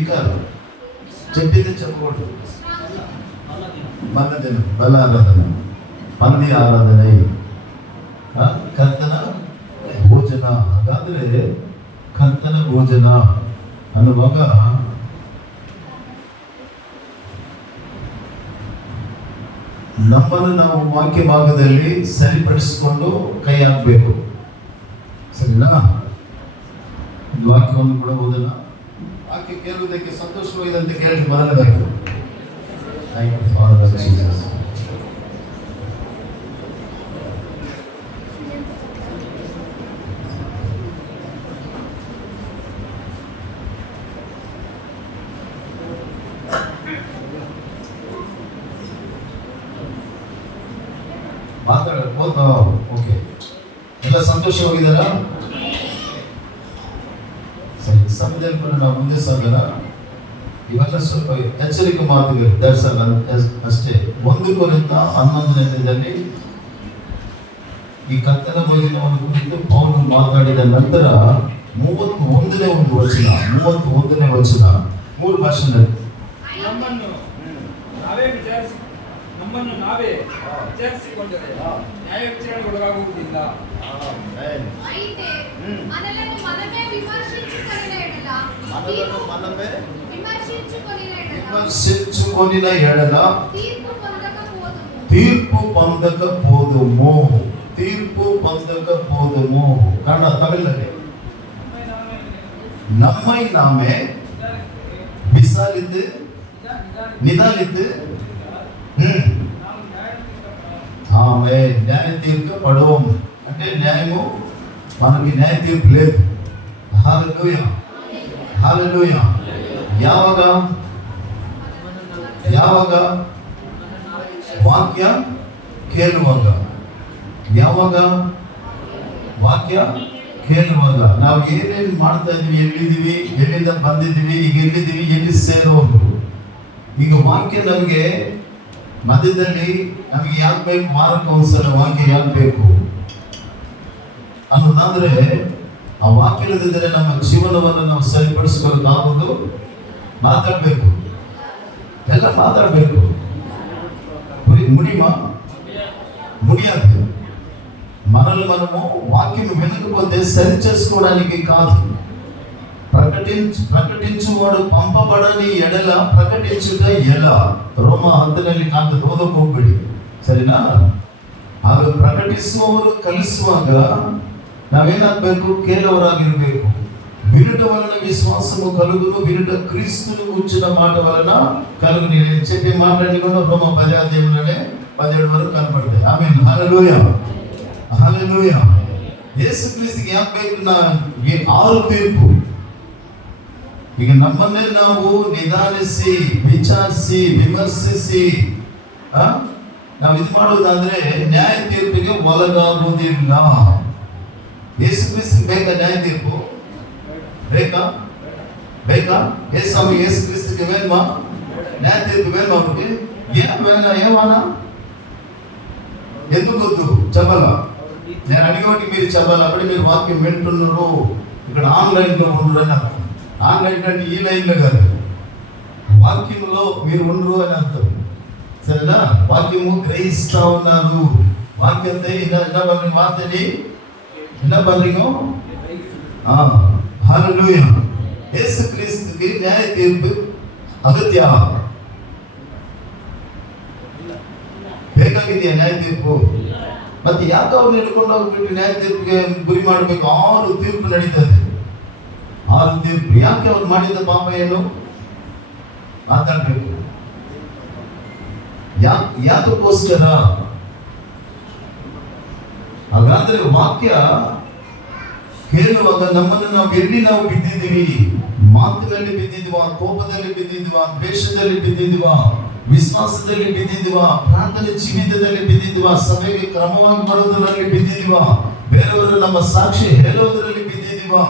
ఇంకా చెప్పింది చెప్పకూడదు. మన దినం బల ఆరాధన, పంది ಆರಾಧನೆ, ಕರ್ತನ ಭೋಜನ. ಹಾಗಾದ್ರೆ ಕರ್ತನ ಭೋಜನ ಅನ್ನುವಾಗ ನಮ್ಮನ್ನು ನಾವು ವಾಕ್ಯ ಭಾಗದಲ್ಲಿ ಸರಿಪಡಿಸಿಕೊಂಡು ಕೈ ಹಾಕಬೇಕು. ಸರಿನಾ? ವಾಕ್ಯವನ್ನು ಕೂಡ ಓದೋಣ. ವಾಕ್ಯ ಕೇಳುವುದಕ್ಕೆ ಸಂತೋಷವಾಗಿದೆ ಅಂತ ಕೇಳಿ ಬರಲೇಬೇಕು. ಮಾತಾಡಬಹುದು. ಓಕೆ, ಎಲ್ಲ ಸಂತೋಷವಾಗಿದ್ದಾರಾ? ಸರಿ, ಸಮಯದಲ್ಲಿ ನಾವು ಮುಂದೆ ಸಾಗೋಣ. ಇವೆಲ್ಲ ಸ್ವಲ್ಪ ಎಚ್ಚರಿಕೆ ಮಾತುಗಳು ದರ್ಶನ ಅಷ್ಟೇ. 1 ಕೊರಿಂಥ 11ನೇದಲ್ಲಿ ಈ ಕರ್ತನ ಭೋಜನವನ್ನು ಕುರಿತು ಪೌಲನು ಮಾತನಾಡಿದ ನಂತರ 31ನೇ ವಚನ 3 ಭಾಷೆಗಳಲ್ಲಿ ನಮ್ಮನ್ನು ನಾವೇ ವಿಚಾರಿಸಿಕೊಂಡರೆ ನ್ಯಾಯ ವಿಚಾರಣೆಗೆ ಒಳಗಾಗುವುದಿಲ್ಲ. విమర్శించుకొనిన ఎడల తీర్పు పొందకపోదుము. కన్నడ తమిళ நம்மை நாமே விசாரித்து நிதானித்து ఆమె న్యాయ తీర్పడం అంటే న్యాయము, మనకి న్యాయ తీర్పు లేదు. హల్లెలూయా, హల్లెలూయా. ಯಾವಾಗ ವಾಕ್ಯ ಕೇಳುವಾಗ, ನಾವು ಏನೇನು ಮಾಡ್ತಾ ಇದೀವಿ, ಎಲ್ಲಿದ್ದೀವಿ, ಎಲ್ಲಿಂದ ಬಂದಿದ್ದೀವಿ, ಈಗ ಎಲ್ಲಿದ್ದೀವಿ, ಎಲ್ಲಿ ಸೇರೋದು. ಈಗ ವಾಕ್ಯ ನಮಗೆ ಮಧ್ಯದಲ್ಲಿ ನಮಗೆ ಯಾಕೆ ಬೇಕು, ವಾರಕ್ಕೆ ಒಂದ್ಸಲ ವಾಕ್ಯ ಯಾಕೆ ಬೇಕು ಅನ್ನೋದಾದ್ರೆ, ಆ ವಾಕ್ಯ ಇಲ್ಲದಿದ್ದರೆ ನಮ್ಮ ಜೀವನವನ್ನು ನಾವು ಸರಿಪಡಿಸ್ಕೊಳ್ಳೋದಾಗುವುದು. ಮಾತಾಡಬೇಕು, ಎಲ್ಲ ಮಾತಾಡಬೇಕು. ముడియాదు. మనల్ని మనము వాక్యం వెనుకపోతే సరి చేసుకోవడానికి కాదు. ಪ್ರಕಟಿಸುವಾಡು ಪಂಪಬಡನಿ ಎಡಲ ಪ್ರಕಟಿಸುತ್ತ ఎలా ರೋಮ 10ನಲ್ಲಿ ಕಾಂತ ಓದಕ್ಕೆ ಹೋಗ್ಬೇಡಿ, ಸರಿನಾ? ಆಗ ಪ್ರಕಟಿಸುವವರು ಕಲಿಸುವಾಗ ನಾವೇನಾಗಬೇಕು? ಕೇಳುವವರಾಗಿರ್ಬೇಕು. వినుట వలన విశ్వాసము కలుగును, వినుట క్రీస్తును కూర్చున్న మాట వలన కలుగును. నేను చెప్పే మాటలన్నీ కూడా రోమ 10 17 వరకు కనపడతాయి. ఆమేన్, హల్లెలూయా, హల్లెలూయా. యేసుక్రీస్తుకి ಯಾಕಬೇಕು? 6 ತೀರ್ಪು. ಈಗ ನಮ್ಮನ್ನೇ ನಾವು ನಿಧಾನಿಸಿ, ವಿಚಾರಿಸಿ, ವಿಮರ್ಶಿಸಿ ನಾವು ಇದು ಮಾಡೋದಾದ್ರೆ ನ್ಯಾಯ ತೀರ್ಪಿಗೆ ಒಳಗಾಗುವುದಿಲ್ಲ. యేసుక్రీస్తుకి ಬೇಕಾ ನ್ಯಾಯ ತೀರ್ಪು? ಬೇಕಾ? యేసుక్రీస్తుకి వేణమా న్యాయ తీర్పు? వేణమా? ಅವ್ರಿಗೆ ఏమన్నా ఎందుకు వద్దు చెప్పాలా? నేను అడిగేవాడికి మీరు చెప్పాలి. అప్పుడే మీరు వాక్యం వింటున్నారు, ఇక్కడ ఆన్లైన్లో ఉండరు అని అర్థం. ఆన్లైన్ అంటే ఈ లైన్లో కాదు, వాక్యంలో మీరు ఉండరు అని అర్థం. సరేనా? వాక్యము గ్రహిస్తా ఉన్నారు. వాక్యంతో వార్తని என்ன பண்றீங்க? హల్లెలూయా. యేసుక్రీస్తుకి న్యాయ తీర్పు ಅಗತ್ಯ. ಬೇಕಾಗಿದೆಯಾ ನ್ಯಾಯ ತೀರ್ಪು? ಮತ್ತೆ ಯಾಕೆ ಅವ್ರು ಹಿಡ್ಕೊಂಡು ಹೋಗ್ಬಿಟ್ಟು ನ್ಯಾಯ ತೀರ್ಪಿಗೆ ಗುರಿ ಮಾಡಬೇಕು? 6 ತೀರ್ಪು ನಡೀತದೆ. 6 ತೀರ್ಪು. ಯಾಕೆ ಅವ್ರು ಮಾಡಿದ ಪಾಪ ಏನು? ಮಾತಾಡ್ಬೇಕು. ಯಾತಕ್ಕೋಸ್ಕರ? ಹಾಗಾದ್ರೆ ವಾಕ್ಯ ಕೇಳುವಾಗ ನಮ್ಮನ್ನು ನಾವು ಎಲ್ಲಿ ನಾವು ಬಿದ್ದಿದ್ದೀವಿ? ಮಾತಿನಲ್ಲಿ ಬಿದ್ದಿದ್ವಾ? ಕೋಪದಲ್ಲಿ ಬಿದ್ದಿದ್ವಾ? ದ್ವೇಷದಲ್ಲಿ ಬಿದ್ದಿದ್ವಾ? ವಿಶ್ವಾಸದಲ್ಲಿ ಬಿದ್ದಿದ್ವಾ? ಪ್ರಾರ್ಥನೆ ಜೀವಿತದಲ್ಲಿ ಬಿದ್ದಿದ್ವಾ? ಸಭೆಗೆ ಕ್ರಮವಾಗಿ ಬರೋದರಲ್ಲಿ ಬಿದ್ದಿದ್ವಾ? ಬೇರೆಯವರು ನಮ್ಮ ಸಾಕ್ಷಿ ಹೇಳೋದರಲ್ಲಿ ಬಿದ್ದಿದ್ವಾ?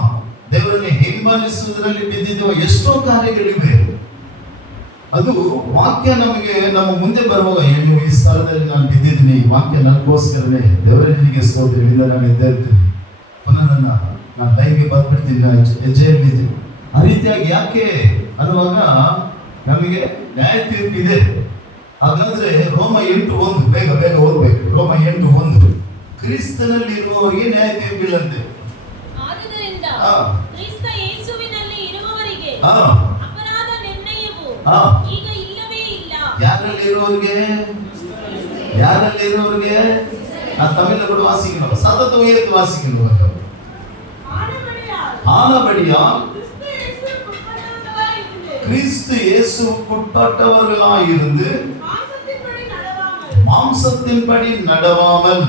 ದೇವರನ್ನು ಹಿಂಬಾಲಿಸುವುದರಲ್ಲಿ ಬಿದ್ದಿದ್ವಾ? ಎಷ್ಟೋ ಕಾರ್ಯಗಳಿವೆ. ಅದು ವಾಕ್ಯ ನಮಗೆ ನಮ್ಮ ಮುಂದೆ ಬರುವಾಗ, ಏನು ಈ ಸ್ಥಳದಲ್ಲಿ ನಾನು ಬಿದ್ದಿದ್ದೀನಿ, ವಾಕ್ಯ ನನಗೋಸ್ಕರನೇ, ದೇವರೇ ನಿನಗೆ ಸ್ತೋತ್ರ, ಇಲ್ಲ ನಾನು ಎದ್ದೇಳ್ತೀನಿ, ಪುನಃ ನಾನು ದೈವಿಗೆ ಬಂದ್ಬಿಡ್ತೀನಿ, ನಾನು ಹೆಜ್ಜೆಯಲ್ಲಿದ್ದೀನಿ. ಆ ರೀತಿಯಾಗಿ ಯಾಕೆ ಅನ್ನುವಾಗ ನಮಗೆ ನ್ಯಾಯ ತೀರ್ಪಿದೆ. ಹಾಗಾದ್ರೆ ರೋಮ 8:1 ಬೇಗ ಬೇಗ ಓದ್ಬೇಕು. ರೋಮ 8:1 ಕ್ರಿಸ್ತನಲ್ಲಿ ಇರುವವರಿಗೆ ನ್ಯಾಯ ತೀರ್ಪಿಲ್ಲಂತೆ. ಆದುದರಿಂದ ಆ. ಕ್ರಿಸ್ತ ಯೇಸುವಿನಲ್ಲಿ ಇರುವವರಿಗೆ ಆ. ಅಪರಾಧ ನಿರ್ಣಯವು ಆ. ಈಗ ಇಲ್ಲವೇ ಇಲ್ಲ. ಯಾರಲ್ಲಿ ಇರುವವರಿಗೆ? ಯಾರಲ್ಲಿ ಇರುವವರಿಗೆ? ತಮಿಳು ಕೂಡ ವಾಸಿக்கணும், சத்தத்தை உயர்த்தி வாசிக்கணும். ஆனபடியால் கிறிஸ்து இயேசுவுக்குட்பட்டவர்களாய் இருந்து மாம்சத்தின்படி நடவாமல்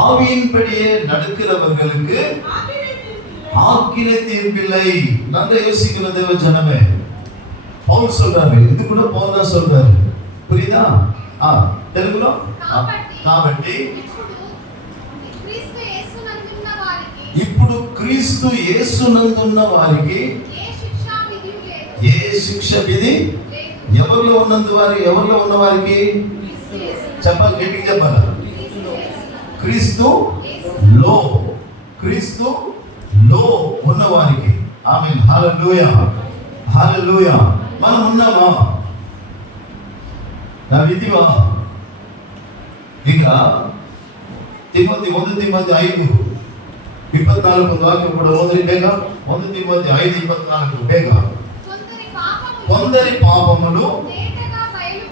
ஆவியின்படியே நடக்கிறவர்களுக்கு ஆக்கினை தீர்ப்பில்லை. நல்ல யோசிக்கிற தேவ ஜனமே, பவுல் சொல்றாரு. இது கூட பவுல் தான் சொல்றாரு. புரியுதா? తెలుగులో కాబట్టి ఇప్పుడు క్రీస్తు యేసునందున్న వారికి ఏ శిక్ష విధి ఎవరిలో ఉన్నందు వారి ఎవరిలో ఉన్న వారికి చెప్పాలి, గట్టిగా చెప్పాలి. క్రీస్తులో ఉన్న వారికి. ఆమేన్. హల్లెలూయా, హల్లెలూయా. మనం ఉన్నామా? నా విధివా? ಈಗ ತಿಮೋತಿ 1 ತಿಮೋತಿ 5:24 ವಾಕ್ಯ ಕೂಡ ಓದ್ರಿ ಬೇಗ. 1 ತಿಮೋತಿ 5:24 ಬೇಗ. కొందరి పాపములు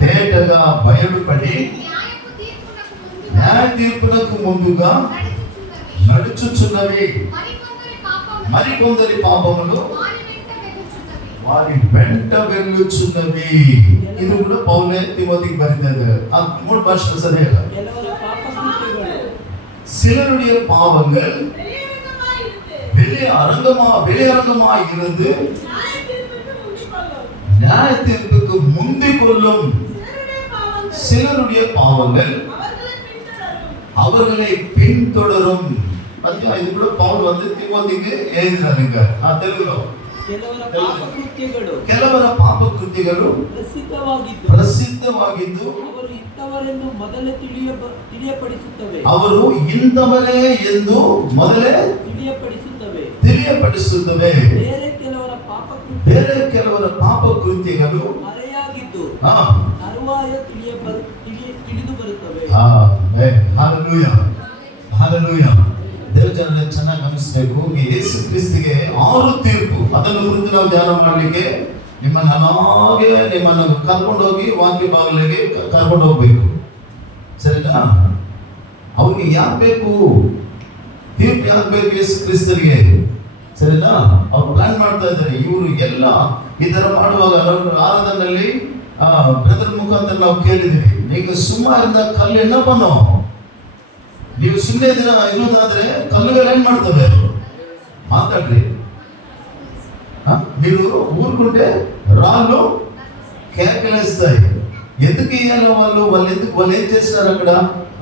తేటగా బయలుపడి న్యాయ తీర్పునకు ముందుగా నడుచుచున్నవి, మరికొందరి పాపములు వారి వెంట వెళ్ళుచున్నవి. ಇದು ಕೂಡ ಪೌಲೇ ತಿಮೋತಿಗೆ ಬರೆದಿದ್ದಾರೆ. ಆ 3 ಭಾಷೆ ಸರಿಯಲ್ಲ. சிலருடைய பாவங்கள் வெளியரங்கமாய் இருந்து நியாய தீர்ப்புக்கு முந்திக் கொள்ளும். சிலருடைய பாவங்கள் அவர்களை பின்தொடரும். இது கூட பவுல் ತಿಮೋತಿಗೆ எழுதினாருங்க. తెలుగులో ಕೆಲವರ ಪಾಪಕೃತ್ಯಗಳು ಪ್ರಸಿದ್ಧವಾಗಿದ್ದು ಅವರು ಇಂಥವರೇ ಎಂದು ಮೊದಲೇ ತಿಳಿಯಪಡಿಸುತ್ತವೆ. ಬೇರೆ ಕೆಲವರ ಪಾಪಕೃತ್ಯಗಳು ತಿಳಿದು ಬರುತ್ತವೆ. ಹಲ್ಲೆಲೂಯಾ. ದೇವಜನರೇ ಚೆನ್ನಾಗಿ ಗಮನಿಸಬೇಕು. ಯೇಸು ಕ್ರಿಸ್ತಿಗೆ 6 ತೀರ್ಪು. ಅದನ್ನು ಕುರಿತು ನಾವು ಧ್ಯಾನ ಮಾಡಲಿಕ್ಕೆ ನಿಮ್ಮನ್ನು ಕರ್ಕೊಂಡು ಹೋಗಿ ವಾಕ್ಯ ಬಾಗಿಲಿಗೆ ಕರ್ಕೊಂಡು ಹೋಗ್ಬೇಕು. ಸರಿನಾ? ಅವ್ರಿಗೆ ಯಾಕೆ ಬೇಕು ತೀರ್ಪು? ಯಾಕೆ ಬೇಕು ಯೇಸು ಕ್ರಿಸ್ತರಿಗೆ? ಸರಿನಾ? ಅವ್ರು ಪ್ಲಾನ್ ಮಾಡ್ತಾ ಇದ್ದಾರೆ. ಇವರು ಎಲ್ಲ ಈ ತರ ಮಾಡುವಾಗ ಆರಾಧನೆಯಲ್ಲಿ ಬ್ರದರ್ ಮುಖಾಂತರ ನಾವು ಕೇಳಿದೀವಿ, ನೀವು ಸುಮಾರಿಂದ ಕಲ್ಲು ಎನ್ನ ಬನ್ನೋ, ನೀವು ಸುಮ್ಮನೆ ದಿನ ಇರೋದಾದ್ರೆ ಕಲ್ಲುಗಳು ಏನ್ ಮಾಡ್ತವೆ? మాట్లాడ్రి. మీరు ఊరుకుంటే రాళ్ళు కేకలేస్తాయి. ఎందుకు ఇయ్యాలి? వాళ్ళు ఏం చేస్తారు అక్కడ?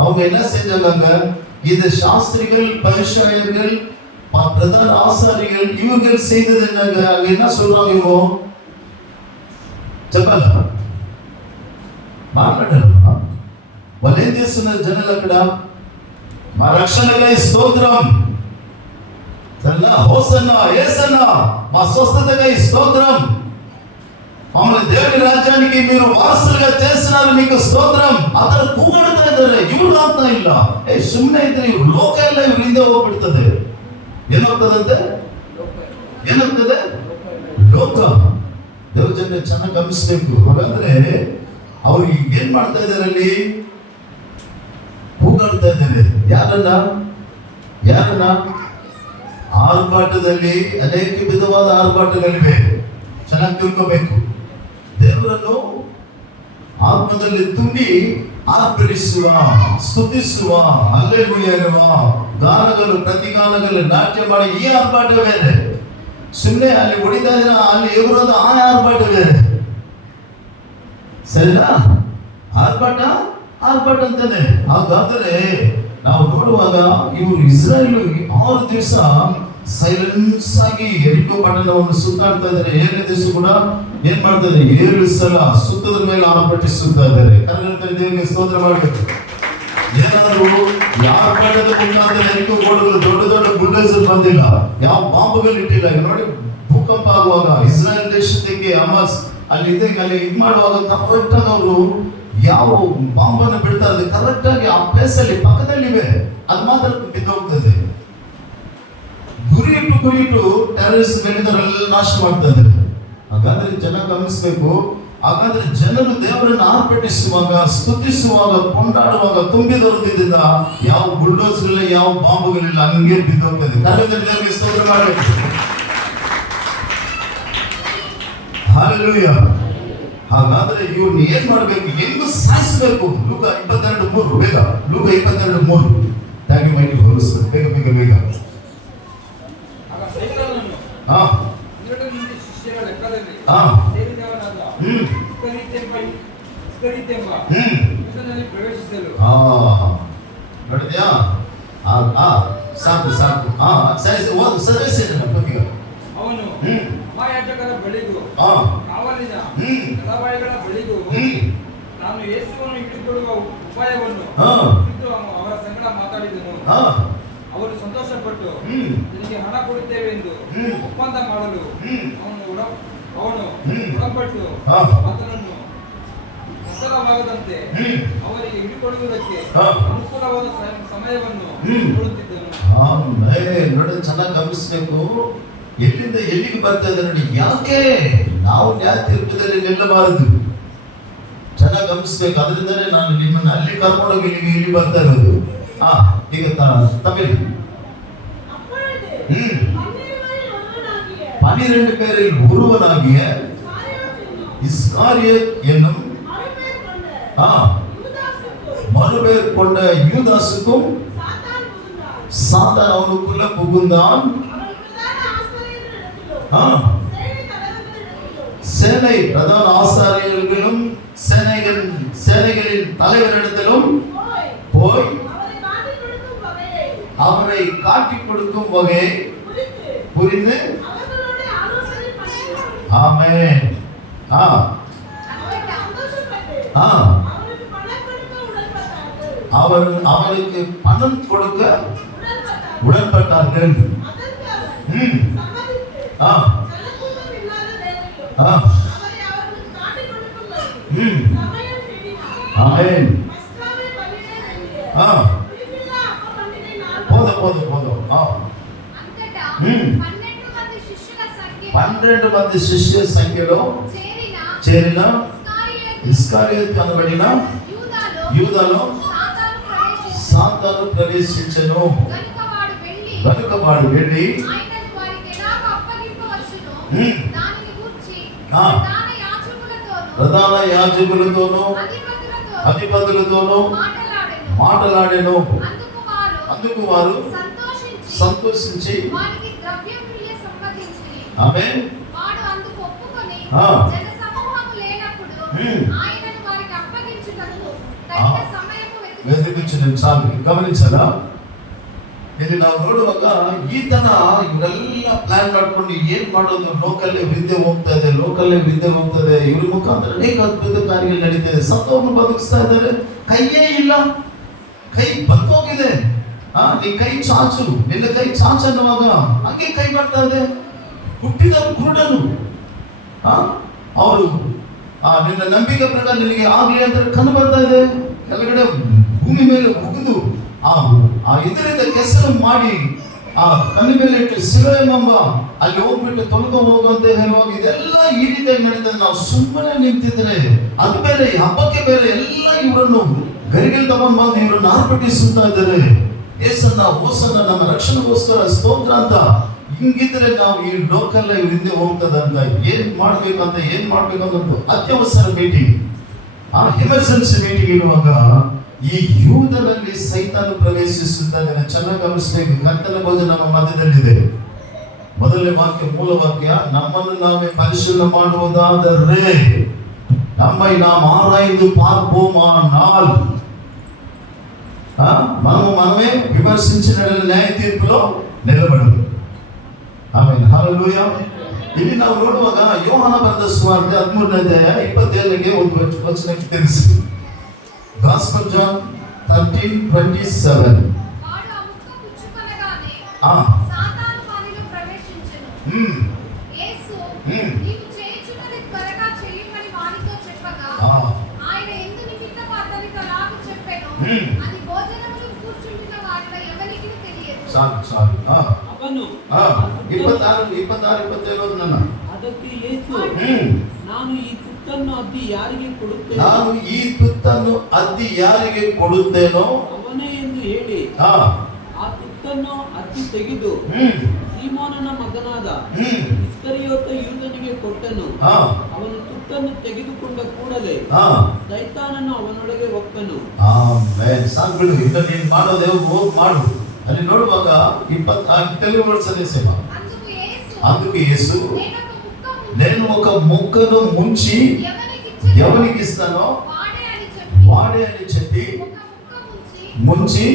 அவங்க என்ன செஞ்சாங்க? இந்த சாஸ்திரிகள், பரிசேயர்கள், பிரதான ஆசாரிகள் இவர்கள் செய்தது என்னங்க? அங்க என்ன சொல்றாங்க? இவங்க చెప్పాలి, మాట్లాడాలి. వాళ్ళు ఏం చేస్తున్నారు జనాలు అక్కడ? మా రక్షణకై స్తోత్రం, హోసన్నా, యేసన్నా, మా స్వస్థతకై స్తోత్రం, మమ్మల్ని దేవుని రాజ్యానికి మీరు వారసులుగా చేస్తున్నారు, మీకు స్తోత్రం. ಅದರ ಕೂಗಾಡ್ತಾ ಇದ್ದಾರೆ. ಇವ್ರು ಆಗ್ತಾ ಇಲ್ಲ. ಸುಮ್ಮನೆ ಇದ್ರೆ ಇವ್ರು ಲೋಕ ಎಲ್ಲ ಇವ್ರ ಹಿಂದೆ ಹೋಗ್ಬಿಡ್ತದೆ. ಏನಾಗ್ತದಂತೆ? ಏನಾಗ್ತದೆ? ಲೋಕ. ದೇವ್ರ ಜನ ಚೆನ್ನಾಗಿ ಗಮನಿಸ್ಬೇಕು. ಹಾಗಾದ್ರೆ ಅವ್ರು ಏನ್ ಮಾಡ್ತಾ ಇದ್ದಾರೆ? ಅಲ್ಲಿ ಕೂಗಾಡ್ತಾ ಇದ್ದಾರೆ. ಯಾರನ್ನ? ಆರ್ಭಾಟದಲ್ಲಿ ಅನೇಕ ವಿಧವಾದ ಆರ್ಭಾಟಗಳಿವೆ. ಚೆನ್ನಾಗಿ ತಿಳ್ಕೋಬೇಕು. ದೇವರನ್ನು ಆತ್ಮದಲ್ಲಿ ತುಂಬಿ ಆರ್ಭಟಿಸುವ, ಸ್ತುತಿಸುವ, ಹಲ್ಲೆಲೂಯಾ ಎನ್ನುವ ಗಾನಗಳು, ಪ್ರತಿಗಾನಗಳು, ನಾಟ್ಯ ಮಾಡಿ ಈ ಆರ್ಭಾಟ ಬೇರೆ. ಸುಮ್ಮನೆ ಅಲ್ಲಿ ಹೊಡಿತಾ ದಿನ ಅಲ್ಲಿ ಎಗುರೋದು ಆ ಆರ್ಭಾಟ ಬೇರೆ. ಸರಿನಾ? ಆರ್ಭಾಟ ಅಂತಾನೆ. ಹಾಗಾದರೆ ನಾವು ನೋಡುವಾಗ ಇವರು ಇಸ್ರಾಯೇಲ್ 6 ದಿವಸ ಸೈಲೆನ್ಸ್ ಆಗಿ ಎರಿಕೋ ಪಟ್ಟಣವನ್ನು ಸುತ್ತಾಡ್ತಾ ಇದ್ದಾರೆ. 7ನೇ ದಿವಸ ಕೂಡ ಏನ್ ಮಾಡ್ತಾ ಇದ್ದಾರೆ? 7 ಸಲ ಸುತ್ತದ ಮೇಲೆ ಆರ್ಭಟಿಸುತ್ತಾ ಇದ್ದಾರೆ. ಕನ್ನಡ ದೇವರಿಗೆ ಸ್ತೋತ್ರ ಮಾಡಬೇಕು. ಏನಾದ್ರು ಯಾರ ಪಟ್ಟಣದ ಮುಖಾಂತರ ಎರಿಕೋ ಗೋಡೆಗಳು, ದೊಡ್ಡ ದೊಡ್ಡ ಬುಲ್ಡೋಸರ್ ಬಂದಿಲ್ಲ, ಯಾವ ಬಾಂಬುಗಳು ಇಟ್ಟಿಲ್ಲ. ನೋಡಿ, ಭೂಕಂಪ ಭೂಕಂಪ ಆಗುವಾಗ ಇಸ್ರಾಯೇಲ್ ದೇಶಕ್ಕೆ ಹಮಾಸ್ ಅಲ್ಲಿ ಇದು ಮಾಡುವಾಗ ಕರೆಕ್ಟ್ ಆಗಿ ಅವರು ಯಾವ ಬಾಂಬನ್ನು ಬಿಡ್ತಾರೆ ಕರೆಕ್ಟ್ ಆಗಿ ಆ ಪ್ಲೇಸ್ ಅಲ್ಲಿ ಪಕ್ಕದಲ್ಲಿವೆ, ಅದು ಮಾತ್ರ ಬಿದ್ದೋಗ್ತದೆ. ಗುರಿ ಇಟ್ಟು ಟೆರರಿಸ್ಟ್ ಮೇಲಿದವರೆಲ್ಲ ನಾಶ ಮಾಡ್ತಾ ಇದ್ದಾರೆ. ಹಾಗಾದ್ರೆ ಜನ ಗಮನಿಸಬೇಕು. ಹಾಗಾದ್ರೆ ಜನರು ದೇವರನ್ನು ಆರ್ಭಟಿಸುವಾಗ, ಸ್ತುತಿಸುವಾಗ, ಕೊಂಡಾಡುವಾಗ ತುಂಬಿದವರದಿಂದ ಯಾವ ಬುಲ್ಡೋಸರ್ ಇಲ್ಲ, ಯಾವ ಬಾಂಬುಗಳಿಲ್ಲ, ಹಂಗೆ ಬಿದ್ದೋಗ್ತದೆ. ದೇವರಿಗೆ ಸ್ತೋತ್ರ ಮಾಡಬೇಕು. ಹಲ್ಲೆಲೂಯಾ. ಹಾಗಾದ್ರೆ ಇವ್ರನ್ನ ಏನ್ ಮಾಡ್ಬೇಕು, ಹೆಂಗು ಸಾಯಿಸಬೇಕು. ಲೂಕ 22:3 ಬೇಗ, ಲೂಕ 22:3. ಥ್ಯಾಂಕ್ ಯು ಮೈಟಿ ಹೋಲಿಸ್ಬೇಕು, ಬೇಗ ಬೇಗ ಬೇಗ. ಆಗ ಸೈತಾನನು ಹಾ 12 ಮಂದಿ ಶಿಷ್ಯರ ಲೆಕ್ಕದಲ್ಲಿ ಹಾ ಸೇರಿದವನಾದ ಇಸ್ಕರಿಯೋತೆಂಬ ಯೂದನಲ್ಲಿ ಪ್ರವೇಶಿಸಲು. ನೋಡಿದ್ಯಾ? ಸಾಕು ಸಾಕು. ಸರಿ ಸರಿ. ಅವನು ಮಹಾಯಾಜಕರ ಬಳಿಗೂ ಕಾವಲಿನ ಕಲಾವಾಯಿಗಳ ಬಳಿಗೂ ನಾನು ಯೇಸುವನ್ನು ಹಿಡಿದುಕೊಳ್ಳುವ ಉಪಾಯವನ್ನು ಕುರಿತು ಅವರ ಸಂಗಡ ಮಾತಾಡಿದನು. ಅವರು ಸಂತೋಷಪಟ್ಟು ನಿನಗೆ ಹಣ ಕೊಡುತ್ತೇವೆ ಎಂದು ಒಪ್ಪಂದ ಮಾಡಲು ಅವನು ಒಳಪಟ್ಟು ಆತನನ್ನು ಮೊದಲವಾಗದಂತೆ ಅವರಿಗೆ ಹಿಡಿಕೊಳ್ಳುವುದಕ್ಕೆ ಅನುಕೂಲವಾದ ಸಮಯವನ್ನು ಕೊಡುತ್ತಿದ್ದನು. ನೋಡಿ, ಚೆನ್ನಾಗಿ ಗಮನಿಸಬೇಕು. ಎಲ್ಲಿಂದ ಎಲ್ಲಿಗೆ ಬರ್ತಾ ಇದೆ ನೋಡಿ. ಯಾಕೆ ನಾವು ನ್ಯಾಯ ತೀರ್ಪದಲ್ಲಿ ನಿಲ್ಲಬಾರದು? ಚೆನ್ನಾಗಿ ಗಮನಿಸ್ಬೇಕು. ಅದರಿಂದಲೇ ನಾನು ನಿಮ್ಮನ್ನು ಅಲ್ಲಿ ಕರ್ಕೊಂಡೋಗಿ ಇಲ್ಲಿ ಬರ್ತಾ ಇರೋದು. ಈಗ ತಮಿಳ್ 12 பேரில் ஒருவனாகிய இஸ்காரியத் என்னும் மறுபேர் கொண்ட யூதாசுக்கும் சாத்தான் அவனுக்குள்ள புகுந்தான். சேனை பிரதான ஆசாரியர்களும் சேனைகளின் தலைவரிடத்திலும் போய் அவரை காட்டிக் கொடுக்கும் வகையை புரிந்து ஆமென். அவருக்கு பணம் கொடுக்க உடன்பட்டார்கள். ஆமென். போதும். 12 మంది శిష్యుల సంఖ్యలో చేరిన ఇస్కరియోతు అనబడిన యూదాలో సాతాను ప్రవేశించెను. కనుక వాడు వెళ్ళి ప్రధాన యాజకులతోనూ అధిపతులతోనూ మాట్లాడెను. అందుకు వారు సంతోషించి ఆమేన్. వాడు అందుకు ఒప్పుకొని జన సమూహము లేనప్పుడు ఆయనను వారికి అప్పగించుటకు తగిన సమయము వెతికించును. చాలు గమనించారా? ಇಲ್ಲಿ ನಾವು ನೋಡುವಾಗ ಈತನ ಇವರೆಲ್ಲ ಪ್ಲಾನ್ ಮಾಡ್ಕೊಂಡು ಏನ್ ಮಾಡೋದು, ಲೋಕಲ್ಲೇ ವಿದ್ಯೆ ಹೋಗ್ತಾ ಇದೆ, ಇವ್ರ ಮುಖಾಂತರ ಅನೇಕ ಅದ್ಭುತ ಕಾರ್ಯಗಳು ನಡೀತಾ ಇದೆ. ಸತ್ತವರನ್ನು ಬದುಕಿಸ್ತಾ ಇದ್ದಾರೆ. ಕೈಯೇ ಇಲ್ಲ, ಕೈ ಬತ್ತೋಗಿದೆ. ನೀ ಕೈ ಚಾಚು, ನಿನ್ನ ಕೈ ಚಾಚು ಅನ್ನುವಾಗ ಹಂಗೆ ಕೈ ಮಾಡ್ತಾ ಇದೆ. ಹುಟ್ಟಿದ ಕುರುಡನು ಅವರು ನಿನ್ನ ನಂಬಿಕೆ ಪ್ರಕಾರ ನಿನಗೆ ಆಗ್ಲಿ ಅಂತ ಕಣ್ಣು ಬರ್ತಾ ಇದೆ. ಕೆಳಗಡೆ ಭೂಮಿ ಮೇಲೆ ಮುಗಿದು ಇದರಿಂದ ಕೆಸರು ಮಾಡಿ ಕಣ್ಣು ಮೇಲೆ ಇಟ್ಟು ಶಿಲೋಯೆಂಬ ಅಲ್ಲಿ ಹೋಗ್ಬಿಟ್ಟು ತೊಳ್ಕೊಂಡು ಹೋಗುವಂತೆ ಹೇಳುವಾಗ ಇದೆಲ್ಲ ಈ ರೀತಿಯಾಗಿ ನಡೀತದೆ. ನಾವು ಸುಮ್ಮನೆ ನಿಂತಿದ್ರೆ ಅದು ಬೇರೆ, ಹಬ್ಬಕ್ಕೆ ಬೇರೆ, ಎಲ್ಲ ಇವರನ್ನು ಗರಿಗೆ ತಗೊಂಡು ಬಂದು ಇವರನ್ನು ಆರ್ಭಟಿಸುತ್ತಾ ಇದ್ದಾರೆ. ಏಸನ್ನ ಹೋಸನ್ನ ನಮ್ಮ ರಕ್ಷಣೆಗೋಸ್ಕರ ಸ್ತೋತ್ರ ಅಂತ. ಹಿಂಗಿದ್ರೆ ನಾವು ಈ ಲೋಕಲ್ಲ ಇವ್ರ ಹಿಂದೆ ಹೋಗ್ತದಂತ ಏನ್ ಮಾಡ್ಬೇಕಂತ ಅತ್ಯವಸರ ಮೀಟಿಂಗ್, ಎಮರ್ಜೆನ್ಸಿ ಮೀಟಿಂಗ್ ಇರುವಾಗ ಈ ಯೂದನಲ್ಲಿ ಸೈತಾನು ಪ್ರವೇಶಿಸುತ್ತಾ ಇದ್ದಾನೆ. ಚೆನ್ನಾಗಿ ಗಮನಿಸಬೇಕು. ಕರ್ತನ ಭೋಜನ ನಮ್ಮ ಮಧ್ಯದಲ್ಲಿದೆ. ಮೊದಲನೇ ವಾಕ್ಯ, ಮೂಲ ವಾಕ್ಯ, ನಮ್ಮನ್ನು ನಾವೇ ಪರಿಶೀಲನೆ ಮಾಡುವುದಾದರೆ நம்மை நாம் ஆராய்ந்து பார்ப்போமானால் మనమే విమర్శించిన న్యాయ తీర్పులో నిలబడదు. ಆಮೆನ್. ಹಲ್ಲೆಲೂಯಾ. ಇಲ್ಲಿ ನಾವು ನೋಡುವಾಗ ಯೋಹಾನ ಬರೆದ ಸುವಾರ್ತೆ 13ನೇ ಅಧ್ಯಾಯ 27ಗೆ ಒಂದು ವಚನಕ್ಕೆ ತಿಳಿಸಿ. Gospel John 13:27. వాడు ఆ ముక్క పుచ్చుకొనగానే సాతాను వానిలో ప్రవేశించెను. యేసు అది భోజనమును కూర్చుంటున్న వారిలో ఎవరికీ తెలియదు. చాలు. ಅವನು 26, 27 ನನ್ನ ಅದಕ್ಕೆ ಯೇಸು ನಾನು ಈ ತುತ್ತನ್ನು ಅದ್ದಿ ಯಾರಿಗೆ ಕೊಡುತ್ತೇನೆ ನಾನು ಈ ತುತ್ತನ್ನು ಅದ್ದಿ ಯಾರಿಗೆ ಕೊಡುತ್ತೇನೋ ಅವನೇ ಎಂದು ಹೇಳಿ ಆ ತುತ್ತನ್ನು ಅದ್ದಿ ತೆಗೆದು ಸೀಮೋನನ ಮಗನಾದ ಇಸ್ಕರಿಯೋತ ಯೂದನಿಗೆ ಕೊಟ್ಟನು. ಅವನು ತುತ್ತನ್ನು ತೆಗೆದುಕೊಂಡ ಕೂಡಲೇ ಸೈತಾನನು ಅವನೊಳಗೆ ಒಪ್ಪನು. ಸಾಕ್ಬಿಡು, ಈಗ ನೀನು ಮಾಡೋದೇ ಹೋಗಿ ಮಾಡು. ಅಲ್ಲಿ ನೋಡುವಾಗ 26 తెలుగు వర్డ్స్ అనేసేమ. అందుకు యేసు నేను ఒక ముక్కను ముంచి ఎవరికి ఇస్తానో వాడే అని చెప్పి ముంచి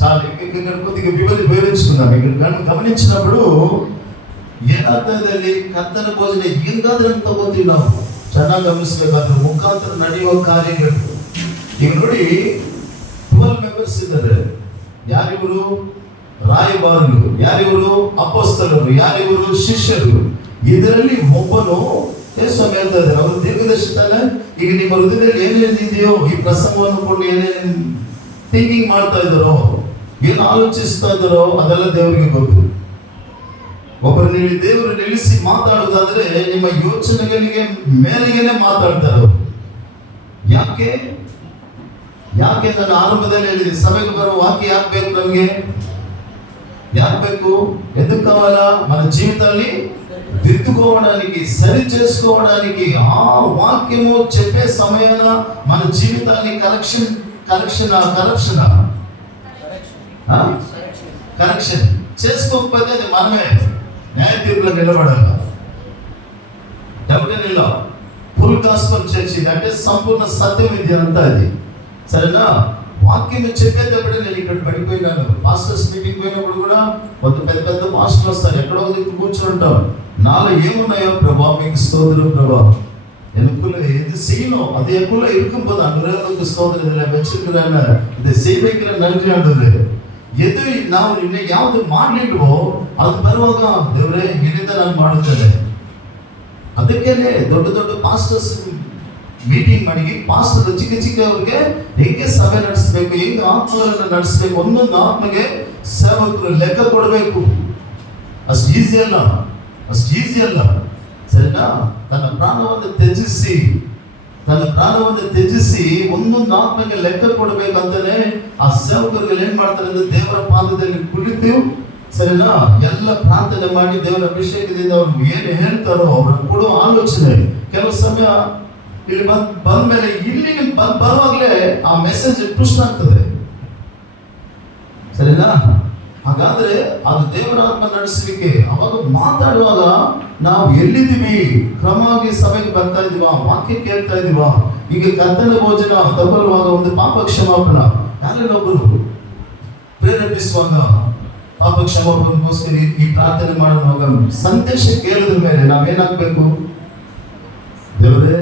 చాలు. ఇక్కడ కొద్దిగా వివరించుకుందాం. ఇక్కడ ಗಮನಿಂಚಿನప్పుడు ಏನಾಗ್ತದೆ, ಕರ್ತನ ಭೋಜನ ಹಿಂಗಾದ್ರೆ ಅಂತ ತಗೋತೀವಿ ನಾವು. ಚೆನ್ನಾಗಿ ಗಮನಿಸ್ಬೇಕಾದ್ರೆ ಮುಖಾಂತರ ನಡೆಯುವ ಕಾರ್ಯಗಳು. ಈಗ ನೋಡಿ 12 ಮೆಂಬರ್ಸ್ ಇದ್ದಾರೆ. ಯಾರಿವರು? ರಾಯಭಾರರು. ಯಾರಿವರು? ಅಪೊಸ್ತಲರು. ಯಾರಿವರು? ಶಿಷ್ಯರು. ಇದರಲ್ಲಿ ಒಬ್ಬನು ಸ್ವಾಮಿ ಹೇಳ್ತಾ ಇದ್ದಾರೆ, ಅವರು ದೀರ್ಘದರ್ಶಿತಾನೆ. ಈಗ ನಿಮ್ಮ ಹೃದಯದಲ್ಲಿ ಏನೇನಿದೆಯೋ ಈ ಪ್ರಸಂಗವನ್ನು ಕೊಂಡು ಏನೇನು ಥಿಂಕಿಂಗ್ ಮಾಡ್ತಾ ಇದ್ದಾರೋ, ಏನು ಆಲೋಚಿಸ್ತಾ ಇದ್ದಾರೋ ಅದೆಲ್ಲ ದೇವರಿಗೆ ಗೊತ್ತು. ಒಬ್ಬರು ದೇವರು ನಿಲ್ಲಿಸಿ ಮಾತಾಡುವುದಾದ್ರೆ ನಿಮ್ಮ ಯೋಚನೆಗಳಿಗೆ ಮೇಲೆಗೇನೆ ಮಾತಾಡ್ತಾರೆ. ಯಾಕೆ ನಾನು ಆರಂಭದಲ್ಲಿ ಹೇಳಿದೆ, ಸಭೆಗೆ ಬರೋ ವಾಕ್ಯ ಯಾಕೆ ಬೇಕು ನಮಗೆ? ಯಾಕೆ ಬೇಕು? ఎందుకు కావాలా? మన జీవితాన్ని దిద్దుకోవడానికి, సరి చేసుకోవడానికి. ఆ వాక్యము చెప్పే సమయాన మన జీవితాన్ని కరెక్షన్ చేసుకోకపోతే అది మనమే న్యాయ తీర్పులో నిలబడాలి. డబ్ల్యూలో ఫుల్ గాస్పెల్ చర్చ్ అంటే సంపూర్ణ సత్యం ఇది అంతా. అది సరేనా? వాక్యం చెప్పేటప్పుడే నేను ఇక్కడ పడిపోయినాను. పాస్టర్స్ మీటింగ్ పోయినప్పుడు కూడా కొంత పెద్ద పాస్టర్లు వస్తారు, ఎక్కడో కూర్చుంటాం. నాలో ఏమున్నాయో ప్రభా మీకు స్తోత్రం ప్రభా, எனக்குள்ள எது செய்யணும் அது எனக்குள்ள இருக்கும்போது அன்றைக்கு ஸ்தோத்திரம் இதில் வச்சிருக்கிறாங்க. இதை செய்வைக்கிற நன்றி ஆண்டது. எது ನಾವು ಯಾವುದು ಮಾಡಲಿಲ್ವೋ ಅದು ಬರುವಾಗ ದೇವರೇ ಇಲ್ಲಿಂದ ನಾನು ಮಾಡುತ್ತೇನೆ. ಅದಕ್ಕೇನೆ ದೊಡ್ಡ ಪಾಸ್ಟರ್ಸ್ ಮೀಟಿಂಗ್ ಮಾಡಿ ಪಾಸ್ಟರ್ ಚಿಕ್ಕ ಅವ್ರಿಗೆ ಹೇಗೆ ಸಭೆ ನಡೆಸಬೇಕು, ಹೆಂಗೆ ಆತ್ಮಗಳನ್ನು ನಡೆಸಬೇಕು, ಒಂದೊಂದು ಆತ್ಮಗೆ ಸೇವಕರು ಲೆಕ್ಕ ಕೊಡಬೇಕು. ಅಷ್ಟು ಈಸಿ ಅಲ್ಲ. ಸರಿನಾ? ತನ್ನ ಪ್ರಾಣವನ್ನು ತ್ಯಜಿಸಿ ಒಂದೊಂದು ಆತ್ಮಕ್ಕೆ ಲೆಕ್ಕ ಕೊಡಬೇಕಂತಾನೆ ಆ ಸೇವಕರಿಗೆ ಏನ್ ಮಾಡ್ತಾರೆ ಅಂದ್ರೆ ದೇವರ ಪಾದದಲ್ಲಿ ಕುಳಿತು, ಸರಿನಾ, ಎಲ್ಲ ಪ್ರಾರ್ಥನೆ ಮಾಡಿ ದೇವರ ಅಭಿಷೇಕದಿಂದ ಅವ್ರು ಏನು ಹೇಳ್ತಾರೋ ಅವ್ರ ಕೊಡುವ ಆಲೋಚನೆ. ಕೆಲವು ಸಮಯ ಇಲ್ಲಿ ಬಂದ ಮೇಲೆ ಇಲ್ಲಿ ಬರುವಾಗಲೇ ಆ ಮೆಸೇಜ್ ಟ್ವಿಸ್ಟ್ ಆಗ್ತದೆ. ಸರಿನಾ? ಹಾಗಾದ್ರೆ ಅದು ದೇವರ ಆತ್ಮ ನಡೆಸಲಿಕ್ಕೆ. ಅವಾಗ ಮಾತಾಡುವಾಗ ನಾವು ಎಲ್ಲಿದ್ದೀವಿ? ಕ್ರಮವಾಗಿ ಸಭೆಗೆ ಬರ್ತಾ ಇದೀವ, ವಾಕ್ಯ ಕೇಳ್ತಾ ಇದೀವ. ಈಗ ಕರ್ತನ ಭೋಜನ ತಗೊಳ್ಳುವಾಗ ಒಂದು ಪಾಪ ಕ್ಷಮಾಪಣ ಯಾರನ್ನೊಬ್ಬರು ಪ್ರೇರೇಪಿಸುವಾಗ ಪಾಪ ಕ್ಷಮಾಪಣೆಗೋಸ್ಕರ ಈ ಪ್ರಾರ್ಥನೆ ಮಾಡುವಾಗ ಸಂದೇಶ ಕೇಳಿದ ಮೇಲೆ ನಾವೇನಾಗಬೇಕು? ದೇವರೇ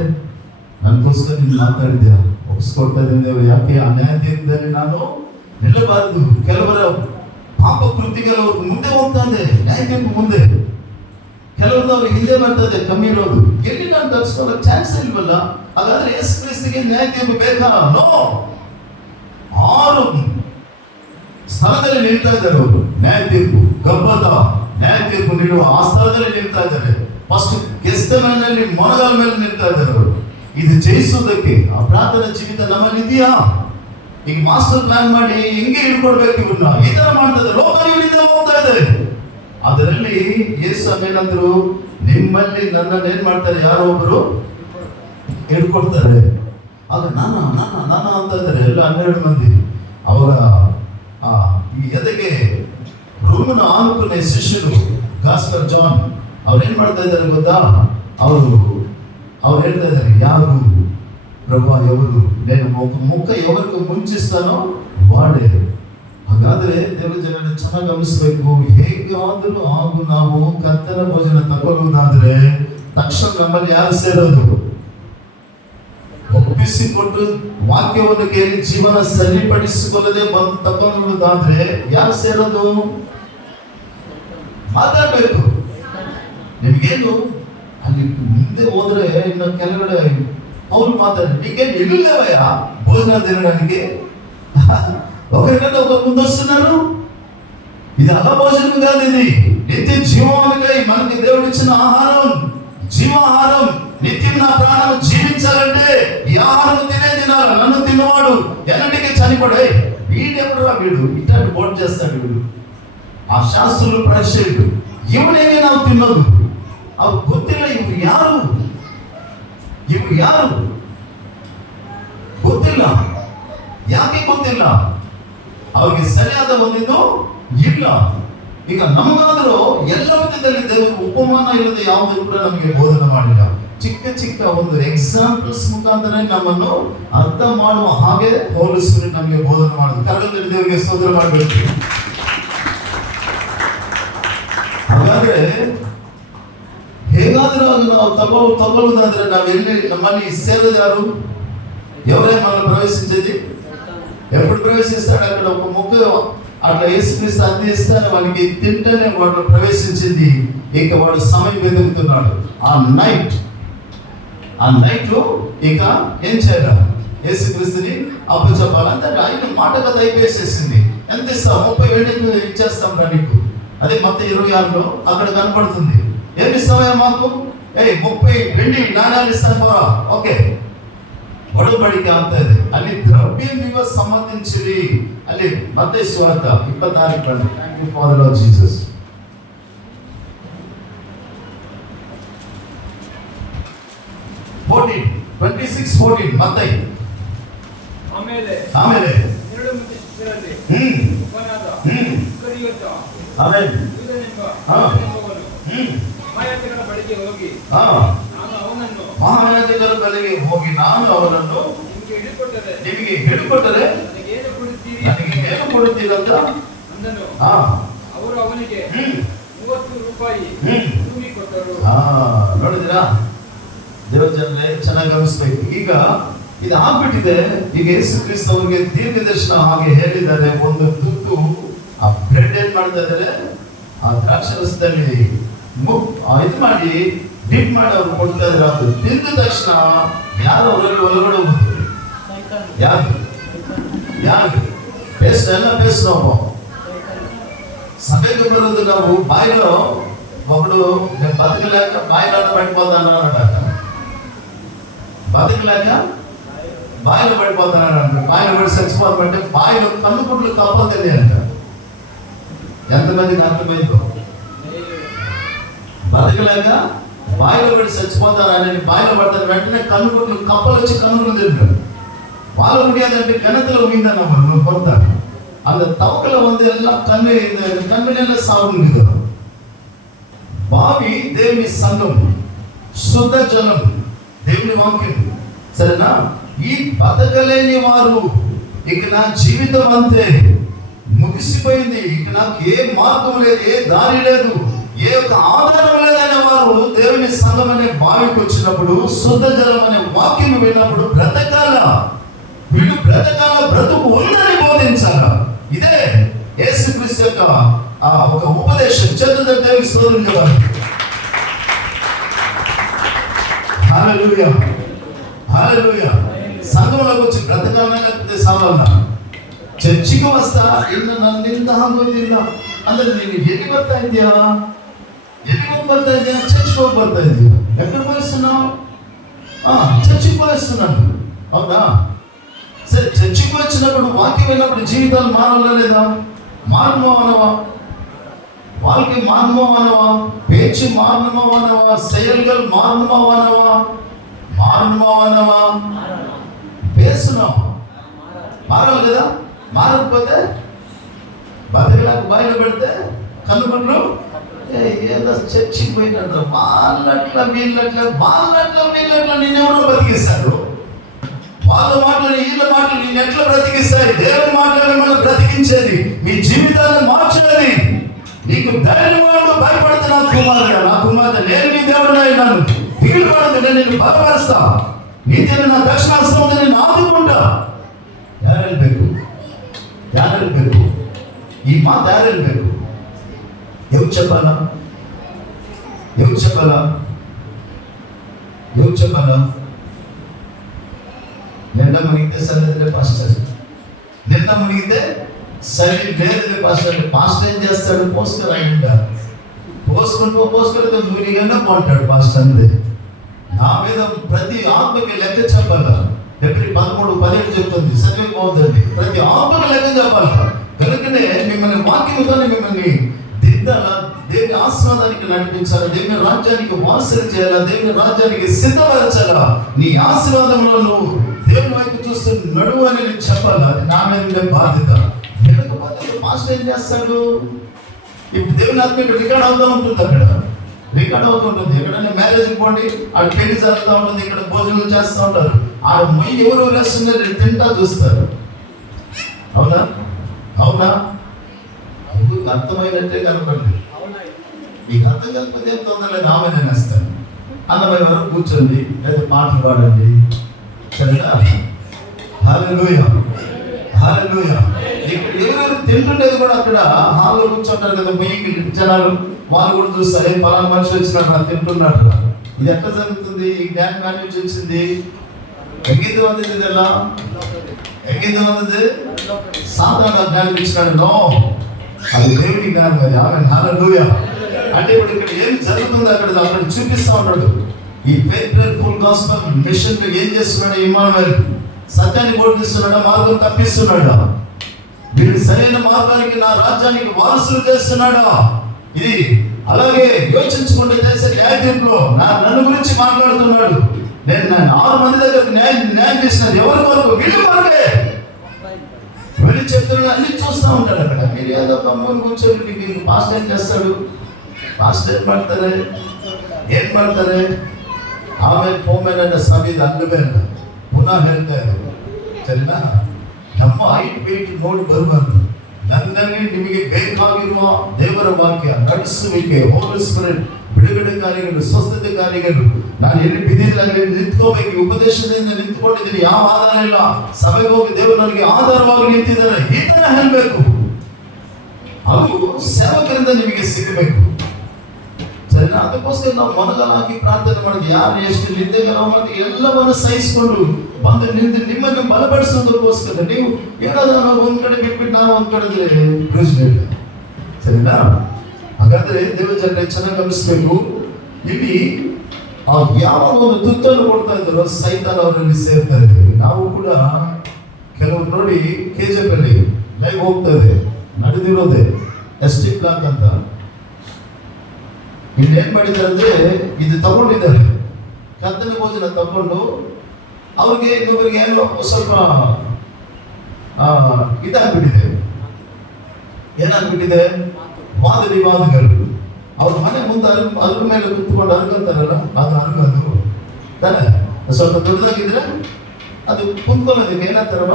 ನನಗೋಸ್ಕರ ನೀನು ಮಾತಾಡಿದ್ಯಾ, ಒಪ್ಪಿಸ್ಕೊಡ್ತಾ ಇದ್ದೀನಿ ದೇವರು. ಯಾಕೆ ಅನ್ಯಾಯ ತೀರ್ಪದಲ್ಲಿ ನಾನು ನಿಲ್ಲಬಾರದು. ಕೆಲವರ ಪಾಪ ಕೃತಿಗಳು ಮುಂದೆ ಹೋಗ್ತಾ ಇದೆ, ನ್ಯಾಯ ತೀರ್ಪು ಮುಂದೆ. ಕೆಲವ್ರದ್ದು ಅವ್ರಿಗೆ ಹಿಂದೆ ಬರ್ತಾ ಇದೆ, ಕಮ್ಮಿ ಇರೋದು. ಎಲ್ಲಿ ನಾನು ತಪ್ಪಿಸ್ಕೊಳ್ಳೋ ಚಾನ್ಸ್ ಇಲ್ವಲ್ಲ? ಹಾಗಾದ್ರೆ ಯೇಸು ಕ್ರಿಸ್ತನಿಗೆ ನ್ಯಾಯ ತೀರ್ಪು ಬೇಕಾ? ನೋ. 6 ಸ್ಥಳದಲ್ಲಿ ನಿಲ್ತಾ ಇದ್ದಾರೆ ಅವರು. ನ್ಯಾಯ ತೀರ್ಪು ಗಬ್ಬದ ನ್ಯಾಯ ತೀರ್ಪು ನೀಡುವ ಆ ಸ್ಥಳದಲ್ಲಿ ನಿಲ್ತಾ ಇದ್ದಾರೆ. ಫಸ್ಟ್ ಗೆಸ್ತಮನೆಯಲ್ಲಿ ಮೊಣಗಾಲ ಮೇಲೆ ನಿಲ್ತಾ ಇದ್ದಾರೆ ಅವರು. ಇದು ಜಯಿಸುವುದಕ್ಕೆ ಆ ಪ್ರಾರ್ಥನಾ ಜೀವಿತ ನಮ್ಮಲ್ಲಿ ಇದೆಯಾ? ಈಗ ಮಾಸ್ಟರ್ ಪ್ಲಾನ್ ಮಾಡಿ ಹೆಂಗೆ ಹಿಡ್ಕೊಡ್ಬೇಕು ಇವ್ರನ್ನ, ಈ ತರ ಮಾಡ್ತಾ ಇದ್ದಾರೆ. ಲೋಕ ಇವರಿಂದ ಹೋಗ್ತಾ ಇದೆ. ಅದರಲ್ಲಿ ಯೇಸು ಏನಂದ್ರು, ನಿಮ್ಮಲ್ಲಿ ನನ್ನನ್ನು ಏನ್ ಮಾಡ್ತಾರೆ, ಯಾರೋ ಒಬ್ರು ಹಿಡ್ಕೊಡ್ತಾರೆ. ಆಗ ನಾನ ಅಂತ ಇದ್ದಾರೆ ಎಲ್ಲ 12 ಮಂದಿ. ಅವಾಗ ಈ ಎದೆಗೆ ರೂಮನ್ನು ಆನುకునే ಶಿಷ್ಯರು ಗಾಸ್ಪರ್ ಜಾನ್ ಅವ್ರು ಏನ್ ಮಾಡ್ತಾ ಇದ್ದಾರೆ ಗೊತ್ತಾ? ಅವ್ರು ಹೇಳ್ತಾ ಇದ್ದಾರೆ, ಯಾರು ಪ್ರಭಾ ఎవరు, నేను ಮುಖ ఎవరికి ಮುಂಚಿಸ್ತಾನೋ ವಾಡೆ. ಹಾಗಾದ್ರೆ ದೇವರ ಜನರನ್ನು ಚೆನ್ನಾಗಿ ಗಮನಿಸಬೇಕು. ಹೇಗಾದರೂ ಹಾಗೂ ನಾವು ಕರ್ತನ ಭೋಜನ ತಗೊಳ್ಳುವುದಾದ್ರೆ ತಕ್ಷಣ ನಮ್ಮಲ್ಲಿ ಯಾರು ಸೇರೋದು? ಒಪ್ಪಿಸಿಕೊಟ್ಟು ವಾಕ್ಯವನ್ನು ಕೇಳಿ ಜೀವನ ಸರಿಪಡಿಸಿಕೊಳ್ಳದೆ ಬಂದು ತಗೊಳ್ಳುವುದಾದ್ರೆ ಯಾರು ಸೇರೋದು? ಮಾತಾಡ್ಬೇಕು. ನಿಮ್ಗೇನು ಅಲ್ಲಿ ಮುಂದೆ ಹೋದ್ರೆ ಇನ್ನು ಕೆಳಗಡೆ పౌలు మాట్లాడు, నీకేం ఇల్లు లేవయ్యా భోజనాలు తినడానికి? ఒకరికంటే ఒకరు ముందు వస్తున్నారు. ఇది అలా భోజనం కాదు, ఇది నిత్య జీవానికై మనకి దేవుడు ఇచ్చిన ఆహారం, జీవాహారం. నిత్యం నా ప్రాణం జీవించాలంటే ఈ ఆహారం తినాలి. నన్ను తిన్నవాడు ఎన్నటికీ చనిపోడే. వీడెప్పుడు రా వీడు ఇట్లాంటి బోట్ చేస్తాడు వీడు. ఆ శాస్త్రులు పరిచయుడు ಇವನೇನೆ ನಾವು ತಿನ್ನೋದು. ಅವ್ರು ಗೊತ್ತಿಲ್ಲ ಇವ್ರು ಯಾರು ಗೊತ್ತಿಲ್ಲ. ಯಾಕೆ ಗೊತ್ತಿಲ್ಲ? ಅವ್ರಿಗೆ ಸರಿಯಾದ ಒಂದಿದು ಇಲ್ಲ. ಈಗ ನಮಗಾದರೂ ಎಲ್ಲ ವಿಧದಲ್ಲಿ ದೇವರು ಉಪಮಾನ ಇಲ್ಲದೆ ಯಾವುದು ಕೂಡ ನಮಗೆ ಬೋಧನೆ ಮಾಡಿಲ್ಲ. ಚಿಕ್ಕ ಒಂದು ಎಕ್ಸಾಂಪಲ್ಸ್ ಮುಖಾಂತರ ನಮ್ಮನ್ನು ಅರ್ಥ ಮಾಡುವ ಹಾಗೆ ಹೋಲಿಸಿ ನಮಗೆ ಬೋಧನೆ ಮಾಡುದು. ಕರಗದಲ್ಲಿ ದೇವರಿಗೆ ಸ್ತೋತ್ರ ಮಾಡಬೇಕು. ಹಾಗಾದ್ರೆ ಹೇಗಾದ್ರೂ ಅದು ನಾವು ತಗೊಳ್ಳುವುದಾದ್ರೆ ನಾವು ಎಲ್ಲಿ ನಮ್ಮಲ್ಲಿ సేవలు ಯಾರು? ఎవరే మనం ప్రవేశించేది? ఎప్పుడు ప్రవేశిస్తాడు? అక్కడ ఒక ముక్క అట్లా యేసుక్రీస్తు అందిస్తాను వాళ్ళకి తింటనే వాడు ప్రవేశించింది. ఇక వాడు సమయం వెతుకుతున్నాడు. ఆ నైట్ లో ఇక ఏం చేయాలి? యేసుక్రీస్తుని అప్పచెప్పాలంటే ఆయన మాట కథ అయిపోయేసేసింది. ఎంత ఇస్తాం? 30 వెండి ఇచ్చేస్తాం రా నీకు. అదే మత్తయి 26లో అక్కడ కనపడుతుంది. ఏమి ఇస్తావా మాకు? 30 వెండి నాణ్యాలు ఇస్తాను పోరా. ఓకే, ಒಡಂಬಡಿಕೆ ಆಗ್ತಾ ಇದೆ. ಅಲ್ಲಿ ದ್ರವ್ಯ ನೀವು ಸಂಬಂಧಿಸಿರಿ. ಅಲ್ಲಿ ಮತ್ತೈ ಸುವಾರ್ತ 26 ಬನ್ನಿ. Thank you for the Lord Jesus. 26:14 ಮತ್ತೈ. ಆಮೇಲೆ ಎರಡು ಮಂದಿರಲ್ಲಿ ಒಬ್ಬನಾದ ಇಸ್ಕರಿಯೋತ ಆಮೆನ್ ಯೂದನೆಂಬವನು ಮಹಾಯಾಜಕನ ಬಳಿಗೆ ಹೋಗಿ ಮಹಾಯಾಜಕರ ಬಳಿಗೆ ಹೋಗಿ ನಾನು ಅವರನ್ನು ನಿಮಗೆ ಹಿಡಿಕೊಟ್ಟರೆ ನನಗೆ ಏನು ಕೊಡುತ್ತೀರಿ ಅಂತ ಅಂದನು. ಅವರು ಅವನಿಗೆ 30 ರೂಪಾಯಿ ಭೂಮಿ ಕೊಟ್ಟರು. ನೋಡಿದಿರಾ ದೇವಜನರೇ, ಚೆನ್ನಾಗಿ ಗಮನಿಸಬೇಕು. ಈಗ ಇದು ಆಗ್ಬಿಟ್ಟಿದೆ. ಈಗ ಯೇಸು ಕ್ರಿಸ್ತ ಅವರಿಗೆ ದೀರ್ಘದರ್ಶನ ಹಾಗೆ ಹೇಳಿದ್ದಾರೆ. ಒಂದು ತುತ್ತು ಆ ಬ್ರೆಡ್ ಏನ್ ಮಾಡ್ತಾ ಇದ್ದಾರೆ, ಆ ದ್ರಾಕ್ಷರಸದಲ್ಲಿ ಇದು ಮಾಡಿ ಡಿಪ್ ಮಾಡಿ ಅವ್ರು ಕೊಡ್ತಾ ಇದ್ದಾರೆ. ಅದು ತಿಂದ ತಕ್ಷಣ ಯಾರು ಅವರಲ್ಲಿ ಒಳಗಡೆ ಹೋಗ್ಬೋದು? ಯಾರು ಬೇಸ್ ಎಲ್ಲ ಬೇಸ್ ನಾವು సభకు బరోదు ನಾವು బాయిలో ఒకడు నేను బతకలేక బాయిలో పడిపోతాను అన్నాడట. బతకలేక బాయిలో పడిపోతున్నాడు అంట. బాయిలో పడి చచ్చిపోతామంటే బాయిలో కన్నుకుట్లు కప్పతుంది అంట. ఎంతమందికి అర్థమైందో? బతకలేక బాయిలో పడి చచ్చిపోతారని బాయిలో పడతారు. వెంటనే కన్నుకుట్లు కప్పలు వచ్చి కన్నుకులు తింటారు. வாழ முடியாதுன்ட்டு கிணத்துல உயிர்ந்தாங்க பொறுத்தாங்க. அந்த தவக்கல எல்லாம் கண்ணில சாவுங்குது. బావి దేవుని సంఘం, శుద్ధ జలం, దేవుని వాక్యం. సరేనా? ఈ బతకలేని వారు ఇక నా జీవితం అంతే ముగిసిపోయింది, ఇక నాకు ఏ మార్గం లేదు, ఏ దారి లేదు, ఏ ఒక ఆధారం లేదనే వారు దేవుని సంఘం అనే బావికి వచ్చినప్పుడు, శుద్ధ జలం అనే వాక్యం విన్నప్పుడు బ్రతకాల. వీళ్ళు బ్రతకాల, బ్రతుకు ఉందని బోధించాల. ఇదే యేసుక్రీస్తు యొక్క ఒక ఉపదేశం. చదువు దేవునికి స్తోత్రం చెప్పాలి. హల్లెలూయా, హల్లెలూయా. సంఘంలోకి వచ్చి బ్రతకాలన్నా లేకపోతే సావాలన్నా? ಚರ್ಚಿಗೆ ವಸ್ತಾ ಇನ್ನು ನನ್ನಿಂದ ಆಗೋದಿಲ್ಲ ಅಂದ್ರೆ ನೀನು ಎಲ್ಲಿ ಬರ್ತಾ ಇದೆಯಾ? ಚರ್ಚ್ಗೆ ಹೋಗಿ ಬರ್ತಾ ಇದೆಯಾ? ఎక్కడ పోయిస్తున్నావు? చర్చికి పోయిస్తున్నాను. అవునా? సరే, చర్చికి వచ్చినప్పుడు వాక్యం విన్నప్పుడు జీవితాలు మారాలా లేదా? మారணுமா అనవా? வாழ்க்கை மாறணுமா అనవా? பேச்சு மாறணுமா అనవా? செயல்கள் மாறணுமா అనవా? మారணுமா అనవా? பேசணும், మారాలి కదా. మారకపోతే బతకలేక బాయిలో పెడితే కన్నుకుంటూ ఏదో చర్చికి పోయినట్టు వాళ్ళట్లా వీళ్ళట్లా నిన్నెవరో బ్రతికిస్తారు. వాళ్ళ మాటలు వీళ్ళ మాటలు నేను ఎట్లా బ్రతికిస్తాయి? దేవుని మాటలు మనం బ్రతికించేది, మీ జీవితాన్ని మార్చేది. నీకు ధైర్యవాడు భయపడితే నా కుమార్తె నేను నీ దేవుడిని అయినాను, దిగులు పడదు, నేను నిన్ను బలపరుస్తా, నీతిని నా దక్షిణాస్తం నేను ఆదుకుంటా. ಯಾರಿರ್ಬೇಕು? ಈ ಮಾತು ಯಾರಿರ್ಬೇಕು? ఎవరు చెప్పాలా? మునిగితే సరిలేదులే పాస్టర్, నిన్న మునిగితే సరి లేదులే పాస్టర్ అంటే పాస్టర్ ఏం చేస్తాడు? పోస్టర్ అయ్యిందా, పోసుకుంటూ మునిగన్నా పోంటాడు పాస్టర్. అంతే. నా మీద ప్రతి ఆత్మకి లెక్క చెప్పాలా. ఎప్పుడు 13:17 చెప్తుంది, చదివిపోతుంది. ప్రతి ఆత్మకి లెక్క చెప్పాలా. కనుకనే మిమ్మల్ని వాక్యంతోనే మిమ్మల్ని దిద్దాలా, దేవుని ఆశీర్వాదానికి నడిపించాలా, దేవుని రాజ్యానికి వారసులు చేయాలా, దేవుని రాజ్యానికి సిద్ధపరచాలా. నీ ఆశీర్వాదంలో నువ్వు దేవుని వైపు చూస్తూ నడువు అని నేను చెప్పాలా. అది నా మీద ఉండే బాధ్యత. లేకపోతే మాస్టర్ ఏం చేస్తాడు? ఇప్పుడు దేవుని ఆత్మ రికార్డ్ అవుతూ ఉంటుంది, అక్కడ రికార్డ్ అవుతుంటుంది. ఎక్కడైనా మ్యారేజ్కి పోండి, ఆడ పెళ్లి జరుగుతూ ఉంటుంది, ఇక్కడ భోజనం చేస్తూ ఉంటారు. ఆడ మొయ్యి ఎవరు వేస్తున్నారు తింటా చూస్తారు. అవునా? అవునా? అర్థమైనట్టే కనపడింది. మీకు అర్థం కాకపోతే ఏం తొందరలేదు, ఆమె నేను వేస్తాను. అందమైన వరకు కూర్చోండి, లేదా పాటలు పాడండి. సరేనా? హల్లెలూయా, హల్లెలూయా. ఇక్కడ ఎవరెవరు తింటుండేది కూడా అక్కడ హాల్లో కూర్చుంటారు కదా మొయ్యి జనాలు, వాళ్ళు కూడా చూస్తారు పలానా మనిషి వచ్చినట్టు నాకు తింటున్నట్టు. ఇది ఎట్లా జరుగుతుంది? ఈ జ్ఞానం కానీ వచ్చింది ఎంగిద్దు వందది, ఇది ఎలా ఎంగిద్దు వందది? సాధారణ జ్ఞానం ఇచ్చినాడు. నో, అది దేవుడి జ్ఞానం. అది ఆమె. హల్లెలూయా. అంటే ఇప్పుడు ఇక్కడ ఏం జరుగుతుందో అక్కడ చూపిస్తూ ఉన్నాడు. ఈ ఫుల్ గాస్పెల్ మిషన్ లో ఏం చేస్తున్నాడు? ఇమ్మానుయేల్ సత్యాన్ని బోధిస్తున్నాడా, మార్గం తప్పిస్తున్నాడా? వీడు సరైన మార్గానికి, నా రాజ్యానికి వారసులు చేస్తున్నాడా? ఇది అలాగే యోచించుకుంటూ చేసే న్యాయతీర్పులో నన్ను గురించి మాట్లాడుతున్నాడు. నేను 6 మంది దగ్గర న్యాయం చేసినది ఎవరి వరకు? వీళ్ళు వరకే. వెళ్ళి చెప్తున్నాడు, అన్ని చూస్తూ ఉంటాడు అక్కడ. మీరు ఏదో కమ్మని కూర్చొని మీకు పాస్టర్ ఏం చేస్తాడు? పాస్టర్ ఏం పడతారే, ఏం పడతారే? ಆಮೇಲೆ ಹೋಮೇನ ಸಭೆದ ಅಲ್ಲಬೇಡ ಪುನಃ ಹೇಳ್ತಾ ಇದ್ದಾರೆ. ಸರಿನಾ? ನಮ್ಮ ಹೈಟ್ ವೇಟ್ ನೋಡಿ ಬರಬಾರ್ದು. ನನಗೆ ನಿಮಗೆ ಬೇಕಾಗಿರುವ ದೇವರ ವಾಕ್ಯ, ನಡೆಸುವಿಕೆ, ಹೋಲಿ ಸ್ಪಿರಿಟ್, ಬಿಡುಗಡೆ ಕಾರ್ಯಗಳು, ಸ್ವಸ್ಥತೆ ಕಾರ್ಯಗಳು. ನಾನು ಎಲ್ಲಿ ಬಿದ್ದಿಲ್ಲ ಅಲ್ಲಿ ನಿಂತ್ಕೋಬೇಕು. ಉಪದೇಶದಿಂದ ನಿಂತ್ಕೊಂಡಿದ್ದೀನಿ, ಯಾವ ಆಧಾರ ಇಲ್ಲ. ಸಭೆಗೆ ಹೋಗಿ ದೇವರು ನನಗೆ ಆಧಾರವಾಗಿ ನಿಂತಿದ್ದಾರೆ, ಈ ತರ ಹೇಳಬೇಕು. ಅದು ಸೇವಕರಿಂದ ನಿಮಗೆ ಸಿಗಬೇಕು. ಸರಿನಾ? ಅದಕ್ಕೋಸ್ಕರ ನಾವು ಮನಗಲಾಗಿ ಪ್ರಾರ್ಥನೆ ಮಾಡಿದ್ವಿ. ಯಾರು ಎಷ್ಟು ನಿಂದೆಗರೋ ಮತ್ತೆ ಎಲ್ಲವನ್ನು ಸಹಿಸಿಕೊಂಡು ಬಂದು ನಿಮ್ಮನ್ನು ಬಲಪಡಿಸೋದಕ್ಕೋಸ್ಕರ. ನೀವು ಏನಾದ್ರೂ ನಾವು ಒಂದ್ ಕಡೆ ಬಿಟ್ಬಿಟ್ಟು ನಾವು ಒಂದ್ ಕಡೆ ಪ್ರಯೋಜನ ಇಲ್ಲ. ಸರಿನಾ? ಹಾಗಾದ್ರೆ ದೇವಜನರೇ ಚೆನ್ನಾಗಿ ಗಮನಿಸಬೇಕು. ಇಲ್ಲಿ ಯಾವ ಒಂದು ತುತ್ತನ್ನು ಕೊಡ್ತಾ ಇದ್ದಾರೋ ಸೈತಾನ ಅವರಲ್ಲಿ ಸೇರ್ತಾ ಇದ್ದೀವಿ. ನಾವು ಕೂಡ ಕೆಲವು ನೋಡಿ KGF ಅಲ್ಲಿ ಲೈವ್ ಹೋಗ್ತಾ ಇದೆ, ನಡೆದಿರೋದೆ ST ಬ್ಲಾಕ್ ಅಂತ. ಇಲ್ಲಿ ಏನ್ ಮಾಡಿದ್ದಾರೆ ಅಂದ್ರೆ, ಇದು ತಗೊಂಡಿದ್ದಾರೆ ಕರ್ತನ ಭೋಜನ ತಗೊಂಡು ಅವ್ರಿಗೆ ಇನ್ನೊಬ್ಬರಿಗೆ ಏನೋ ಸ್ವಲ್ಪ ಇದಾಗ್ಬಿಟ್ಟಿದೆ. ಏನಾಗ್ಬಿಟ್ಟಿದೆ? ವಾದ ವಿವಾದಗಳು. ಅವ್ರ ಮನೆ ಮುಂದೆ ಅದ್ರ ಮೇಲೆ ಕುತ್ಕೊಂಡು ಅರ್ಗಂತಾರಲ್ಲ, ಅದು ಅರ್ಗದು ತಾನೆ. ಸ್ವಲ್ಪ ದೊಡ್ಡದಾಗಿದ್ರೆ ಅದು ಕುಂತ್ಕೊಳ್ಳೋದಕ್ಕೆ ಏನಂತಾರಮ್ಮ?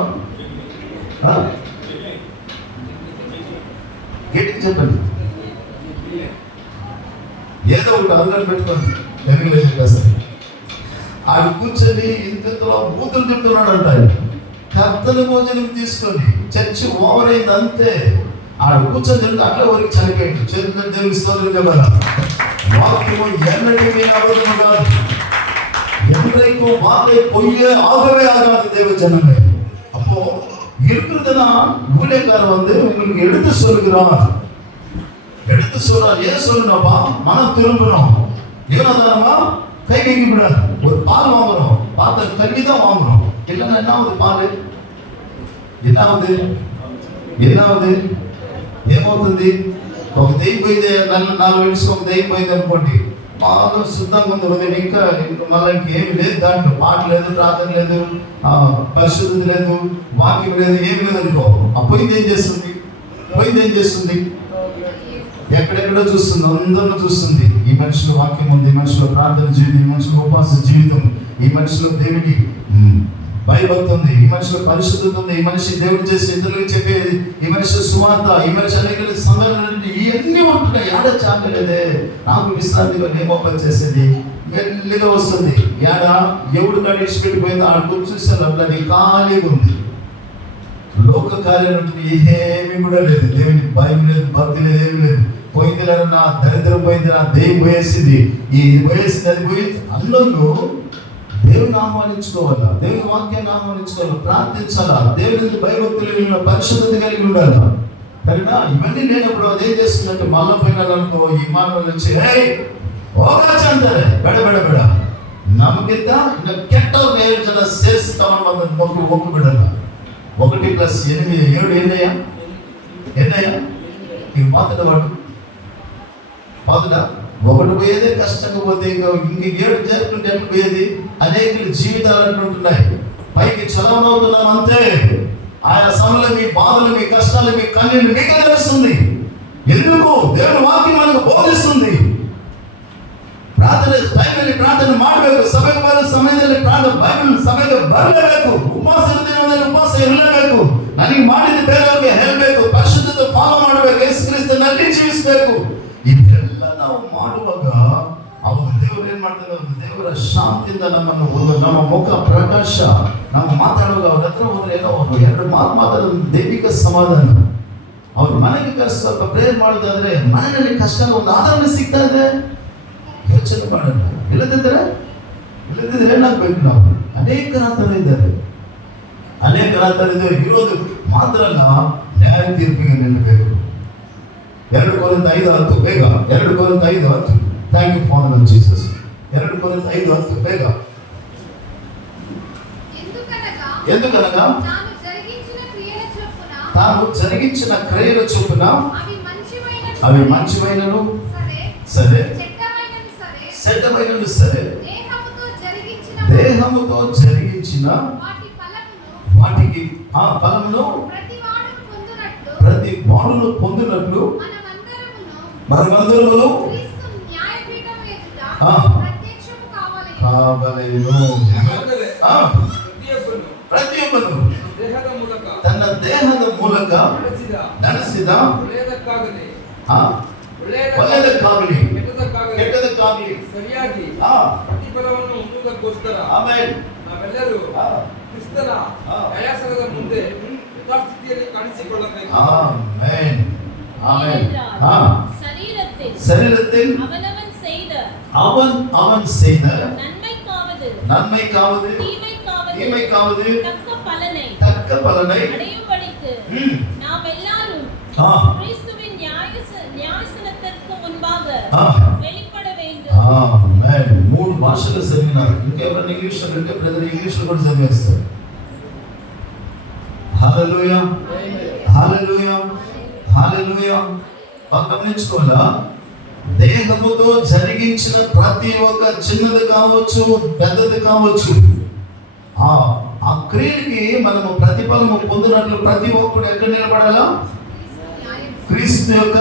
గట్టిగా చెప్పండి. ఏదో ఒకటి అలవాటు పెట్టుకోండి. ఎన్నికలు చెప్పేస్తారు. ఆడు కూర్చొని ఇంతలో బూతులు తింటున్నాడు అంట. కర్తల భోజనం తీసుకొని చర్చి ఓవర్ అయింది అంతే. ఆడు కూర్చొని తింటే అట్లా వరకు చనిపోయింది. చేతుల్లో దేవుని స్తోత్రం చెప్పాలి. వాక్యము ఎన్నటికీ అబద్ధము కాదు. என்றைக்கும் வார்த்தை பொய்யே ஆகவே ஆகாது தேவ ஜனமே. அப்போ இருக்கிறதுனா ஊழியக்காரர் உங்களுக்கு எடுத்து சொல்கிறார். எடுத்து சொல்றார். ஏன் சொல்லணும்ப்பா? மனம் திரும்பணும். ஏனாதானமா கை வைக்க கூடாது. ஒரு பால் வாங்குறோம், பாத்திர தண்ணி தான் வாங்குறோம். இல்லைன்னா என்ன ஆகுது? పాలు ఏమవుతుంది? ఏమవుతుంది? ఒక దెయ్యం పోయింది, 4 నిమిషం ఒక దెయ్యం పోయింది అనుకోండి, బాగా శుద్ధంగా ఉంది హృదయం. ఇంకా మళ్ళీ ఇంకేమి లేదు దాంట్లో. పాట లేదు, ప్రార్థన లేదు, పరిశుద్ధత లేదు, వాక్యం లేదు, ఏమి లేదు అనుకో. ఆ పోయింది ఏం చేస్తుంది? ఎక్కడెక్కడో చూస్తుంది, అందరిలో చూస్తుంది. ఈ మనిషిలో వాక్యం ఉంది, ఈ మనిషిలో ప్రార్థన జీవితం, ఈ మనిషిలో ఉపవాస జీవితం, ఈ మనిషిలో దేవుడికి భయభక్తి ఉంది, ఈ మనిషిలో పరిశుద్ధత ఉంది, ఈ మనిషి దేవుడు చేసి ఇతరులకు చెప్పేది, ఈ మనిషి సువార్త, ఈ మనిషి అనేక సంఘాలు ఇవన్నీ ఉంటున్నాయి. ఏడ చాకలేదే, నాకు విశ్రాంతిగా ఏమో పని చేసేది మెల్లిగా వస్తుంది. ఏడ ఎవడు కాడ ఇచ్చిపెట్టిపోయిందో ఆడ కూర్చొస్తే అది ఖాళీగా ఉంది. లోక కార్యాలు ఏమీ కూడా లేదు. దేవుని భయం లేదు, భక్తి లేదు, ఏమి లేదు. పోయింది లేదు, నా దరిద్రం పోయింది, నా దెయ్యం పోయేసింది, ఈ పోయేసింది, అది పోయింది. అందులో దేవుని ఆహ్వానించుకోవాలా, దేవుని వాక్యాన్ని ఆహ్వానించుకోవాలా, ప్రార్థించాలా, దేవుని భయభక్తులు పరిశుద్ధత కలిగి ఉండాలా. సరేనా? ఇవన్నీ లేనప్పుడు అదేం చేస్తుందంటే మళ్ళీ పోయినాలనుకో ఈ మానవుల నుంచి ಹೋಗಾಚೆ ಅಂತಾರೆ. ಬೇಡ ಬೇಡ ಬೇಡ, ನಮಗಿಂತ ಇನ್ನು ಕೆಟ್ಟವ್ರನ್ನ 7 ಜನ ಸೇರಿಸಿ ತಗೊಂಡು ಬಂದ ಮಕ್ಕಳು ಹೋಗ್ಬಿಡಲ್ಲ. 1+8 7 ఎన్నయ్యా నీకు మాట్లాడవాడు మాట్లాడా. ఒకటి పోయేదే కష్టంగా పోతే ఇంక 7 జరుగుతుంటే ఎట్లా పోయేది? అనేకుల జీవితాలు అంటుంటున్నాయి. పైకి చలమవుతున్నాం అంతే. ఆయా సమయంలో మీ బాధలు, మీ కష్టాలు, మీ కన్నీళ్ళు మీకే తెలుస్తుంది. ఎందుకు? దేవుని వాక్యం మనకు బోధిస్తుంది. ಪ್ರಾರ್ಥನೆ ಟೈಮಲ್ಲಿ ಪ್ರಾರ್ಥನೆ ಮಾಡಬೇಕು. ಸಭೆಗೆ ಬರೋ ಸಮಯದಲ್ಲಿ ಬೈಬಲ್ ಸಭೆಗೆ ಬರಲೇಬೇಕು. ಉಪವಾಸ ದಿನದಲ್ಲಿ ಉಪವಾಸ ಇರಲೇಬೇಕು. ನನಗೆ ಮಾಡಿದ ಬೇರೆಯವ್ರಿಗೆ ಹೇಳಬೇಕು, ಪರಿಶುದ್ಧತೆ ಫಾಲೋ ಮಾಡಬೇಕು, ಯೇಸು ಕ್ರಿಸ್ತನಲ್ಲಿ ಜೀವಿಸಬೇಕು. ಇದೆಲ್ಲ ನಾವು ಮಾಡುವಾಗ ಅವಾಗ ದೇವರು ಏನ್ ಮಾಡ್ತಾರೆ? ದೇವರ ಶಾಂತಿಯಿಂದ ನಮ್ಮ ಮುಖ ಪ್ರಕಾಶ. ನಾವು ಮಾತಾಡುವಾಗ ಅವ್ರ ಹತ್ರ ಹೋದ್ರೆ ಏನೋ 2 ಮಾತು ಮಾತಾಡೋದು ದೈವಿಕ ಸಮಾಧಾನ. ಅವ್ರ ಮನೆಗೆ ಸ್ವಲ್ಪ ಪ್ರೇಯರ್ ಮಾಡೋದಾದ್ರೆ ಮನೆಯಲ್ಲಿ ಕಷ್ಟ ಒಂದು ಆದರಣೆ ಸಿಗ್ತಾ ಇದೆ. ಯೋಚನೆ ಮಾಡೋಣ. ಇಲ್ಲದಿದ್ದರೆ ಏನಾಗಬೇಕು? ನಾವು ಅನೇಕರಾತರ ಇದ್ದಾರೆ. ಇರೋದು ಮಾತ್ರ ಅಲ್ಲ, ನ್ಯಾಯ ತೀರ್ಪಿಗೆ ನಿಲ್ಲಬೇಕು. 2 ಕೊರಿಂಥ 5:10 ಬೇಗ. 2 ಕೊರಿಂಥ 5:10. Thank you Father of Jesus. 2 ಕೊರಿಂಥ 5:10 ಬೇಗ. ఎందుకనగా తాను జరిగించిన క్రియల చొప్పున అవి మంచివైనను సరే, చెడ్డమైనను సరే, దేహముతో జరిగించిన వాటికి ఆ ఫలమును ప్రతి వాడును పొందినట్లు మనమందరమును కావలేను. ಪ್ರತಿಯೊಬ್ಬನು ತನ್ನ ದೇಹದ ಮೂಲಕ ನಡೆಸಿದ ಒಳ್ಳೆಯದಕ್ಕಾಗಲಿ ಕೆಟ್ಟದಕ್ಕಾಗಲಿ ಸರಿಯಾಗಿ ಪ್ರತಿಫಲವನ್ನು ಹೊಂದುವುದಕ್ಕೋಸ್ಕರ ನಾವೆಲ್ಲರೂ ಕ್ರಿಸ್ತನ ನ್ಯಾಯಾಸನದ ಮುಂದೆ ಯಥಾಸ್ಥಿತಿಯಲ್ಲಿ ಕಾಣಿಸಿಕೊಳ್ಳಬೇಕು. ஆமென் ஆமென். சரீரத்தில் அவன் செய்த நன்மைக்காவது தீமைக்காவது தக்க பலனை அடையும்படிக்கு நாம் எல்லாரும் கிறிஸ்துவின் న్యాయసనத்திற்கு முன்பாக வெளிப்பட வேண்டும். ఆమేన్. 3 భాషలు చదివినారు. ఇంకెవరైనా ఇంగ్లీష్ అంటే బ్రదర్ ఇంగ్లీష్ కూడా చదివేస్తారు. హల్లెలూయా హల్లెలూయా హల్లెలూయా. గమనించుకోవాలా, దేహముతో జరిగించిన ప్రతి ఒక్క చిన్నది కావచ్చు, పెద్దది కావచ్చు, ఆ క్రియకి మనము ప్రతిఫలము పొందినట్లు ప్రతి ఒక్కడు ఎక్కడ నిలబడాలా? క్రీస్తు యొక్క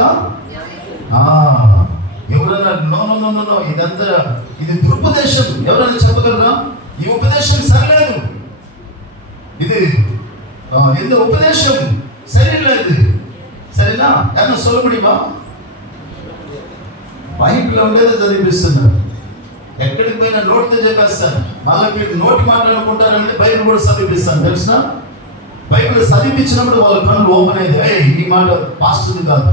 ఎవరైనా నో ఇదంతా ఇది దురుపదేశం. ఎవరైనా చెప్పగలరా? ఈ ఉపదేశం సరిలేదు, ఇది இந்த ఉపదేశం సరిలేదు. సరేనా? ఏమన్నా சொல்ல முடியுமா? బైబిల్లో ఉండేదో చదివిస్తున్నారు. ఎక్కడికి పోయినా నోటితో చెప్పేస్తాను. మళ్ళీ మీరు నోటి మాట్లాడుకుంటారంటే బైబిల్ కూడా చదివిస్తాను. తెలిసిన బైబిల్ చదివించినప్పుడు వాళ్ళ కళ్ళు ఓపెన్ అయింది. ఈ మాట పాస్టర్ది కాదు,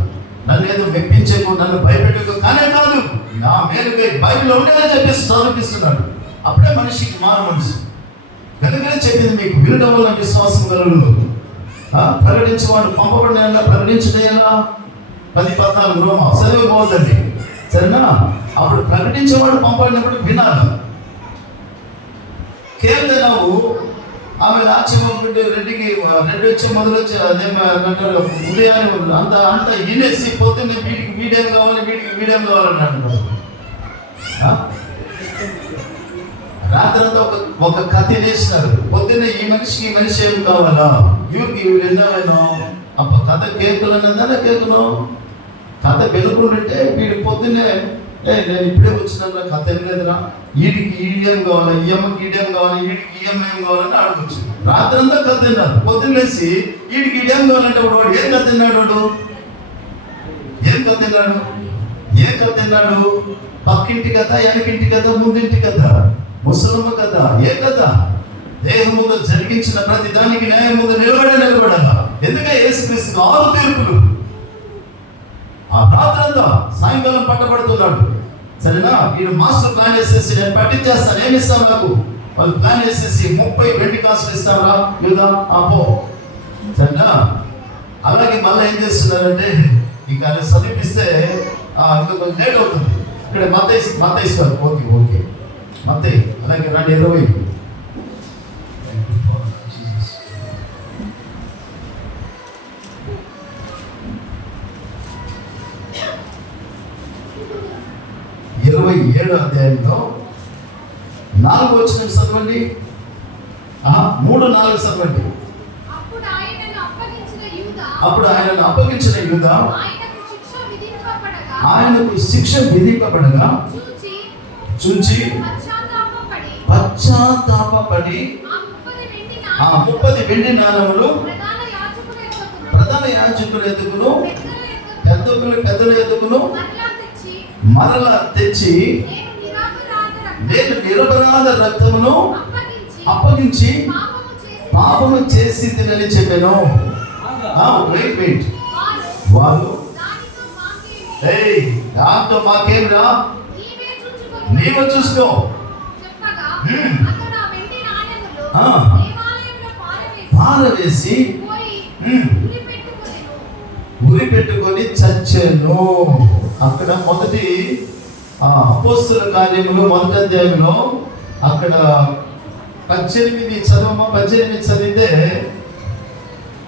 నన్ను ఏదో మెప్పించేకు, నన్ను భయపెట్టకు కానే కాదు, నా మేలుకై బైబిల్లో ఉండేదో చెప్పేసి చదివిస్తున్నాడు. అప్పుడే మనిషికి మారు మనసు. కనుకనే చెప్పింది మీకు, వినడం వల్ల విశ్వాసం కలుగును. ప్రకటించేవాడు పంపబడిన ప్రకటించడేలా 10:14 రోమా చదివిపోవద్దండి. సరేనా? అప్పుడు ప్రకటించేవాడు పంపబడినప్పుడు వినాలి. కేవలం ನಾವು ఆమె ఆచೆ ಹೋಗ್ಬಿಟ್ಟು రెడ్డి వచ్చే మొదలొచ్చి అదేమంటారు ఉదయాన్ని అంత ఈనేసి పొద్దున్నే వీడికి మీడియం కావాలి, వీడికి మీడియం కావాలని అంటున్నారు. రాత్రంతా ఒక కథ వేసినారు. పొద్దున్నే ఈ మనిషి ఏం కావాలా, ఇవరికి వీళ్ళు ఎన్నో అప్ప కథ కేకులన్నదానే కేకును కథ వెనుకుంటుంటే వీడి పొద్దున్నే నేను ఇప్పుడే వచ్చిన కథ లేదురా, వీడికి ఈడియం కావాలి, ఈఎంకి ఈడియం కావాలి, వీడికి ఈఎంఐ కావాలని అడగచ్చు. రాత్రంతా కథ తిన్నారు. పొద్దున్నేసి వీడికి ఈడియం కావాలంటే వాడు ఏం కథ తిన్నాడు? ఏం కథ తిన్నాడు? పక్కింటి కథ, వెనకింటి కథ, ముందింటి కథ, ముసలమ్మ కథ. ఏ కథ? దేహములో జరిగించిన ప్రతి దానికి న్యాయం ముందు నిలబడాలా. ఎందుకంటే యేసుక్రీస్తు 6 తీర్పులు. ఆ రాత్రంతా సాయంకాలం పట్టబడుతున్నాడు. సరేనా? వీడు మాస్టర్ ప్లాన్ చేసేసి నేను పట్టించేస్తాను, ఏమిస్తాను నాకు వాళ్ళు ప్లాన్ వేసేసి 30 వెండి కాసులు ఇస్తారా యూదా పో సరేనా. అలాగే మళ్ళీ ఏం చేస్తున్నారంటే ఇక ఆయన సమీపిస్తే ఇంకా కొంచెం లేట్ అవుతుంది. ఇక్కడ మత్తయిస్తారు. ఓకే ఓకే మత్తయి అలాగే రండి 20 27వ అధ్యాయంలో 4వ వచనం చదవండి. 3-4 చదవండి. అప్పుడు ఆయనను అప్పగించిన యూదా ఆయనకు శిక్ష విధింపబడగా చూచి పశ్చాత్తాపపడి ఆ 30 వెండి నాణములు ప్రధాన యాజకుల ఎద్దుకును పెద్దల ఎద్దుకును మరలా తెచ్చి నేను నిరపరాధ రక్తమును అప్పగించి పాపము చేసి తినని చెప్పాను. వెయిట్ వాళ్ళు దాంతో మాకేమిరా నీవు చూసుకో పారవేసి ఉరి పెట్టుకొని చచ్చాను. అక్కడ మొదటి అపోస్తల కార్యములు 1వ అధ్యాయంలో అక్కడ 18 చదివితే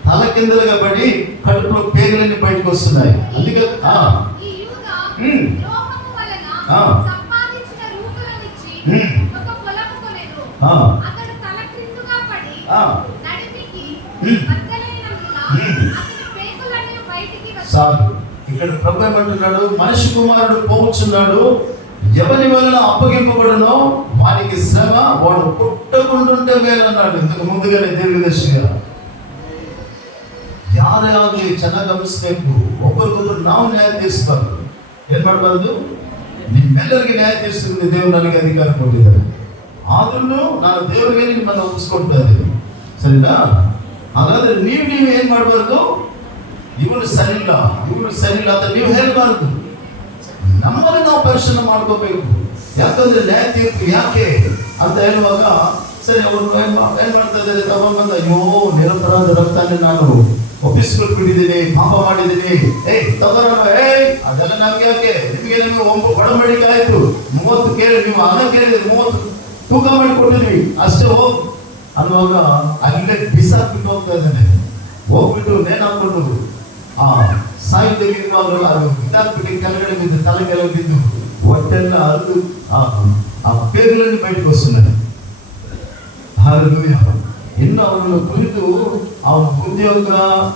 తల కిందలుగా పడి కడుపులో పేగులన్నీ బయటకు వస్తున్నాయి. అందుకే ఇక్కడ ప్రభు ఏమంటున్నాడు, మనిషి కుమారుడు పోవచ్చున్నాడు, ఎవరి వలన అప్పగింపబడునో వానికి శ్రమ, వాడు పుట్టకుంటుంటే వేలన్నాడు ఇంతకు ಮುಂದುಗಡೆ ದೀರ್ಘದರ್ಶಿగా. ಯಾರಾಗಲಿ ಚೆನ್ನಾಗಿ ಗಮನಿಸಬೇಕು. ಒಬ್ಬರಿಗೊಬ್ಬರು ನಾವು ನ್ಯಾಯ ತೀರಿಸಬಾರ್ದು. ಏನ್ ಮಾಡಬಾರ್ದು? ನಿಮ್ಮೆಲ್ಲರಿಗೆ ನ್ಯಾಯ ತೀರಿಸಿದ್ರೆ ದೇವರು ನನಗೆ ಅಧಿಕಾರ ಕೊಟ್ಟಿದ್ದಾರೆ. ಆದ್ರೂ ನಾನು ದೇವರಿಗೆ ನಿಮ್ಮನ್ನು ಒಪ್ಪಿಸ್ಕೊಳ್ತಾ ಇದ್ದೀನಿ. ಸರಿನಾ? ಹಾಗಾದ್ರೆ ನೀವು ಏನ್ ಮಾಡಬಾರ್ದು? ಇವನು ಸರಿಯಿಲ್ಲ ಅಂತ ನೀವು ಹೇಳ್ಬಾರ್ದು. ನಮ್ಮಲ್ಲಿ ನಾವು ಪರಿಶೀಲನೆ ಮಾಡ್ಕೋಬೇಕು. ಯಾಕಂದ್ರೆ ನ್ಯಾಯ ತೀರ್ಪು ಯಾಕೆ ಅಂತ ಹೇಳುವಾಗ ಸರಿ ಅವರು ಏನ್ ಮಾಡ್ತಾ ಇದ್ದಾರೆ, ತಗೊಂಡ್ಬಂದ ಅಯ್ಯೋ ನಿರಪರಾಧ ರಕ್ತಾನೆ ನಾನು ಒಪ್ಪಿಸ್ಕೊಟ್ಬಿಟ್ಟಿದ್ದೀನಿ, ಪಾಪ ಮಾಡಿದ್ದೀನಿ, ತಗೋರಣ ಅದೆಲ್ಲ ನಮ್ಗೆ ಯಾಕೆ, ನಿಮಗೆ ಒಡಂಬಡಿಕೆ ಆಯ್ತು, 30 ಕೇಳಿ ನೀವು ಹಣ ಕೇಳಿದ್ರೆ 30 ತೂಕ ಮಾಡಿ ಕೊಟ್ಟಿದ್ವಿ ಅಷ್ಟೇ ಹೋಗ್ ಅನ್ನುವಾಗ ಅಲ್ಲೇ ಬಿಸಾಕ್ಬಿಟ್ಟು ಹೋಗ್ತಾ ಇದ್ದಾನೆ. ಹೋಗ್ಬಿಟ್ಟು ನೇಣು ಹಾಕೊಂಡು ಸಾಯಿ ತೆಗೆದುವಾಗ ಇದಾಗ್ಬಿಟ್ಟು ಕೆಳಗಡೆ ಬಿದ್ದು ತಲೆ ಕೆಳಗೆ ಬಿದ್ದು ಹೊಟ್ಟೆಲ್ಲ ಅದು ಆ పేగులన్నీ బయటకు వస్తున్నాయి. హల్లెలూయా. ಇನ್ನು ಅವರನ್ನು ಕುರಿತು ಅವನ ಉದ್ಯೋಗ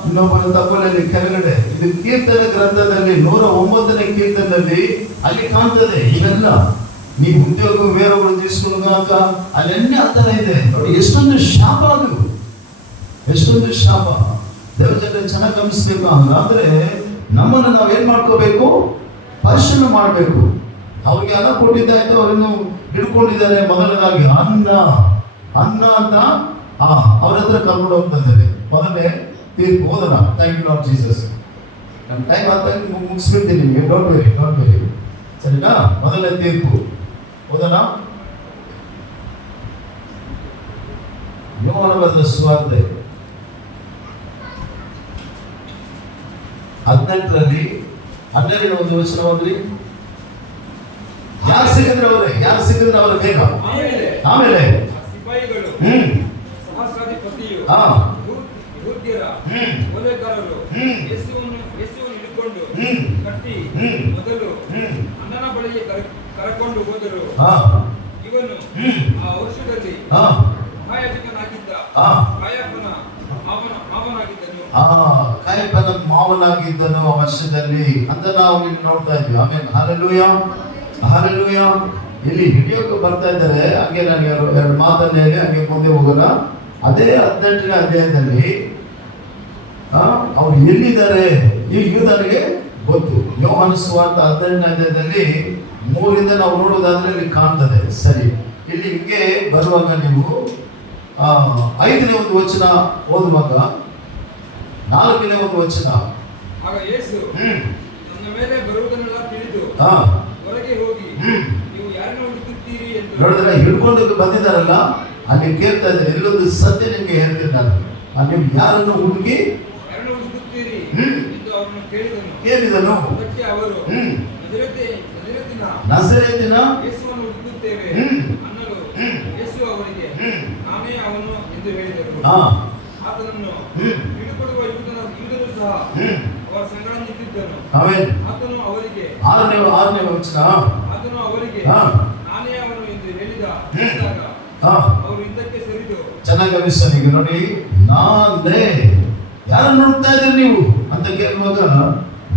ಇನ್ನೊಬ್ಬನ ತಗೊಳ್ಳಲಿ ಕೆಳಗಡೆ. ಇದು ಕೀರ್ತನ ಗ್ರಂಥದಲ್ಲಿ 109ನೇ ಕೀರ್ತನದಲ್ಲಿ ಅಲ್ಲಿ ಕಾಣ್ತದೆ ಇವೆಲ್ಲ. ನೀವು ಉದ್ಯೋಗ ಬೇರೆಗಳು తీసుకున్నాక ಅಲ್ಲೆನ್ನೇ ಅಂತರ ಇದೆ ನೋಡಿ. ಎಷ್ಟೊಂದು ಶಾಪ ಅದು, ಎಷ್ಟೊಂದು ಶಾಪ. ದೇವಜನ ಚೆನ್ನಾಗಿ ಗಮನಿಸಬೇಕು. ಅಂದ್ರೆ ನಮ್ಮನ್ನು ನಾವೇನ್ ಮಾಡ್ಕೋಬೇಕು, ಪರಿಶೀಲನೆ ಮಾಡಬೇಕು. ಅವ್ರಿಗೆ ಅನ್ನ ಕೊಟ್ಟಿದ್ದಾಯ್ತು, ಅವರನ್ನು ಹಿಡ್ಕೊಂಡಿದ್ದಾರೆ. ಮೊದಲನೇದಾಗಿ ಅನ್ನ ಅಂತ ಅವ್ರ ಹತ್ರ ಕರ್ಕೊಂಡು ಹೋಗ್ತಾ ಇದ್ದಾರೆ. ಮೊದಲನೇ ತೀರ್ಪು ಓದೋಣ. Thank you Lord Jesus. ನಮ್ಮ ಟೈಮ್ ಆದ ಮುಗಿಸ್ಬಿಡ್ತೀನಿ ನಿಮಗೆ. ಡೋಂಟ್ ವೆರಿ ಸರಿನಾ? ಮೊದಲನೇ ತೀರ್ಪು ಓದೋಣ. ಯೋಹಾನ ಬರೆದ ಸುವಾರ್ತೆ 18ರಲ್ಲಿ 12ನೇ ವಚನ ಓದ್ರಿ. ಯಾರು ಸಿಕ್ಕಿದ್ರೆ ಅವರ ಬೇಗ. ಆಮೇಲೆ ಸಿಪಾಯಿಗಳು, ಸಹಸ್ರಾಧಿಪತಿಯು, ಯೆಹೂದ್ಯರ ಕೊಲೆಗಾರರು ಯೇಸುವನ್ನು ಹಿಡಿದುಕೊಂಡು ಕಟ್ಟಿ ಮೊದಲು ಅಣ್ಣನ ಬಳಿಗೆ ಕರಕೊಂಡು ಹೋದರು. ಇವನು ಆ ವರ್ಷದಲ್ಲಿ ಮಹಾಯಾಜಕನಾಗಿದ್ದ ಕಾಯಫನ ಮಾವನಾಗಿದ್ದನು ಆ ವರ್ಷದಲ್ಲಿ ಅಂತ ನಾವು ಇಲ್ಲಿ ನೋಡ್ತಾ ಇದ್ವಿ. ಆಮೇಲೆ ಹಲ್ಲೆಲೂಯಾ. ಇಲ್ಲಿ ಹಿಡಿಯೋಕೆ ಬರ್ತಾ ಇದ್ದಾರೆ. ಹಂಗೆ ನಾನು ಎರಡು ಮಾತನ್ನ ಹೇಳಿ ಹಂಗೆ ಮುಂದೆ ಹೋಗೋಣ. ಅದೇ 18ನೇ ಅಧ್ಯಾಯದಲ್ಲಿ ಅವ್ರು ಎಲ್ಲಿದ್ದಾರೆ ಈ ಯೂದನಿಗೆ ಗೊತ್ತು. ಯೋಹಾನ ಸುವಾರ್ತೆ 18ನೇ ಅಧ್ಯಾಯದಲ್ಲಿ 3ರಿಂದ ನಾವು ನೋಡೋದಾದ್ರೆ ಇಲ್ಲಿ ಕಾಣ್ತದೆ. ಸರಿ, ಇಲ್ಲಿ ಹಿಂಗೆ ಬರುವಾಗ ನೀವು 5ನೇ ಒಂದು ವಚನ ಓದುವಾಗ 4ನೇ ಒಂದು ವಚನ. ಆಗ ಯೇಸು ನನ್ನ ಮೇಲೆ ಬರುವುದನ್ನೆಲ್ಲ ತಿಳಿದು ಹೊರಗೆ ಹೋಗಿ ನೀವು ಯಾರನ್ನು ಹುಡುಕುತ್ತೀರಿ ಎಂದು ನೋಡಿದ್ರೆ ಹಿಡ್ಕೊಂಡು ಬಂದಿದ್ದಾರಲ್ಲ, ಅಲ್ಲಿ ಕೇಳ್ತಾ ಇದ್ದಾರೆ, ಎಲ್ಲೊಂದು ಸತ್ಯ ನಿಮ್ಗೆ ಹೇಳ್ತೀನಿ ನಾನು, ನೀವು ಯಾರನ್ನು ಹುಡುಕಿ ಯಾರನ್ನು ಹುಡುಕುತ್ತೀರಿ ಹ್ಮ್. ಎಂದು ಅವರನ್ನು ಕೇಳಿದನು. ಕೇಳಿದನು. ಅದಕ್ಕೆ ಅವರು ಹ್ಮ್. ನಜರೇತಿನ ನಜರೇತಿನ ಯೇಸುವನ್ನು ಹುಡುಕುತ್ತೇವೆ ಹ್ಮ್. ಅನ್ನಲು ಹ್ಮ್. ಯೇಸು ಅವರಿಗೆ ಹ್ಮ್. ನಾನೇ ಅವನು ಎಂದು ಹೇಳಿದರು. ಹಾ. ಆತನನ್ನು ಹ್ಮ್. ಹಿಡಿದುಕೊಡುವ ಯೂದನು ಸಹ ಹ್ಮ್. ಅವರ ಸಂಗಡ ನಿಂತಿದ್ದನು. ಆಮೆನ್. ಆತನು ಅವರಿಗೆ ಆರನೇ ವಚನ. ಆತನು ಅವರಿಗೆ ಹಾ. ನಾನೇ ಅವನು ಎಂದು ಹೇಳಿದಾಗ ಹಾ. ಅವರು ಹಿಂದಕ್ಕೆ ಸರಿದು ಚೆನ್ನಾಗಿ ಗಮನಿಸ್ತಾನೆ. ಈಗ ನೋಡಿ, ನಾನೇ ಯಾರನ್ನು ನೋಡ್ತಾ ಇದ್ದೀರಿ ನೀವು ಅಂತ ಕೇಳುವಾಗ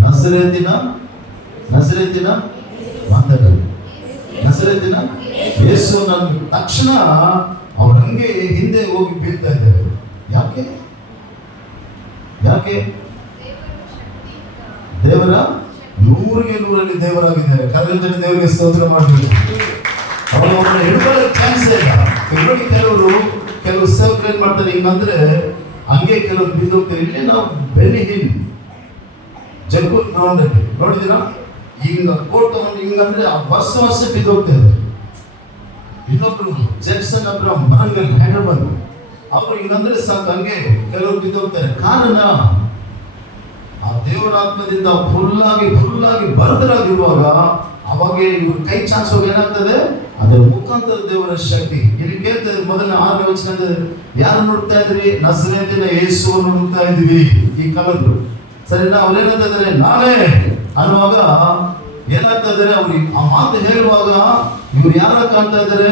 ನಜರೇತಿನ ಮಾತಾಡಲ್ಲ, ನಜರೇತಿನ ಯೇಸು ನನ್ನ ತಕ್ಷಣ ಅವ್ರ ಹಂಗೆ ಹಿಂದೆ ಹೋಗಿ ಬೀಳ್ತಾ ಇದ್ದಾರೆ. ಯಾಕೆ ದೇವರ 100ಕ್ಕೆ 100ರಲ್ಲಿ ದೇವರಾಗಿದ್ದಾರೆ. ಕರೆದಂತೆ ದೇವರಿಗೆ ಸ್ತೋತ್ರ ಮಾಡಬೇಕು. ಅವರನ್ನ ಹಿಡ್ಕೊಳ್ಳೋಕೆ ಚಾನ್ಸ್ ಇಲ್ಲ. ನೋಡಿ, ಕೆಲವು ಸೇವಕರು ಏನ್ ಮಾಡ್ತಾರೆ ಹಿಂಗಂದ್ರೆ ಹಂಗೆ ಕೆಲವರು ಬಿದ್ದೋಗ್ತಾರೆ. ಇಲ್ಲಿ ನಾವು ಬೆಲ್ಲಿ ಹಿಲ್ ಜಗ್ಗು ಗ್ರೌಂಡ್ ಅಲ್ಲಿ ನೋಡಿದಿರಾ, ಹಿಂಗ ಕೋಟ್ ತಗೊಂಡು ಹಿಂಗಂದ್ರೆ ಆ ವರ್ಷ ಬಿದ್ದೋಗ್ತಾರೆ. ಇನ್ನೊಬ್ರು ಜೆಕ್ಸನ್ ಅಬ್ರಾಮ್ ಮರಂಗಲ್ ಹೈದರಾಬಾದ್, ಅವರು ಹಿಂಗಂದ್ರೆ ಸಾಕು ಹಂಗೆ ಕೆಲವರು ಬಿದ್ದೋಗ್ತಾರೆ. ಕಾರಣ ಆ ದೇವರಾತ್ಮದಿಂದ ಫುಲ್ಲಾಗಿ ಬರದರಾಗಿರುವಾಗ ಅವಾಗ ಇವ್ರ ಕೈ ಚಾಚುವಾಗ ಏನಾಗ್ತದೆ, ಅದರ ಮುಖಾಂತರ ದೇವರ ಶಕ್ತಿ. ಇಲ್ಲಿ ಕೇಳ್ತದೆ ಮೊದಲನೇ 6ನೇ ವಚನ, ಯಾರು ನೋಡ್ತಾ ಇದ್ರಿ? ನಜರೇತಿನ ಯೇಸುವನ್ನು ನೋಡ್ತಾ ಇದ್ವಿ. ಈ ಕಲದ್ರು ಸರಿನಾ? ಅವ್ರು ಏನಂತ ಇದ್ದಾರೆ, ನಾನೇ ಅನ್ನುವಾಗ ಏನಾಗ್ತಾ ಇದ್ದಾರೆ, ಅವ್ರಿಗೆ ಆ ಮಾತು ಹೇಳುವಾಗ ಇವ್ರು ಯಾರ ಕಾಣ್ತಾ ಇದ್ದಾರೆ?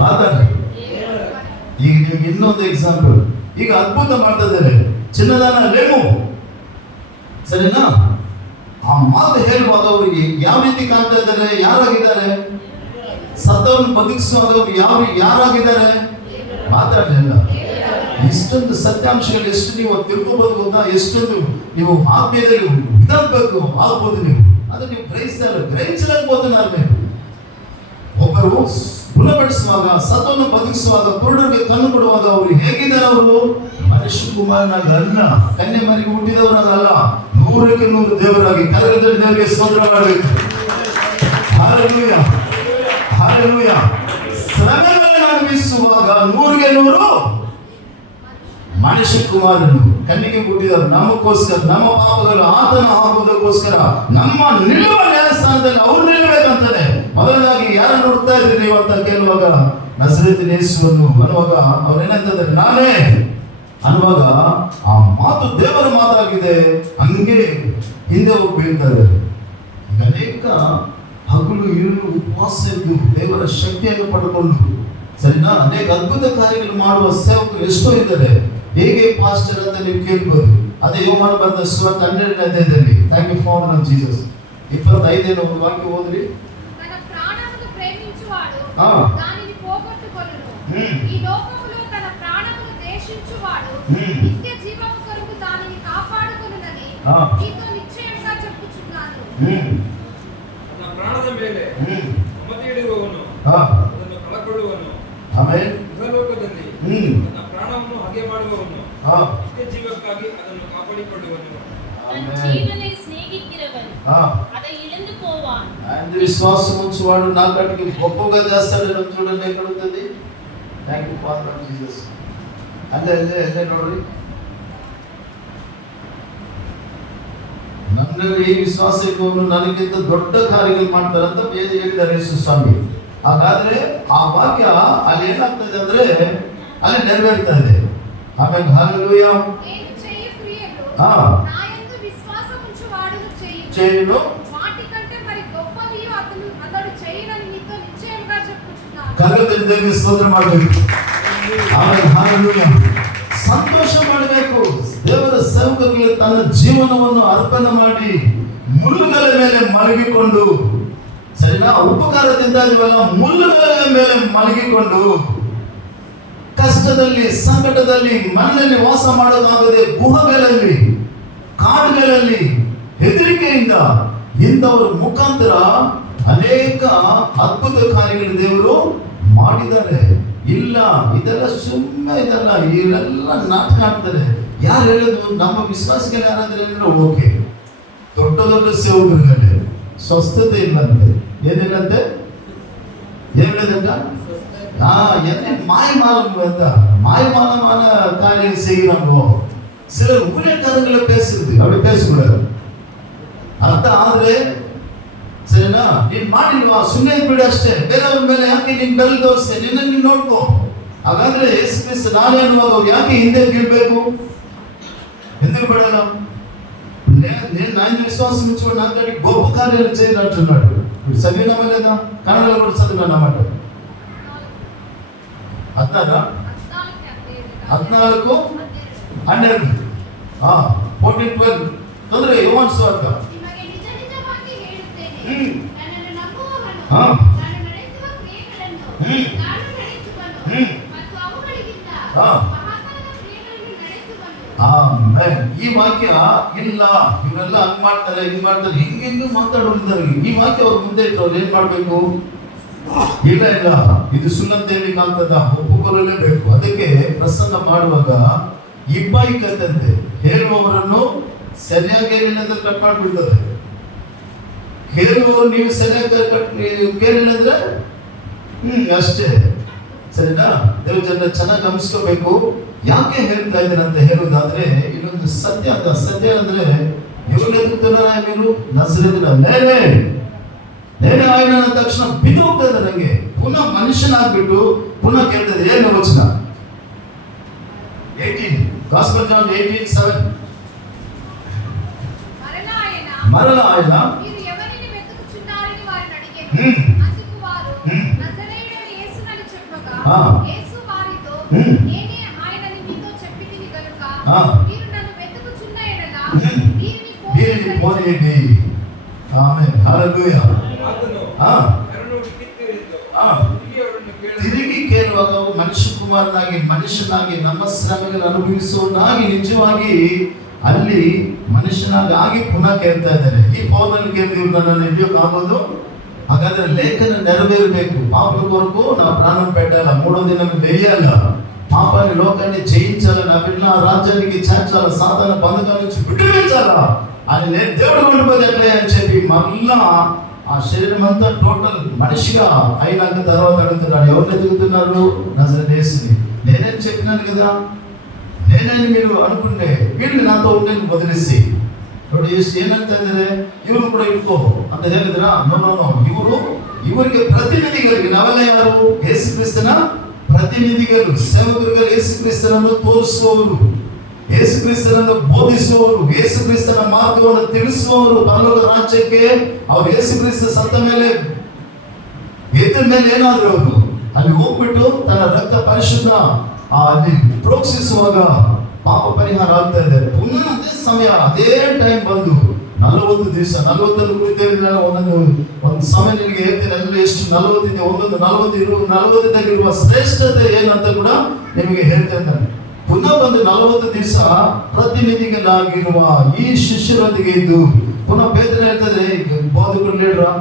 ಮಾತಾಡ್ರಿ. ಈಗ ನಿಮ್ಗೆ ಇನ್ನೊಂದು ಎಕ್ಸಾಂಪಲ್, ಈಗ ಅದ್ಭುತ ಮಾಡ್ತಾ ಇದ್ದಾರೆ, ಚಿನ್ನದಾನ ಲೇಮು, ಸರಿನಾ? ಆ ಮಾತು ಹೇಳುವಾಗ ಅವರಿಗೆ ಯಾವ ರೀತಿ ಕಾಣ್ತಾ ಇದ್ದಾರೆ? ಯಾರಾಗಿದ್ದಾರೆ? ಸತ್ತವನ್ನು ಬದುಕಿಸುವಾಗ ಅವ್ರು ಯಾರಾಗಿದ್ದಾರೆ? ಮಾತಾಡಲಿಲ್ಲ. ಇಷ್ಟೊಂದು ಸತ್ಯಾಂಶಗಳು ಎಷ್ಟು ನೀವು ತಿಳ್ಕೋಬಹುದು ಗೊತ್ತಾ? ಎಷ್ಟೊಂದು ನೀವು ಆತ್ಮೀಯದಲ್ಲಿ ಇದಾಗಬೇಕು ಆಗ್ಬೋದು. ನೀವು ಅದು ನೀವು ಗ್ರಹಿಸಲೇಬಹುದು. ನಾನು ಒಬ್ಬರು ಗುಣಪಡಿಸುವಾಗ, ಸತ್ತವನ್ನು ಬದುಕಿಸುವಾಗ, ಕುರುಡರಿಗೆ ಕಣ್ಣು ಕೊಡುವಾಗ ಅವರು ಹೇಗಿದ್ದಾರೆ? ಅವರು ಮನುಷ್ಯ ಕುಮಾರನಾಗಲ್ಲ, ಕನ್ಯೆ ಮರಿಗೆ ಹುಟ್ಟಿದವರಾಗಲ್ಲ, 100ಕ್ಕೆ 100 ದೇವರಾಗಿ ಕರೆದ ದೇವರಿಗೆ ಸ್ತೋತ್ರ ಮಾಡಬೇಕು. Hallelujah, hallelujah. ಶ್ರಮೆಗಳನ್ನು ಅನುಭವಿಸುವಾಗ 100ಕ್ಕೆ 100 ಮನುಷ್ಯ ಕುಮಾರನು ಕನ್ನಿಗೆ ಹುಟ್ಟಿದವರು ನಮಗೋಸ್ಕರ, ನಮ್ಮ ಪಾಪಗಳು ಆತನ ಆಗುವುದಕ್ಕೋಸ್ಕರ ನಮ್ಮ ನಿಲ್ಲುವ ನ್ಯಾಯಸ್ಥಾನದಲ್ಲಿ ಅವ್ರು ನಿಲ್ಲಬೇಕಂತಾನೆ. ಮೊದಲಾಗಿ ಯಾರು ನೋಡ್ತಾ ಇದ್ರಿ ನೀವು ಅಂತ ಕೇಳುವಾಗ ನಜರೇತಿನ ಯೇಸುವನ್ನು ಅನ್ನುವಾಗ ಅವ್ರೇನಂತಾರೆ, ನಾನೇ ಅನ್ನುವಾಗ ಆ ಮಾತು ದೇವರ ಮಾತಾಗಿದೆ. ಹಂಗೆ ಹಿಂದೆ ಹೋಗಿ ಬೀಳ್ತಾರೆ. ಈಗ ಅನೇಕ ಹಗಲು ಇರುಳು ಉಪವಾಸ ಇದ್ದು ದೇವರ ಶಕ್ತಿಯನ್ನು ಪಡ್ಕೊಂಡು, ಸರಿನಾ, ಅನೇಕ ಅದ್ಭುತ ಕಾರ್ಯಗಳು ಮಾಡುವ ಸೇವಕರು ಎಷ್ಟೋ ಇದ್ದಾರೆ. ಹೇಗೆ ಪಾಸ್ಟರ್ ಅಂತ ನೀವು ಕೇಳ್ಬೋದು. ಅದೇ ಯೋಹಾನ ಬರೆದ ಸುವಾರ್ತೆ 12ನೇ ಅಧ್ಯಾಯದಲ್ಲಿ, ಥ್ಯಾಂಕ್ ಯು ಫಾರ್ ನಮ್ಮ ಜೀಸಸ್, 25ನೇ ಒಂದು ವಾಕ್ಯ ಓದ್ರಿ. తన ప్రాణమును ప్రేమించువాడు ఆ. దానిని పోగొట్టుకొనును. హ్మ్. ఈ లోకములో తన ప్రాణమును ద్వేషించువాడు హ్మ్. నిత్య జీవము కొరకు దానిని కాపాడుకొనునని ఆ. నీతో నిశ్చయంగా చెప్పుచున్నాను. ತನ್ನ ಪ್ರಾಣದ ಮೇಲೆ ಮಮತೆಯಿಡುವವನು ಅದನ್ನು ಕಳಕೊಳ್ಳುವನು. ಆಮೆನ್. ಇಹಲೋಕದಲ್ಲಿ ಹ್ಮ್. ತನ್ನ ಪ್ರಾಣವನ್ನು ಹಾಗೆ ಮಾಡುವವನು ಆ. ನಿತ್ಯ ಜೀವಕ್ಕಾಗಿ ಅದನ್ನು ಕಾಪಾಡಿಕೊಳ್ಳುವನು. தன் ஜீவனை சிநேகிக்கிறவன் அதை இழந்து போவான். ఆయన విశ్వాసం ఉంచువాడు నా కంటికి గొప్పగా చేస్తాడు. చూడండి ఎక్కడ ఉంటుంది. Thank you father Jesus. ಅಲ್ಲೇ ನೋಡ್ರಿ, ನನ್ನಲ್ಲಿ ಈ ವಿಶ್ವಾಸ ಇರುವವರು ನನಗಿಂತ ದೊಡ್ಡ ಕಾರ್ಯಗಳು ಮಾಡ್ತಾರೆ ಅಂತ ಹೇಳಿದ್ದಾರೆ ಯೇಸು ಸ್ವಾಮಿ. ಹಾಗಾದ್ರೆ ಆ ವಾಕ್ಯ ಅಲ್ಲಿ ಏನಾಗ್ತದೆ ಅಂದ್ರೆ ಅಲ್ಲಿ ನೆರವೇರ್ತಾ ಇದೆ. ಆಮೇಲೆ ಹಲ್ಲೆಲೂಯ. నేను చేయు క్రియలు ఆ. నా యందు విశ్వాసం ఉంచువాడును చేయును. చేయును. వాటికంటే మరి గొప్పవి అతడు చేయునని నీతో నిశ్చయంగా చెప్పుచున్నాను. ಕರಗದಲ್ಲಿ ದೇವರಿಗೆ ಸ್ತೋತ್ರ ಮಾಡಬೇಕು. ಆಮೇಲೆ ಹಲ್ಲೆಲೂಯ. ಸಂತೋಷ ಮಾಡಬೇಕು. ದೇವರ ಸೇವಕರಿಗೆ ತನ್ನ ಜೀವನವನ್ನು ಅರ್ಪಣೆ ಮಾಡಿ ಮುಳ್ಳುಗಳ ಮೇಲೆ ಮಲಗಿಕೊಂಡು, ಸರಿನಾ, ಉಪಕಾರದಿಂದ ಇವಲ್ಲ, ಮುಳ್ಳುಗಳ ಮೇಲೆ ಮಲಗಿಕೊಂಡು ಕಷ್ಟದಲ್ಲಿ, ಸಂಕಟದಲ್ಲಿ, ಮನೆಯಲ್ಲಿ ವಾಸ ಮಾಡೋದಾಗದೆ ಗುಹೆಗಳಲ್ಲಿ, ಕಾಡುಗಳಲ್ಲಿ ಹೆದರಿಕೆಯಿಂದ ಇಂಥವರ ಮುಖಾಂತರ ಅನೇಕ ಅದ್ಭುತ ಕಾರ್ಯಗಳು ದೇವರು ಮಾಡಿದ್ದಾರೆ. ಇಲ್ಲ, ಇದೆಲ್ಲ ಸುಮ್ಮನೆ ಇದಲ್ಲ, ಇವರೆಲ್ಲ ನಾಟಕ ಆಡ್ತಾರೆ. ಯಾರು ಹೇಳೋದು? ನಮ್ಮ ವಿಶ್ವಾಸಗಳು ಯಾರಾದ್ರೂ ಹೇಳಿದ್ರೆ ಓಕೆ. ದೊಡ್ಡ ದೊಡ್ಡ ಸೇವಕರುಗಳೇ ಸ್ವಸ್ಥತೆ ಇಲ್ಲಂತೆ, ಏನಿಲ್ಲಂತೆ, ఏం లేదంట என்ன மாயமாலம் வந்தா மாயமாலமான காரியம் செய்கிறாங்க. சிலர் ஊழியக்காரங்களை பேசுறது அப்படி பேசக்கூடாது. ಅರ್ಥ ಆದ್ರೆ ಸರಿನಾ, ನೀನ್ ಮಾಡಿಲ್ವಾ ಸುಮ್ಮನೆ ಬಿಡು ಅಷ್ಟೇ. ಬೇರೆಯವ್ರ ಮೇಲೆ ಯಾಕೆ ನೀನ್ ಬೆಲ್ ತೋರಿಸ್ತೆ, ನಿನ್ನ ನೀನ್ ನೋಡ್ಕೋ. ಹಾಗಾದ್ರೆ ಯೇಸು ಕ್ರಿಸ್ತ ನಾನೇ ಅನ್ನುವಾಗ ಯಾಕೆ ಹಿಂದೆ ಗೆಲ್ಬೇಕು? ఎందుకు పడాల? నేను ఆయన విశ్వాసం ఉంచుకోండి, నాకడి గొప్ప కార్యాలు చేయాలంటున్నాడు. ఇప్పుడు చదివినామా లేదా? కన్నడలో కూడా చదివినాను అన్నమాట. 14 14 14-12 ತೊಂದರೆ ಯೋಹಾನ ಸುವಾರ್ತೆ. ನಿಮಗೆ ನಿಜ ನಿಜವಾಗಿ ಹೇಳುತ್ತೇನೆ, ನನ್ನನ್ನು ನಂಬುವವನು ನಾನು ನಡೆಸುವ ಕ್ರಿಯೆಗಳನ್ನು ನಾನು ನಡೆಸುವನು ಮತ್ತು ಅವುಗಳಿಗಿಂತ ಮಹತ್ತಾದ ಕ್ರಿಯೆಗಳನ್ನು ನಡೆಸುವನು. ಆಮೆನ್. ಈ ವಾಕ್ಯ ಇಲ್ಲ, ಇವರೆಲ್ಲ ಹಂಗ್ ಮಾಡ್ತಾರೆ ಹಿಂಗ್ ಮಾಡ್ತಾರೆ ಹಿಂಗೆ ಮಾತಾಡೋರಿದ್ದಾರೆ. ಈ ವಾಕ್ಯ ಅವ್ರ ಮುಂದೆ ಇಟ್ಟು ಅವ್ರು ಏನ್ ಮಾಡ್ಬೇಕು? ಇಲ್ಲ ಇಲ್ಲ, ಇದು ಸುಳ್ಳಂತ ಹೇಳಿ ಕಾಣ್ತದ, ಒಪ್ಪುಕೊಳ್ಳಲೇಬೇಕು. ಅದಕ್ಕೆ ಪ್ರಸಂಗ ಮಾಡುವಾಗ ಇಬ್ಬಾಯಿಕತ್ತಂತೆ ಹೇಳುವವರನ್ನು ಸರಿಯಾಗಿ ಏನಿಲ್ಲಂದ್ರೆ ಕಟ್ ಮಾಡ್ಬಿಡ್ತಾರೆ. ಹೇಳುವವರು ನೀವು ಸರಿಯಾಗಿ ಕೇಳಿಲ್ಲಂದ್ರೆ ಅಷ್ಟೇ. ಸರಿನಾ? ದೇವ್ರ ಜನ ಚೆನ್ನಾಗಿ ಗಮನಿಸ್ಕೋಬೇಕು. ಯಾಕೆ ಹೇಳ್ತಾ ಇದ್ದಾರೆ ಅಂತ ಹೇಳುವುದಾದ್ರೆ, ಇಲ್ಲೊಂದು ಸತ್ಯ ಅಂತ. ಸತ್ಯ ಅಂದ್ರೆ ಇವರು ಎದುರುತ್ತಾರ, మీరు ನಜರೇತಿನ ನೇನೆ ఆయన ತಕ್ಷಣ ಬಿದ್ದು ಹೋಗ್ತಾ ಇದ್ದಾರೆ. ನನಗೆ ಪುನಃ ಮನುಷ್ಯನಾಗ್ಬಿಟ್ಟು ಪುನಃ ಕೇಳ್ತದೆ. ಏನು ವಚನ? 18 Gospel John 18:7. మరలా ఆయన మీరు ఎవరిని వెతుకుచున్నారని వారిని అడిగారు. అందుకు వారు నజరేయుడైన యేసునని చెప్పగా, యేసు వారితో, నేనే ఆయనని మీతో చెప్పితిని గనుక మీరు నన్ను వెతుకుచున్న ఎడల వీరిని పోనీయండి. ఆమేన్. హల్లెలూయా. ತಿರುಗಿ ಕೇಳುವಾಗ ಮನುಷ್ಯ ಕುಮಾರನಾಗಿ ಮನುಷ್ಯನಾಗಿ ನಮ್ಮ ಶ್ರಮೆಗಳನ್ನು ಅನುಭವಿಸುವನಾಗಿ ನಿಜವಾಗಿ ಅಲ್ಲಿ ಮನುಷ್ಯನಾಗಿ ಆಗಿ ಪುನಃ ಕೇಳ್ತಾ ಇದ್ದಾರೆ. ಈ ಪೌರಲ್ಲಿ ಕೇಳಿದ್ರು ನನ್ನನ್ನು ಹಿಡಿಯೋಕ್ಕಾಗೋದು? ಹಾಗಾದ್ರೆ ಲೇಖನ ನೆರವೇರಬೇಕು. పాపల కొరకు నా ప్రాణం పెట్టాలా, 3వ దినం వేయాల, పాపాన్ని లోకాన్ని జయించాలి, నా బిడ్డల రాజ్యానికి చేర్చాల, సాతాన బంధకాల నుంచి విడిపించాలా అని నేను దేవుడు ఉండిపోతే ఎట్లే అని చెప్పి మళ్ళా ఆ శరీరం అంతా టోటల్ మనిషిగా అయినాక తర్వాత అడుగుతున్నాడు, ఎవరిని ఎదుగుతున్నారు? నజరేయుని. నేనేం చెప్పినాను కదా, నేనని మీరు అనుకుంటే వీళ్ళు ನಾతో ఉంటే వదిలేసి ನೋಡಿ ಎಷ್ಟು ಏನಂತ ಅಂದ್ರೆ ಇವರು ಕೂಡ ಇಟ್ಕೋ ಅಂತ ಹೇಳಿದ್ರ. ನೋ ಇವರಿಗೆ ಪ್ರತಿನಿಧಿಗಳಿಗೆ ನಾವೆಲ್ಲ ಯಾರು? ಯೇಸು ಕ್ರಿಸ್ತನ ಪ್ರತಿನಿಧಿಗಳು, ಸೇವಕರುಗಳು, ಯೇಸು ಕ್ರಿಸ್ತನನ್ನು ತೋರಿಸುವವರು, ಯೇಸು ಕ್ರಿಸ್ತನನ್ನು ಬೋಧಿಸುವವರು, ಯೇಸು ಕ್ರಿಸ್ತನ ಮಾರ್ಗವನ್ನು ತಿಳಿಸುವವರು. ಪರಲೋಕದ ರಾಜ್ಯಕ್ಕೆ ಅವರು ಯೇಸು ಕ್ರಿಸ್ತ ಸತ್ತ ಮೇಲೆ ಎದ್ದ ಮೇಲೆ ಏನಾದ್ರು ಅವರು ಅಲ್ಲಿ ಹೋಗ್ಬಿಟ್ಟು ತನ್ನ ರಕ್ತ ಪರಿಶುದ್ಧ ಅಲ್ಲಿ ಪ್ರೋಕ್ಷಿಸುವಾಗ ಪಾಪ ಪರಿಹಾರ ಆಗ್ತಾ ಇದೆ. ಪುನಃ ಅದೇ ಸಮಯ ಅದೇ ಟೈಮ್ ಬಂದು 40 ದಿವಸ 40 ಕುರಿತೇವೆ. ಒಂದು ಸಮಯ ನಿಮಗೆ ಹೇಳ್ತೀನಿ, ಎಲ್ಲ ಎಷ್ಟು 40 ಇದೆ, ಒಂದೊಂದು 40 ಶ್ರೇಷ್ಠತೆ ಏನಂತ ಕೂಡ ನಿಮಗೆ ಹೇಳ್ತಾ ಇದ್ದಾನೆ. ಪುನಃ ಬಂದು 40 ದಿವಸ ప్రతినిధిಗಳಾಗಿರುವ ఈ శిష్యులొందిಗೆ ఇದ್ದು పునః పేతురు ಹೇಳ್ತದೆ, బోధకుడు లేడురా,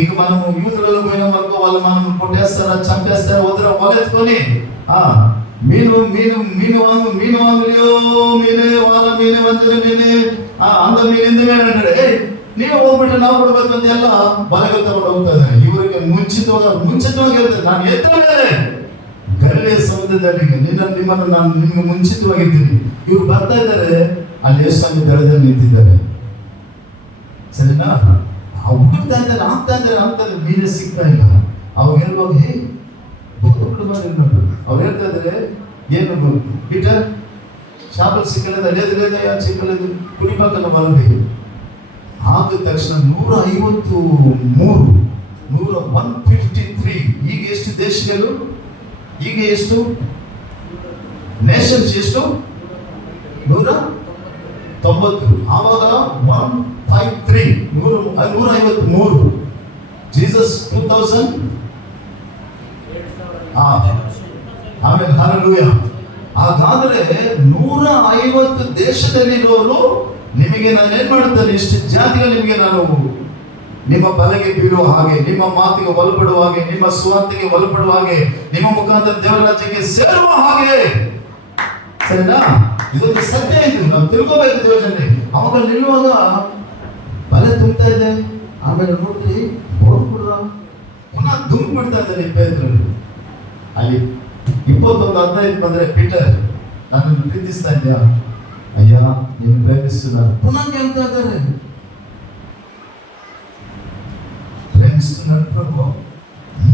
ఇక మనము యూదులలో పోయినాం అనుకో, వాళ్ళు మనం కొట్టేస్తారా, చంపేస్తారా, వదిరా మొలెత్తుకొని ಮೀನು ವಾಂಗ್ಲಿಯೋ ಮೀನೇ ವಾರ ಮೀನೇ ವಂಜನೆ ಮೀನೇ ಅಂದ ಮೀನಿಂದ ಅಂటాడు. ನೀವು ಹೋಗ್ಬಿಟ್ರೆ ನಾವು ಕೊಡ್ಬೇಕು ಅಂತ ಎಲ್ಲ ಬಲಗಲ್ ತಗೊಂಡು ಹೋಗ್ತಾ ಇದ್ದಾರೆ. ಇವರಿಗೆ ಮುಂಚಿತವಾಗಿ ಹೇಳ್ತಾರೆ, ನಾನು ಎತ್ತ ಮೇಲೆ ಗಲಿಲೆಯ ಸಮುದ್ರದಲ್ಲಿ ನಿಮ್ಮನ್ನು ನಾನು ನಿಮ್ಗೆ ಮುಂಚಿತವಾಗಿದ್ದೀನಿ. ಇವ್ರು ಬರ್ತಾ ಇದ್ದಾರೆ, ಅಲ್ಲಿ ಯೇಸುವಿನ ದಡದಲ್ಲಿ ನಿಂತಿದ್ದಾರೆ. ಸರಿನಾ? ಹುಡುಕ್ತಾ ಇದ್ದಾರೆ, ಆಗ್ತಾರೆ, ಮೀನೇ ಸಿಗ್ತಾ ಇಲ್ಲ. ಅವಾಗ ಹೇಳುವಾಗ ಅವ್ರು ಹೇಳ್ತಾ ಇದ್ದಾರೆ, ಏನು ಪೀಟರ್ ಶಾಪಲ್ ಸಿಕ್ಕలేదు, లేదు ಸಿಕ್ಕలేదు, ಕುಡಿಪಕ್ಕನ ಬರಬೇಕು. ಆದ ತಕ್ಷಣ 153 ಈಗ ಎಷ್ಟು ದೇಶಗಳು, ಈಗ ಎಷ್ಟು ನೇಷನ್ಸ್, ಎಷ್ಟು 190. ಆವಾಗ 153 ಜೀಸಸ್ 2000. ಆಮೇಲೆ ಹಲ್ಲೆಲೂಯಾ. ಹಾಗಾದ್ರೆ 150 ದೇಶದಲ್ಲಿರೋರು ನಿಮಗೆ ನಾನು ಏನ್ ಮಾಡ್ತೇನೆ, ಇಷ್ಟು ಜಾತಿಗಳು ನಿಮಗೆ ನಾನು ನಿಮ್ಮ ಬಲೆಗೆ ಬೀಳುವ ಹಾಗೆ, ನಿಮ್ಮ ಮಾತಿಗೆ ಒಳಪಡುವ ಹಾಗೆ, ನಿಮ್ಮ ಸ್ವಾರ್ಥಕ್ಕೆ ಒಳಪಡುವ ಹಾಗೆ, ನಿಮ್ಮ ಮುಖಾಂತರ ದೇವರ ರಾಜ್ಯಕ್ಕೆ ಸೇರುವ ಹಾಗೆ. ಸರಿನಾ? ಇದೊಂದು ಸತ್ಯ, ಇದು ನಾವು ತಿಳ್ಕೋಬೇಕು ದೇವರ ಜನರೇ. ಅವಾಗ ನಿಲ್ಲುವಾಗ ಬಲೆ ತುಂಬ್ತಾ ಇದೆ. ಆಮೇಲೆ ನೋಡ್ರಿ ಬೋರ್ಡ್ ಕೊಡ್ರ, ಪುನಃ ಧೂಮ್ ಬಿಡ್ತಾ ಇದ್ದಾನೆ ಪೇತ್ರನು. ಅಲ್ಲಿ 21:15 ಬಂದ್ರೆ ಪೀಟರ್, ನನ್ನನ್ನು ಪ್ರೀತಿಸ್ತಾ ಇದೆಯಾ? ಅಯ್ಯ, ನೀನು ಪ್ರೇಮಿస్తున్నాను. ಪುನಃ ಕೇಳ್ತಾ ಇದ್ದಾರೆ, ಪ್ರೇಮಿస్తున్నాను ಪ್ರಭು.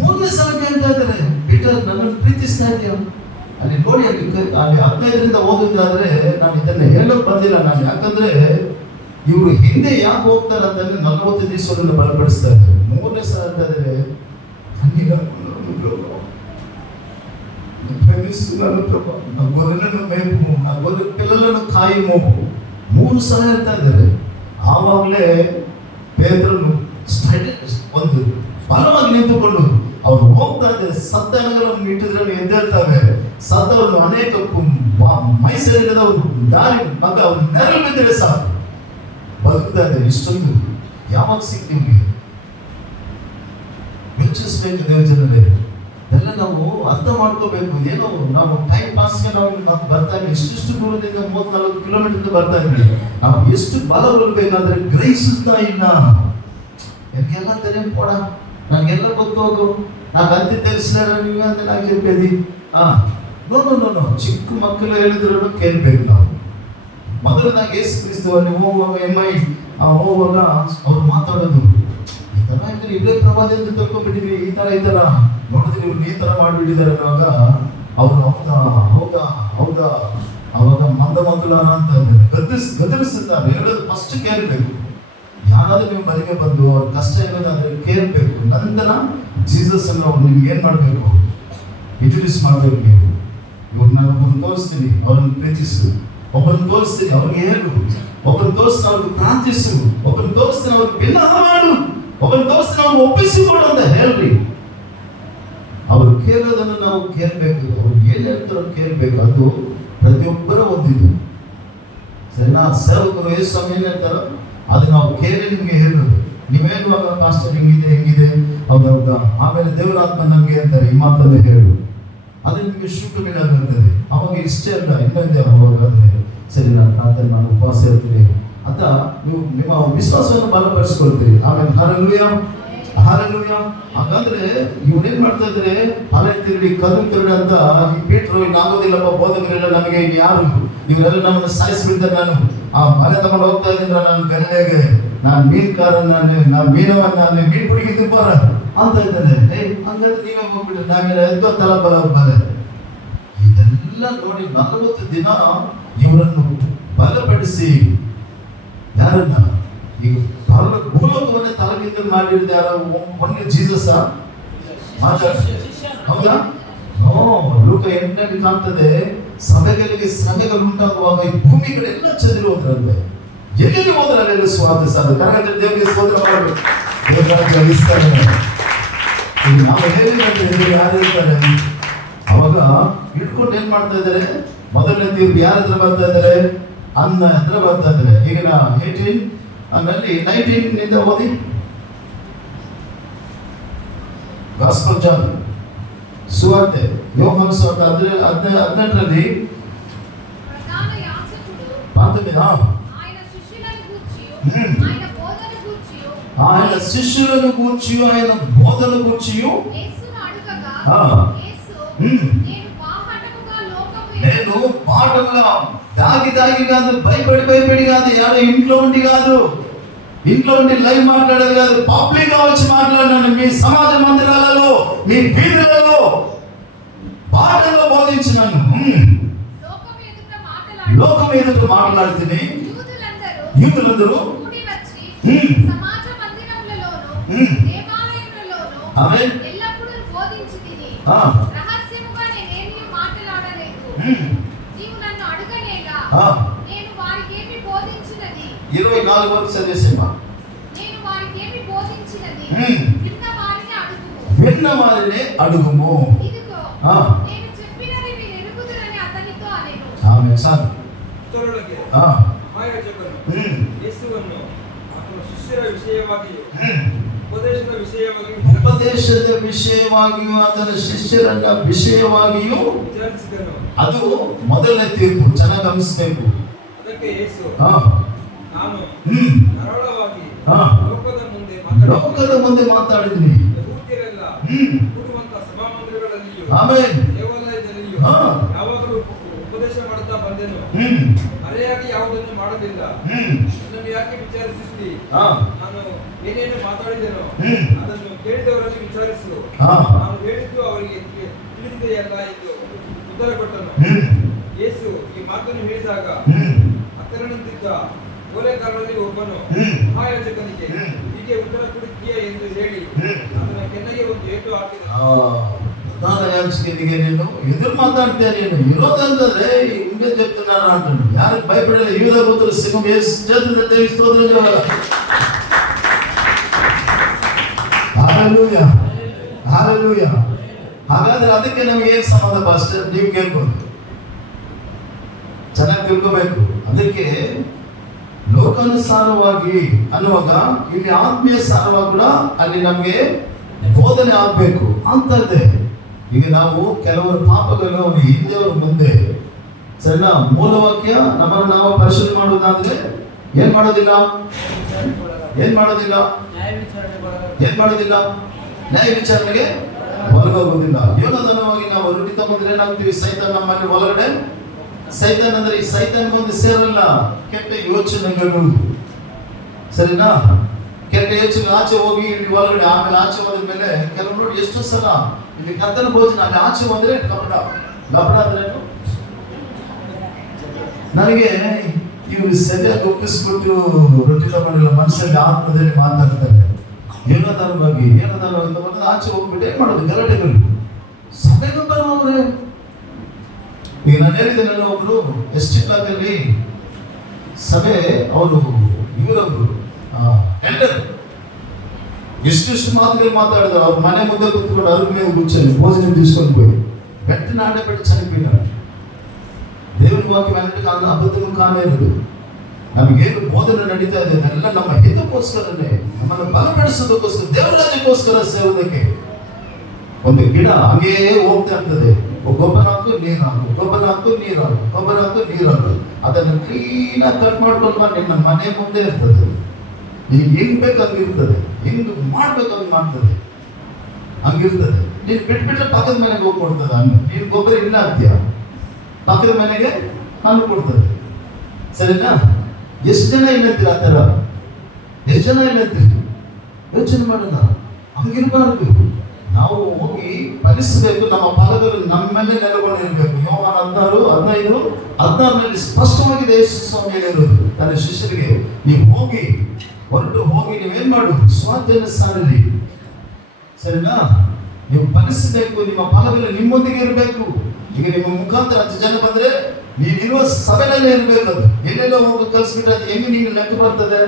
3ನೇ ಸಲ ಕೇಳ್ತಾ ಇದ್ದಾರೆ, ಪೀಟರ್ ನನ್ನನ್ನು ಪ್ರೀತಿಸ್ತಾ ಇದೆಯಾ? ಅಲ್ಲಿ ನೋಡಿ, ಅಲ್ಲಿ 15ರಿಂದ ಓದುದಾದ್ರೆ ನಾನು ಇದನ್ನ ಹೇಳೋಕೆ ಬಂದಿಲ್ಲ ನಾನು, ಯಾಕಂದ್ರೆ ಇವರು ಹಿಂದೆ ಯಾಕೆ ಹೋಗ್ತಾರೆ ಅಂತಂದ್ರೆ 40 ದಿವಸವನ್ನು ಬಲಪಡಿಸ್ತಾ ಇದ್ದಾರೆ. 3ನೇ ಸಲ ಅಂತ ಇದ್ದಾರೆ, ప్రేమిస్తున్నాను ప్రభు, నా గొర్రెలను మేపు, నా గొర్రె పిల్లలను కాయము. 3 ಸಲ ಹೇಳ್ತಾ ಇದ್ದಾರೆ. ಆವಾಗಲೇ ಪೇತ್ರನು ಒಂದು ಬಲವಾಗಿ ನಿಂತುಕೊಂಡು ಅವ್ರು ಹೋಗ್ತಾ ಇದ್ದಾರೆ. ಸತ್ತನಗಳನ್ನು ಇಟ್ಟಿದ್ರೆ ಎದ್ದೇಳ್ತಾವೆ, ಸತ್ತವನ್ನು ಅನೇಕ ಮೈಸೂರಿನದವರು ದಾರಿ ಮಗ ಅವ್ರು ನೆರಳು ಬಿದ್ದರೆ ಸಾಕು ಬದುಕ್ತಾ ಇದ್ದಾರೆ. ಇಷ್ಟೊಂದು ಯಾವಾಗ ಸಿಕ್ಕಿದ್ವಿ ಯೋಚಿಸ್ಬೇಕು ದೇವಜನರೇ. ಎಲ್ಲ ನಾವು ಅರ್ಥ ಮಾಡ್ಕೋಬೇಕು. ಏನೋ ನಾವು ಟೈಮ್ ಪಾಸ್ಗೆ ನಾವು ಬರ್ತಾ ಇದ್ವಿ, ಇಷ್ಟಿಷ್ಟು ದೂರದಿಂದ 34 ಕಿಲೋಮೀಟರ್ ಬರ್ತಾ ಇದ್ವಿ. ನಾವು ಎಷ್ಟು ಬಲ ಬರಬೇಕಾದ್ರೆ ಗ್ರಹಿಸುತ್ತಾ ಇಲ್ಲ. எனக்கெல்லாம் தெரியும் போடா, ನನಗೆಲ್ಲ ಗೊತ್ತು ಹೋಗು, నాకు అంతే తెలిసినారా ನೀವು ಅಂತ నాకు చెప్పేది. ನೋ ನೋ ನೋ ನೋ, ಚಿಕ್ಕ ಮಕ್ಕಳು ಹೇಳಿದ್ರು ಕೇಳಬೇಕು ನಾವು. ಮೊದಲನಾಗಿ ಯೇಸು ಕ್ರಿಸ್ತುವಲ್ಲಿ ಹೋಗುವಾಗ ಹೋಗುವಾಗ ಅವ್ರು ಮಾತಾಡೋದು ಈ ತರ ಇದ್ರೆ ಇದೇ ಪ್ರವಾದದಿಂದ ತಿಳ್ಕೊಂಡ್ಬಿಟ್ಟಿದ್ವಿ, ಈ ತರ ನೋಡಿದ್ರೆ ಇವ್ರು ಈ ತರ ಮಾಡ್ಬಿಟ್ಟಿದ್ದಾರೆ ಅನ್ನುವಾಗ ಅವ್ರು ಹೌದಾ ಹೌದಾ ಹೌದಾ ಅವಾಗ ಮಂದಮಂದುಲಾರ ಅಂತ ಗದರಿಸುತ್ತಾರೆ. ಹೇಳೋದು ಫಸ್ಟ್ ಕೇಳಬೇಕು. ಯಾರಾದ್ರೂ ನೀವು ಮನೆಗೆ ಬಂದು ಅವ್ರ ಕಷ್ಟ ಇರೋದಾದ್ರೆ ಕೇಳಬೇಕು. ನಂತರ ಜೀಸಸ್ ಅನ್ನು ಅವ್ರು ನಿಮ್ಗೆ ಏನ್ ಮಾಡ್ಬೇಕು, ಇಂಟ್ರೊಡ್ಯೂಸ್ ಮಾಡ್ಬೇಕು. ನೀವು ಇವ್ರನ್ನ ಒಬ್ಬರನ್ನು ತೋರಿಸ್ತೀನಿ, ಅವ್ರನ್ನ ಪ್ರೀತಿಸು. ಒಬ್ಬರನ್ನು ತೋರಿಸ್ತೀನಿ, ಅವ್ರಿಗೆ ಹೇಳು. ಒಬ್ಬರನ್ನು ತೋರಿಸ್ತೀನಿ, ಅವ್ರಿಗೆ ಪ್ರಾರ್ಥಿಸು. ಒಬ್ಬರನ್ನು ತೋರಿಸ್ತೀನಿ, ಅವ್ರಿಗೆ ವಿನಃ ಮಾಡು. ಒಬ್ಬರನ್ನು ತೋರಿಸ್ತೀನಿ, ಅವ್ರಿಗೆ ಒಪ್ಪಿಸಿಕೊಡು ಅಂತ ಹೇಳ್ರಿ. ಅವ್ರು ಕೇಳೋದನ್ನು ನಾವು ಕೇಳಬೇಕು. ಅವ್ರು ಏನ್ ಹೇಳ್ತಾರೋ ಕೇಳಬೇಕು. ಅದು ಪ್ರತಿಯೊಬ್ಬರ ಒಂದಿದ್ದು ಸರಿನಾ. ಸೇವಕರು ಯೇಸು ಸ್ವಾಮಿ ಏನ್ ಹೇಳ್ತಾರೋ ಅದು ನಾವು ಕೇಳಿ ನಿಮ್ಗೆ ಹೇಳೋದು. ನೀವೇನುವಾಗ ಪಾಸ್ಟರ್ ಹೆಂಗಿದೆ ಹೌದಾ, ಆಮೇಲೆ ದೇವರಾತ್ಮ ನಮ್ಗೆ ಅಂತಾರೆ ಈ ಮಾತನ್ನು ಹೇಳು, ಅದು ನಿಮಗೆ ಶುಕ್ರ ಬೀಳಾಗಿರ್ತದೆ. ಅವಾಗ ಇಷ್ಟೇ ಅಲ್ಲ, ಇನ್ನೊಂದೇ ಅವಾಗಾದ್ರೆ ಸರಿ ನಾನು ಪ್ರಾರ್ಥನೆ ನಾನು ಉಪವಾಸ ಇರ್ತೀನಿ ಅಂತ ನೀವು ನಿಮ್ಮ ವಿಶ್ವಾಸವನ್ನು ಬಲಪಡಿಸ್ಕೊಳ್ತೀರಿ. ಆಮೇಲೆ ಹಲ್ಲೆಲೂಯಾ ಹಲ್ಲೆಲೂಯಾ. ಹಾಗಾದ್ರೆ ಇವ್ರೇನ್ ಮಾಡ್ತಾ ಇದ್ರೆ ತಲೆ ತಿರುಗಿ ಕದು ತಿರುಗಿ ಅಂತ ಈ ಪೀಟ್ರು ಆಗೋದಿಲ್ಲಪ್ಪ, ಬೋಧಕರೆಲ್ಲ ನಮಗೆ ಯಾರು ಇವರೆಲ್ಲ ನಮ್ಮನ್ನು ಸಾಯಿಸ್ಬಿಡ್ತಾರೆ. ನಾನು ಆ ಮನೆ ತಗೊಂಡು ಹೋಗ್ತಾ ಇದ್ದೀನಿ, ನಾನು ಗಲ್ಲಿಗೆ, ನಾನು ಮೀನುಕಾರ, ನಾನು ಮೀನವನ್ನ ಮೀನು ಹುಡುಗಿದ್ದು ಬರ ಅಂತ ಇದ್ದಾನೆ. ಹಂಗಾದ್ರೆ ನೀವೇ ಹೋಗ್ಬಿಟ್ರೆ ನಾವೇನ ಎದ್ಗೊತ್ತಲ್ಲ ಬಲ. ಇದೆಲ್ಲ ನೋಡಿ 40 ದಿನ ಇವರನ್ನು ಬಲಪಡಿಸಿ ಯಾರನ್ನ ಈಗ ಭೂಲೋಕವನ್ನೇ ತಲೆಗಿಂತಲ್ಲಿ ಮಾಡಿರೋದು ಯಾರು? ಒನ್ಲಿ ಜೀಸಸ್ ಹೌದಾ? ಲೋಕ 8ರಲ್ಲಿ ಕಾಣ್ತದೆ, ಸಭೆಗಳಿಗೆ ಶ್ರಮೆಗಳು ಉಂಟಾಗುವಾಗ ಈ ಭೂಮಿ ಕಡೆ ಎಲ್ಲ ಚದುರಿ ಹೋದ್ರಂತೆ. ಎಲ್ಲಿ ಹೋದ್ರೆ ಅಲ್ಲೆಲ್ಲ ಸ್ವಾರ್ಥ ಸಾಧ. ಕರಗಂದ್ರೆ ದೇವರಿಗೆ ಸ್ತೋತ್ರ ಮಾಡಬೇಕು. ದೇವರಾಗಿಸ್ತಾರೆ. ಈಗ ನಾವು ಹೇಳಿದ್ರೆ ಯಾರು ಇರ್ತಾರೆ ಅವಾಗ ಹಿಡ್ಕೊಂಡು ಏನ್ ಮಾಡ್ತಾ ಇದ್ದಾರೆ? ಮೊದಲನೇ ತೀರ್ಪು ಯಾರ ಹತ್ರ ಬರ್ತಾ ಇದ್ದಾರೆ? ಅನ್ನ ಹತ್ರ ಬರ್ತಾ ಇದ್ದಾರೆ. ಈಗ 18 ನಲ್ಲಿ 19 ಓದಿ. ಗಾಸ್ಪಲ್ ಜಾನ್ ಸುವಾರ್ತೆ, ಯೋಹಾನ ಸುವಾರ್ತೆ 18ರಲ್ಲಿ ಪ್ರಧಾನ ಯಾಜಕರು ఆయన శిష్యులను గూర్చియు ఆయన బోధన గూర్చియు యేసును అడగగా యేసు నేను పాఠముగా దాగి కాదు, భయపడి కాదు, యాడో ఇంట్లో ఉండి లైవ్ మాట్లాడేది కాదు, పబ్లిక్ గా వచ్చి మాట్లాడినాను. మీ సమాజ మందిరాలలో, మీ వీధులలో పాఠంగా బోధించినాను. లోకం ఎదుట మాట్లాడుతుంది. యూదులందరూ సమాజ మందిరములలోను దేవాలయములలోను ఎల్లప్పుడూ బోధించితిని. రహస్యముగా నేనేమీ మాట్లాడలేదు. నీవు నన్ను అడగనేగా నేను వారికేమి బోధించినది. 24 వరకు చదివేసేమా. నేను వారికేమి బోధించినది విన్న వారినే అడుగుము. ఇదిగో నేను చెప్పినది మీరు ఎరుగుదురని అతనితో అనెను. ఆమేన్. సార్ ಉತ್ತರೊಳಗೆ ಮಹಾಯಾಜಕನು ಯೇಸುವನ್ನು ಆತನ ಶಿಷ್ಯರ ವಿಷಯವಾಗಿಯೂ ಉಪದೇಶದ ವಿಷಯವಾಗಿಯೂ ಆತನ ಶಿಷ್ಯರ ವಿಷಯವಾಗಿಯೂ ವಿಚಾರಿಸಿದನು. ಅದು ಮೊದಲನೇ ತೀರ್ಪು. ಚೆನ್ನಾಗಿ ಗಮನಿಸಬೇಕು. ಅದಕ್ಕೆ ಯೇಸು ನಾನು ಸರಳವಾಗಿ ಲೋಕದ ಮುಂದೆ ಮಾತಾಡಿದ್ದೀನಿ. ಕೂಡುವಂತ ಸಭಾಮಂದಿರಗಳಲ್ಲಿಯೂ ಆಮೆನ್. ದೇವಾಲಯದಲ್ಲಿಯೂ ಹಾ. ಯಾವಾಗಲೂ ಉಪದೇಶ ಮಾಡುತ್ತಾ ಬಂದೆನು. ಮರೆಯಾಗಿ ಯಾವುದನ್ನು ಮಾಡಲಿಲ್ಲ. ನನ್ನನ್ನು ಯಾಕೆ ವಿಚಾರಿಸಿದ್ದಿ? ಹಾ. ನಾನು ಏನೇನು ಮಾತಾಡಿದೆನೋ ಅದನ್ನು ಕೇಳಿದವರಲ್ಲಿ ವಿಚಾರಿಸು. ಹಾ. ನಾನು ಹೇಳಿದ್ದು ಅವರಿಗೆ ತಿಳಿದಿದೆಯಲ್ಲ ಎಂದು ಉತ್ತರ ಕೊಟ್ಟನು. ಯೇಸು ಈ ಮಾತನ್ನು ಹೇಳಿದಾಗ ಹತ್ತಿರನಿಂತಿದ್ದ ಓಲೆಗಾರರಲ್ಲಿ ಒಬ್ಬನು ಮಹಾಯಾಜಕನಿಗೆ ಹೀಗೆ ಉತ್ತರ ಕೊಡುತ್ತೀಯ ಎಂದು ಹೇಳಿ ಅದನ್ನ ಕೆನ್ನೆಗೆ ಒಂದು ಏಟು ಹಾಕಿದನು. ప్రధాన యాజకునికి నేను ఎదురు మాట్లాడితే నేను ఇరోదంటే ఇంకే చెప్తున్నాను అంటున్నాను. యారికి భయపడలే. యూద పుత్రులు సింహం వేసి చేతులు ఎత్తి స్తోత్రం చేయాలి. హల్లెలూయా, హల్లెలూయా. ಹಾಗಾದ್ರೆ ಅದಕ್ಕೆ ನಮಗೆ ಏನು ಸಂಬಂಧ ಪಾಸ್ಟರ್? ನೀವು ಕೇಳ್ಬೋದು, ಚೆನ್ನಾಗಿ ತಿಳ್ಕೋಬೇಕು. ಅದಕ್ಕೆ ಲೋಕಾನುಸಾರವಾಗಿ ಅನ್ನುವಾಗ ಇಲ್ಲಿ ಆತ್ಮೀಯ ಸಾರವಾಗಿ ಕೂಡ ಅಲ್ಲಿ ನಮಗೆ ಬೋಧನೆ ಆಗ್ಬೇಕು ಅಂತದ್ದೇ. ಈಗ ನಾವು ಕೆಲವರು ಪಾಪಗಳು ಹಿಂದೆಯವರು ಮುಂದೆ ಸರಿನಾ, ಮೂಲವಾಕ್ಯ ನಮ್ಮನ್ನು ನಾವು ಪರಿಶೀಲನೆ ಮಾಡುವುದಾದ್ರೆ ಏನ್ ಮಾಡೋದಿಲ್ಲ, ಏನ್ ಮಾಡೋದಿಲ್ಲ, ಏನ್ ಮಾಡೋದಿಲ್ಲ, ನ್ಯಾಯ ವಿಚಾರಣೆಗೆ ಒಳಗೋಗುವುದಿಲ್ಲ. ಯೋನಧನವಾಗಿ ನಾವು ಹೊರಟಿದ್ದ ಬಂದ್ರೆ ಏನಾಗ್ತೀವಿ? ಸೈತಾನ್ ನಮ್ಮಲ್ಲಿ ಒಳಗಡೆ. ಸೈತಾನ್ ಅಂದ್ರೆ ಈ ಸೈತಾನ್ ಒಂದು ಸೇರಲ್ಲ, ಕೆಟ್ಟ ಯೋಚನೆಗಳು ಸರಿನಾ. ಕೆಟ್ಟ ಯೋಚನೆ ಆಚೆ ಹೋಗಿ ಇಲ್ಲಿ ಒಳಗಡೆ, ಆಮೇಲೆ ಆಚೆ ಹೋದ ಮೇಲೆ ಕೆಲವು ನೋಡಿ ಎಷ್ಟು ಸಲ ಇಲ್ಲಿ ಕರ್ತನ ಭೋಜನ ಅಲ್ಲಿ ಆಚೆ ಹೋದ್ರೆ ಲಪಡ. ಲಪಡ ಅಂದ್ರೆ ನನಗೆ ಇವರು ಸರಿಯಾಗಿ ಒಪ್ಪಿಸ್ಬಿಟ್ಟು ರೊಟ್ಟಿ ತಗೊಂಡಿಲ್ಲ, ಮನಸ್ಸಲ್ಲಿ ಆತ್ಮದಲ್ಲಿ ಮಾತಾಡ್ತಾರೆ. ಏನದಾನ ಬಗ್ಗೆ ಏನದಾನ ಅಂತ ಬಂದ್ರೆ ಆಚೆ ಹೋಗ್ಬಿಟ್ಟು ಏನ್ ಮಾಡೋದು? ಗಲಾಟೆಗಳು ಸಭೆಗೂ ಬರುವವ್ರೆ. ಈಗ ನಾನು ಹೇಳಿದ್ದೇನಲ್ಲ, ಒಬ್ರು ಎಸ್ಟಿ ಬ್ಲಾಕ್ ಅಲ್ಲಿ ಸಭೆ ಅವರು ಇವರೊಬ್ರು ಎಲ್ಡರ್ ಎಷ್ಟು ಮಾತುಗಳು ಮಾತಾಡಿದ್ರು. ಅವ್ರ ಮನೆ ಮುಂದೆ ಕೂತ್ಕೊಂಡು ಅವ್ರ ಮೇಲೆ ಗುಚ್ಚಲ್ಲಿ ಭೋಜನ తీసుకొని పోయి వెంటనే ఆడబెట్టి చనిపోయినారు. దేవుని వాక్యం అంటే కాదు, అబద్ధం కానేరు. ನಮಗೇನು ಬೋಧನೆ ನಡೀತಾ ಇದೆ ಅದೆಲ್ಲ ನಮ್ಮ ಹಿತಕ್ಕೋಸ್ಕರನೇ, ನಮ್ಮನ್ನು ಬಲಪಡಿಸೋದಕ್ಕೋಸ್ಕರ, ದೇವರ ರಾಜ್ಯಕ್ಕೋಸ್ಕರ ಸೇರೋದಕ್ಕೆ. ಒಂದು ಗಿಡ ಹಂಗೇ ಹೋಗ್ತಾ ಇರ್ತದೆ, ಗೊಬ್ಬರ ಹಾಕು ನೀರು ಹಾಕು, ಗೊಬ್ಬರ ಹಾಕು ನೀರು ಹಾಕು, ಗೊಬ್ಬರ ಹಾಕು ನೀರು ಹಾಕು. ಅದನ್ನು ಕ್ಲೀನಾಗಿ ಕಟ್ ಮಾಡ್ಕೊಂಡು ನಿನ್ನ ಮನೆ ಮುಂದೆ ಇರ್ತದೆ. ನೀನು ಹೆಂಗ್ ಬೇಕು ಹಂಗಿರ್ತದೆ, ಹೆಂಗ್ ಮಾಡ್ಬೇಕು ಹಂಗ್ ಮಾಡ್ತದೆ, ಹಂಗಿರ್ತದೆ. ನೀನು ಬಿಟ್ಬಿಟ್ರೆ ಪಕ್ಕದ ಮನೆಗೆ ಹೋಗಿ ಕೊಡ್ತದೆ ಹಣ್ಣು. ನೀನು ಗೊಬ್ಬರ ಇಲ್ಲ ಅಂತೀಯ, ಪಕ್ಕದ ಮನೆಗೆ ಹಣ್ಣು ಕೊಡ್ತದೆ. ಸರಿನಾ? ಎಷ್ಟು ಜನ ಇಲ್ಲಂತೀರ ಆ ಥರ? ಎಷ್ಟು ಜನ ಇಲ್ಲಂತೀರಿ? ಯೋಚನೆ ಮಾಡೋಣ. ಹಂಗಿರ್ಬಾರ್ದು. ನಾವು ಹೋಗಿ ಫಲಿಸಬೇಕು. ನಮ್ಮ ಫಲಗಳು ನಮ್ಮಲ್ಲೇ ನೆಲೆಗೊಂಡಿರ್ಬೇಕು. ಯೋಹಾನ 16:15-16 ಸ್ಪಷ್ಟವಾಗಿದೆ. ಯೇಸು ಸ್ವಾಮಿ ಹೇಳಿರೋದು ತನ್ನ ಶಿಷ್ಯರಿಗೆ, ನೀವು ಹೋಗಿ ಹೊರಟು ಹೋಗಿ ನೀವೇನ್ ಮಾಡು? ಸ್ವಾರ್ಥೆಯನ್ನು ಸಾರಲಿ. ಸರಿನಾ? ನೀವು ಫಲಿಸಬೇಕು. ನಿಮ್ಮ ಫಲಗಳು ನಿಮ್ಮೊಂದಿಗೆ ಇರಬೇಕು. ಈಗ ನಿಮ್ಮ ಮುಖಾಂತರ 10 ಜನ ಬಂದ್ರೆ ನೀನಿರುವ ಸಭೆಯಲ್ಲೇ ಇರಬೇಕು. ಅದು ಎಲ್ಲೆಲ್ಲ ಹೋಗಿ ಕಲಿಸ್ಬಿಟ್ರೆ ಅದು ಹೆಂಗೆ ನೀನು ಲೆಕ್ಕ ಬರ್ತದೆ?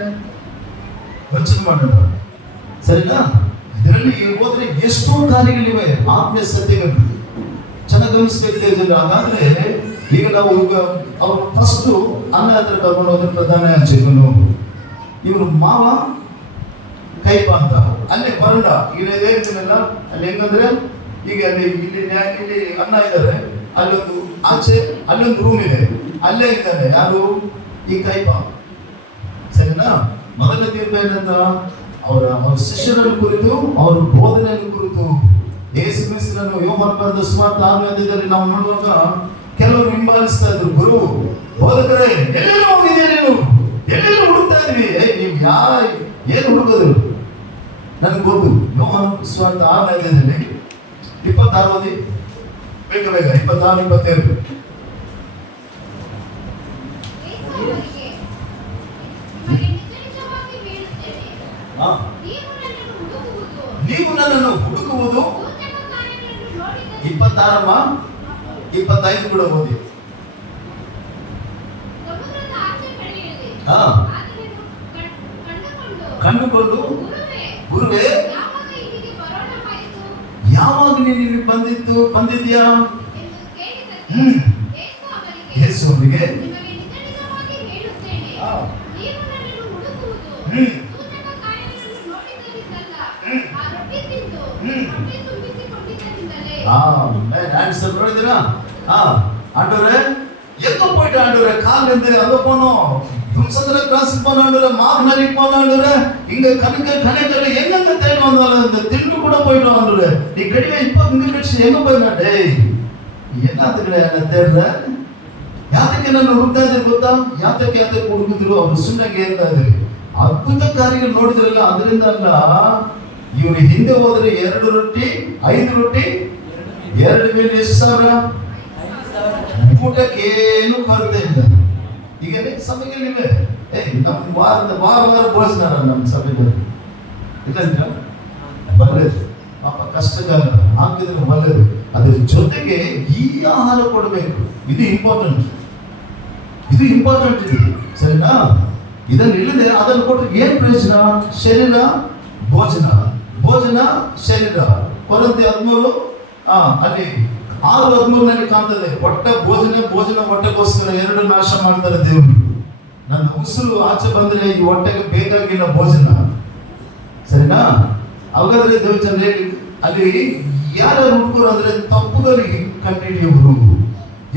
ಯೋಚನೆ ಮಾಡೋಣ. ಸರಿನಾ? ಇದರಲ್ಲಿ ಹೋದ್ರೆ ಎಷ್ಟೋ ಕಾರ್ಯಗಳಿವೆ, ಆತ್ಮೀಯ ಸತ್ಯಗಳು ಚೆನ್ನಾಗಿ ಗಮನಿಸಬೇಕಿದೆ ಜನರು. ಹಾಗಾದ್ರೆ ಈಗ ನಾವು ಅವ್ರು ಫಸ್ಟ್ ಅನ್ನ ಹತ್ರ ಕರ್ಕೊಂಡು ಹೋದ್ರೆ ಪ್ರಧಾನ ಯಾಜಕನು, ಇವರು ಮಾವ ಕೈಪ ಅಂತ ಅಲ್ಲೇ ಬರಂಡ ಈಗ ಹೇಳ್ತೀನಲ್ಲ, ಅಲ್ಲಿ ಹೆಂಗಂದ್ರೆ ಈಗ ಅಲ್ಲಿ ಇಲ್ಲಿ ಅನ್ನ ಇದ್ದಾರೆ, ಅಲ್ಲೊಂದು ಆಚೆ ಅಲ್ಲೊಂದು ರೂಮ್ ಇದೆ, ಅಲ್ಲೇ ಇದ್ದಾನೆ ಯಾರು? ಈ ಕೈಪ. ಸರಿನಾ? ಮೊದಲ ತೀರ್ಪು ಏನಂತ? ಅವರ ಶಿಷ್ಯರನ್ನು ಕುರಿತು, ಅವರ ಬೋಧನೆಯನ್ನು ಕುರಿತು. ಯೇಸು ಕ್ರಿಸ್ತನನ್ನು ಯೋಹಾನ ಬರೆದ ಸುವಾರ್ತೆ 6ನೇ ನಾವು ನೋಡುವಾಗ ಕೆಲವರು ಹಿಂಬಾಲಿಸ್ತಾ ಇದ್ರು. ಗುರು, ಬೋಧಕರೇ, ಎಲ್ಲೆಲ್ಲ ಹೋಗಿದ್ದೀಯ ನೀನು? ಎಲ್ಲೆಲ್ಲ ಹುಡುಕ್ತಾ ಇದ್ವಿ? ನೀವು ಏನು ಹುಡುಕೋದು? ನನಗೆ ಗೊತ್ತು. ಯೋಹಾನ ಸುವಾರ್ತೆ 6ನೇ 26 ಓದಿ ಬೇಗ ಬೇಗ. 26-27. ನೀವು ನನ್ನನ್ನು ಹುಡುಕುವುದು 26-25 ಕೂಡ ಓದಿ. ಕಂಡುಕೊಂಡು, ಗುರುವೇ, ಯಾವಾಗ ನೀನು ಇಲ್ಲಿ ಬಂದಿದ್ಯಾ? ಯೇಸು ಅವರಿಗೆ ஆன்சர் ನೋಡಿದಿರಾ? ஆண்டவரே, எங்க போயிட்டு ஆண்டவரே? கால்ல இருந்து அங்க போனோம், தும்சந்திர கிராஸ்க்கு போனோம் ஆண்டவரே, மார்க்னரிக்கு போனோம் ஆண்டவரே, இங்க கணக்கல எங்கங்க தேடி வந்தாலும் இந்த திண்டு கூட போயிடும் ஆண்டவரே. நீ கடிவே இப்ப இங்க கட்சி எங்க போயினா டேய் என்னத்துக்கு என்ன தெரியல ಯಾತಕ್ಕೆ ನಾನು ಹುಡುಕ್ತಾ ಇದ್ದೆ ಗೊತ್ತಾ? ಯಾತಕ್ಕೆ ಹುಡುಕಿದ್ರು ಅವ್ರು ಸುಮ್ಮನೆ ಹೇಳ್ತಾ ಇದ್ರು. ಅದ್ಭುತ ಕಾರ್ಯಗಳು ನೋಡಿದ್ರಲ್ಲ, ಅದರಿಂದ ಅಲ್ಲ. ಇವ್ರು ಹಿಂದೆ ಹೋದ್ರೆ 2 ರೊಟ್ಟಿ 5 ರೊಟ್ಟಿ 2 ಮೀನು ಎಷ್ಟು ಸಾವಿರ ಊಟಕ್ಕೆ ಏನು ಕೊರತೆ ಇಲ್ಲ. ಈಗ ಸಭೆಗಳಿವೆ, ನಮ್ ವಾರ ಭೋಜನ ನಮ್ಮ ಸಭೆಗಳು ಇಲ್ಲ ಬಲ್ಲದು ಪಾಪ ಕಷ್ಟಕಾಲ ಹಾಕಿದ್ರೆ ಬಲ್ಲದು. ಅದ್ರ ಜೊತೆಗೆ ಈ ಆಹಾರ ಕೊಡಬೇಕು. ಇದು ಇಂಪಾರ್ಟೆಂಟ್, ಇದು ಸರಿನಾ? ಇದನ್ನು ಇಲ್ಲದೆ ಅದನ್ನು ಕೊಟ್ಟರೆ ಏನ್ ಪ್ರಯೋಜನ? ಶರೀರ ಭೋಜನ ಶರೀರ. ಕೊರಂತಿ 13 ಅಲ್ಲಿ 6:13 ಕಾಣ್ತದೆ. ಭೋಜನ ಹೊಟ್ಟೆಗೋಸ್ಕರ 2 ನಾಶ ಮಾಡ್ತಾರೆ ದೇವರು. ನನ್ನ ಉಸಿರು ಆಚೆ ಬಂದ್ರೆ ಈ ಹೊಟ್ಟೆಗೆ ಬೇಕಾಗಿಲ್ಲ ಭೋಜನ, ಸರಿನಾ? ಹಾಗಾದ್ರೆ ದೇವಚಂದ್ರ ಅಲ್ಲಿ ಯಾರು ಹುಡುಗರು ಅಂದ್ರೆ ತಪ್ಪುಗಳಿಗೆ ಕಂಡುಹಿಡಿಯುವರು.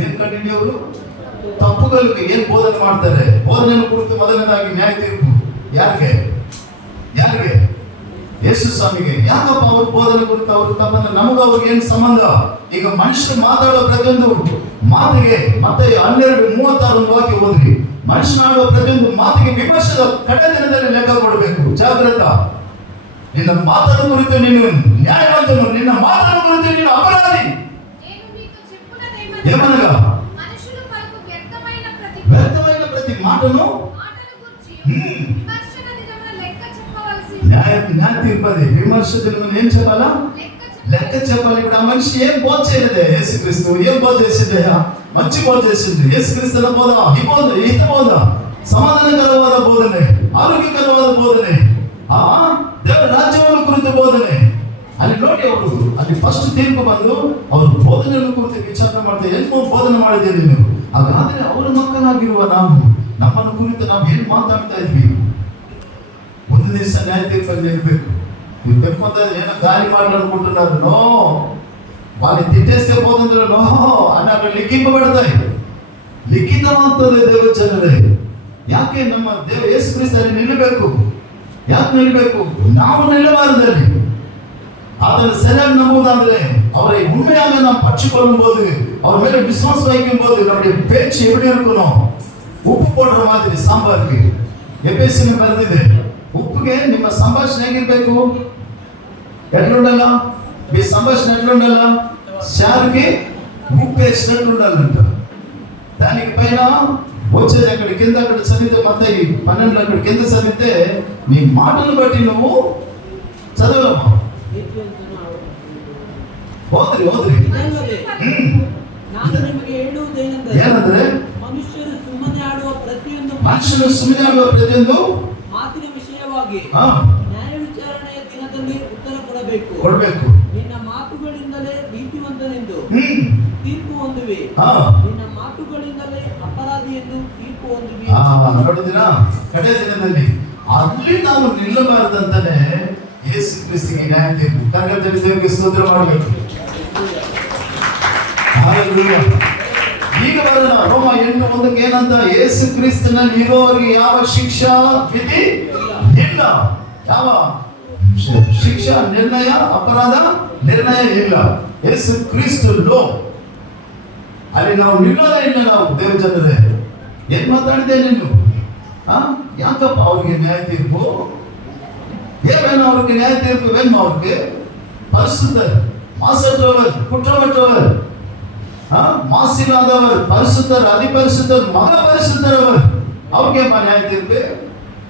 ಏನ್ ಕಂಡುಹಿಡಿಯುವರು? ತಪ್ಪುಗಳಿಗೆ ಏನ್ ಬೋಧನೆ ಮಾಡ್ತಾರೆ. ಬೋಧನೆಯನ್ನು ಕುರಿತು ಮೊದಲನೇದಾಗಿ ನ್ಯಾಯ ತೀರ್ಪು ಯಾರಿಗೆ? ಯೇಸು ಸ್ವಾಮಿಗೆ. ಯಾಕಪ್ಪ ಅವ್ರ ಬೋಧನೆ ಕುರಿತು ಅವರು ತಮ್ಮನ್ನ ನಮಗ ಅವ್ರಿಗೆ ಏನ್ ಸಂಬಂಧ? ಈಗ ಮನುಷ್ಯರು ಮಾತಾಡೋ ಪ್ರತಿಯೊಂದು ಮಾತಿಗೆ ಮತ್ತೆ 12:36 ವಾಕ್ಯ ಓದ್ರಿ. ಮನುಷ್ಯನಾಡುವ ಪ್ರತಿಯೊಂದು ಮಾತಿಗೆ ವಿಮರ್ಶದ ಕಡೆ ದಿನದಲ್ಲಿ ಲೆಕ್ಕ ಕೊಡಬೇಕು. ಜಾಗ್ರತ. ನಿನ್ನ ಮಾತನ್ನು ಕುರಿತು ನೀನು ನ್ಯಾಯವಂತನು, ನಿನ್ನ ಮಾತನ್ನು ಕುರಿತು ನೀನು ಅಪರಾಧಿ. ఏమనగా వ్యర్థమైన ప్రతి మాటను న్యాయ తీర్పది. విమర్శ దినమున ఏం చెప్పాలా? లెక్క చెప్పాలి. ఇప్పుడు ఆ మనిషి ఏం బోధ చేయలేదే. యేసుక్రీస్తు ఏం బోధ చేసిందయ్యా? మంచి బోధ చేసింది. యేసుక్రీస్తుల బోధ, హిత బోధ, సమాధానకరವಾದ ಬೋಧನೆ, ಆರೋಗ್ಯಕರವಾದ ಬೋಧನೆ, ದೇವರ ರಾಜ್ಯವನ್ನು ಕುರಿತು ಬೋಧನೆ. ಅಲ್ಲಿ ನೋಡಿ ಅವರು ಅಲ್ಲಿ ಫಸ್ಟ್ ತೀರ್ಪು ಬಂದು ಅವರು ಬೋಧನೆಯನ್ನು ಕುರಿತು ವಿಚಾರ ಮಾಡ್ತಾರೆ. ಏನೋ ಬೋಧನೆ ಮಾಡಿದ್ದೇವೆ ನೀವು. ಹಾಗಾದ್ರೆ ಅವರ ಮಕ್ಕಳಾಗಿರುವ ನಾವು ನಮ್ಮನ್ನು ಕುರಿತು ನಾವು ಏನ್ ಮಾತಾಡ್ತಾ ಇದ್ವಿ? ಒಂದು ದಿವಸ ನ್ಯಾಯ ತೀರ್ಪಲ್ಲಿ ನಿಲ್ಬೇಕು. ನೀವು ತೆಕ್ಕೊಂತ ಏನೋ ಗಾಳಿ ಮಾಡಲು ಅನ್ಕೊಂటున్నారు. ನೋ వాళ్ళు తిట్టేస్తే పోతుందో నో అని అక్కడ లిఖింపబడతాయి. ಲಿಖಿತವಾಗ್ತದೆ ದೇವಚನರೇ. ಯಾಕೆ ನಮ್ಮ ದೇವ ಯೇಸು ಕ್ರಿಸ್ತನಲ್ಲಿ ನಿಲ್ಲಬೇಕು? ಯಾಕೆ ನಿಲ್ಲಬೇಕು? ನಾವು ನಿಲ್ಲಬಾರದಲ್ಲಿ. ಅದನ್ನು ಸರಿಯಾಗಿ ನಂಬುವುದಾದ್ರೆ அவரை உண்மையாக நாம் பற்றிக்கொள்ளும் போது, அவர் மேல விசுவாசம் வைக்கும் போது நம்முடைய பேச்சு எப்படி இருக்கணும்? ಉಪ್ಪು போடுற மாதிரி ಸಾಂಬಾರ್ಗೆ. ಎಫೆಸಿನ ಬರೆದಿದೆ, ಉಪ್ಪಿಗೆ ನಿಮ್ಮ ಸಂಭಾಷಣೆ ಹೇಗಿರ್ಬೇಕು? ఎట్లుండాలా? మీ సంభాషణ ఎట్లుండాలా? శార్కి ఉప్పు వేసినట్టు ఉండాలంట. దానికి పైన వచ్చేది అక్కడ కింద అక్కడ చదివితే మత్తయి 12 అక్కడ కింద చదివితే నీ మాటను బట్టి నువ్వు చదవలమ్మా. ಹೋದ್ರಿ ಏನಂದ್ರೆ ಮನುಷ್ಯರು ಸುಮ್ಮನೆ ಆಡುವ ಪ್ರತಿಯೊಂದು ಮಾತಿನ ವಿಷಯವಾಗಿ ನ್ಯಾಯ ವಿಚಾರಣೆಯ ದಿನದಲ್ಲಿ ಉತ್ತರ ಕೊಡಬೇಕು. ನಿನ್ನ ಮಾತುಗಳಿಂದಲೇ ನೀತಿವಂತನೆಂದು ತೀರ್ಪು ಹೊಂದುವೆ, ನಿನ್ನ ಮಾತುಗಳಿಂದಲೇ ಅಪರಾಧಿ ಎಂದು ತೀರ್ಪು ಹೊಂದುವೆ. ನೋಡಿದಿರಾ? ಕಡೆ ದಿನದಲ್ಲಿ ಅಲ್ಲಿ ನಾವು ನಿಲ್ಲಬಾರದಂತಾನೆ ಯೇಸು ಕ್ರಿಸ್ತಿಗೆ ನ್ಯಾಯ ತೀರ್ಪು. ಕರ್ಗದಲ್ಲಿ ದೇವರಿಗೆ ಸ್ತೋತ್ರ ಮಾಡಬೇಕು. ಈಗ ಬರೋಣ ರೋಮ 8:1 ಏನಂತ? ಯೇಸು ಕ್ರಿಸ್ತನಲ್ಲಿ ಇರೋವರಿಗೆ ಯಾವ ಶಿಕ್ಷಾ ವಿಧಿ ಇಲ್ಲ, ಯಾವ ಶಿಕ್ಷಾ ನಿರ್ಣಯ, ಅಪರಾಧ ನಿರ್ಣಯ ಇಲ್ಲ. ಯೇಸು ಕ್ರಿಸ್ತನು ಅಲ್ಲಿ ನಾವು ನಿಲ್ಲೋದೇ ಇಲ್ಲ. ನಾವು ದೇವಜನರೇ ಏನ್ ಮಾತಾಡಿದೆ ನೀನು? ಯಾಕಪ್ಪ ಅವ್ರಿಗೆ ನ್ಯಾಯ ತೀರ್ಪು? ஏன் அவருக்கு நியாய தீர்ப்பு வேணும்? அவருக்கு பரிசுத்தர், மாசற்றவர், குற்றமற்றவர், மாசில்லாதவர், பரிசுத்தர், அதிபரிசுத்தர், மகா பரிசுத்தர் அவர். அவருக்கு ஏன் நியாய தீர்ப்பு?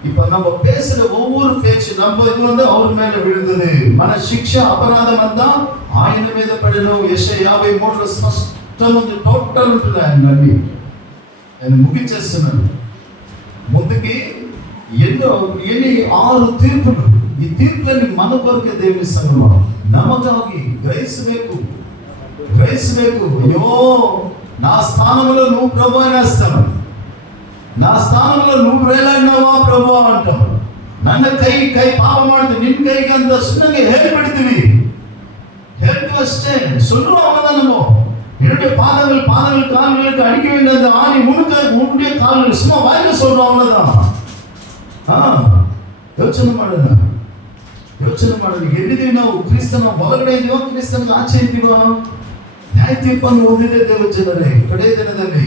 இப்ப நம்ம பேசுற ஒவ்வொரு பேச்சு நம்ம இது வந்து அவர் மேல விழுந்தது. మన శిక్ష అపరాధం అంతా ఆయన మీద పడను. యెషయా 53 స్పష్టంగా టోటల్ ఉంటుంది. ఆయన నేను ముగించేస్తున్నాను. ముందుకి ఎన్ని 6 తీర్పులు. ಈ ತೀರ್ಪಲ್ಲಿ మన ಕೊರಕೆ ದೇವರ ಸಂಗಮ ನಮಗಾಗಿ ಗ್ರಹಿಸಬೇಕು. అయ్యో నా స్థానంలో నువ్వు ప్రభు అనేస్తాను, నా స్థానంలో నువ్వు వేలాడినావా ప్రభు అంటాం. ನನ್ನ ಕೈ ಪಾಪ ಮಾಡಿದ್ವಿ, ನಿನ್ನ ಕೈಗೆ ಅಂತ ಸುಮ್ಮನೆ ಹೇಳ್ಬಿಡ್ತೀವಿ. ಹೇಳ್ತೀವಿ ಅಷ್ಟೇ. சொல்லுவாங்க நம்ம என்னுடைய பாதங்கள் கால்களுக்கு அடிக்க வேண்டியது ஆணி முன்னுடைய கால்கள் சும்மா வாயில சொல்றோம். அவ்வளவுதான். யோசனை ಮಾಡೋಣ. ಯೋಚನೆ ಮಾಡೋದು, ಎಲ್ಲಿದ್ದೀವಿ ನಾವು? ಕ್ರಿಸ್ತನ ಒಳಗಡೆ ಇದೀವೋ, ಕ್ರಿಸ್ತನ ಆಚೆ ಇದೀವೋ? ನ್ಯಾಯ ತೀರ್ಪನ್ನು ಓದಿದೆ ದೇವ ಜನರೇ. ಕಡೆಯ ದಿನದಲ್ಲಿ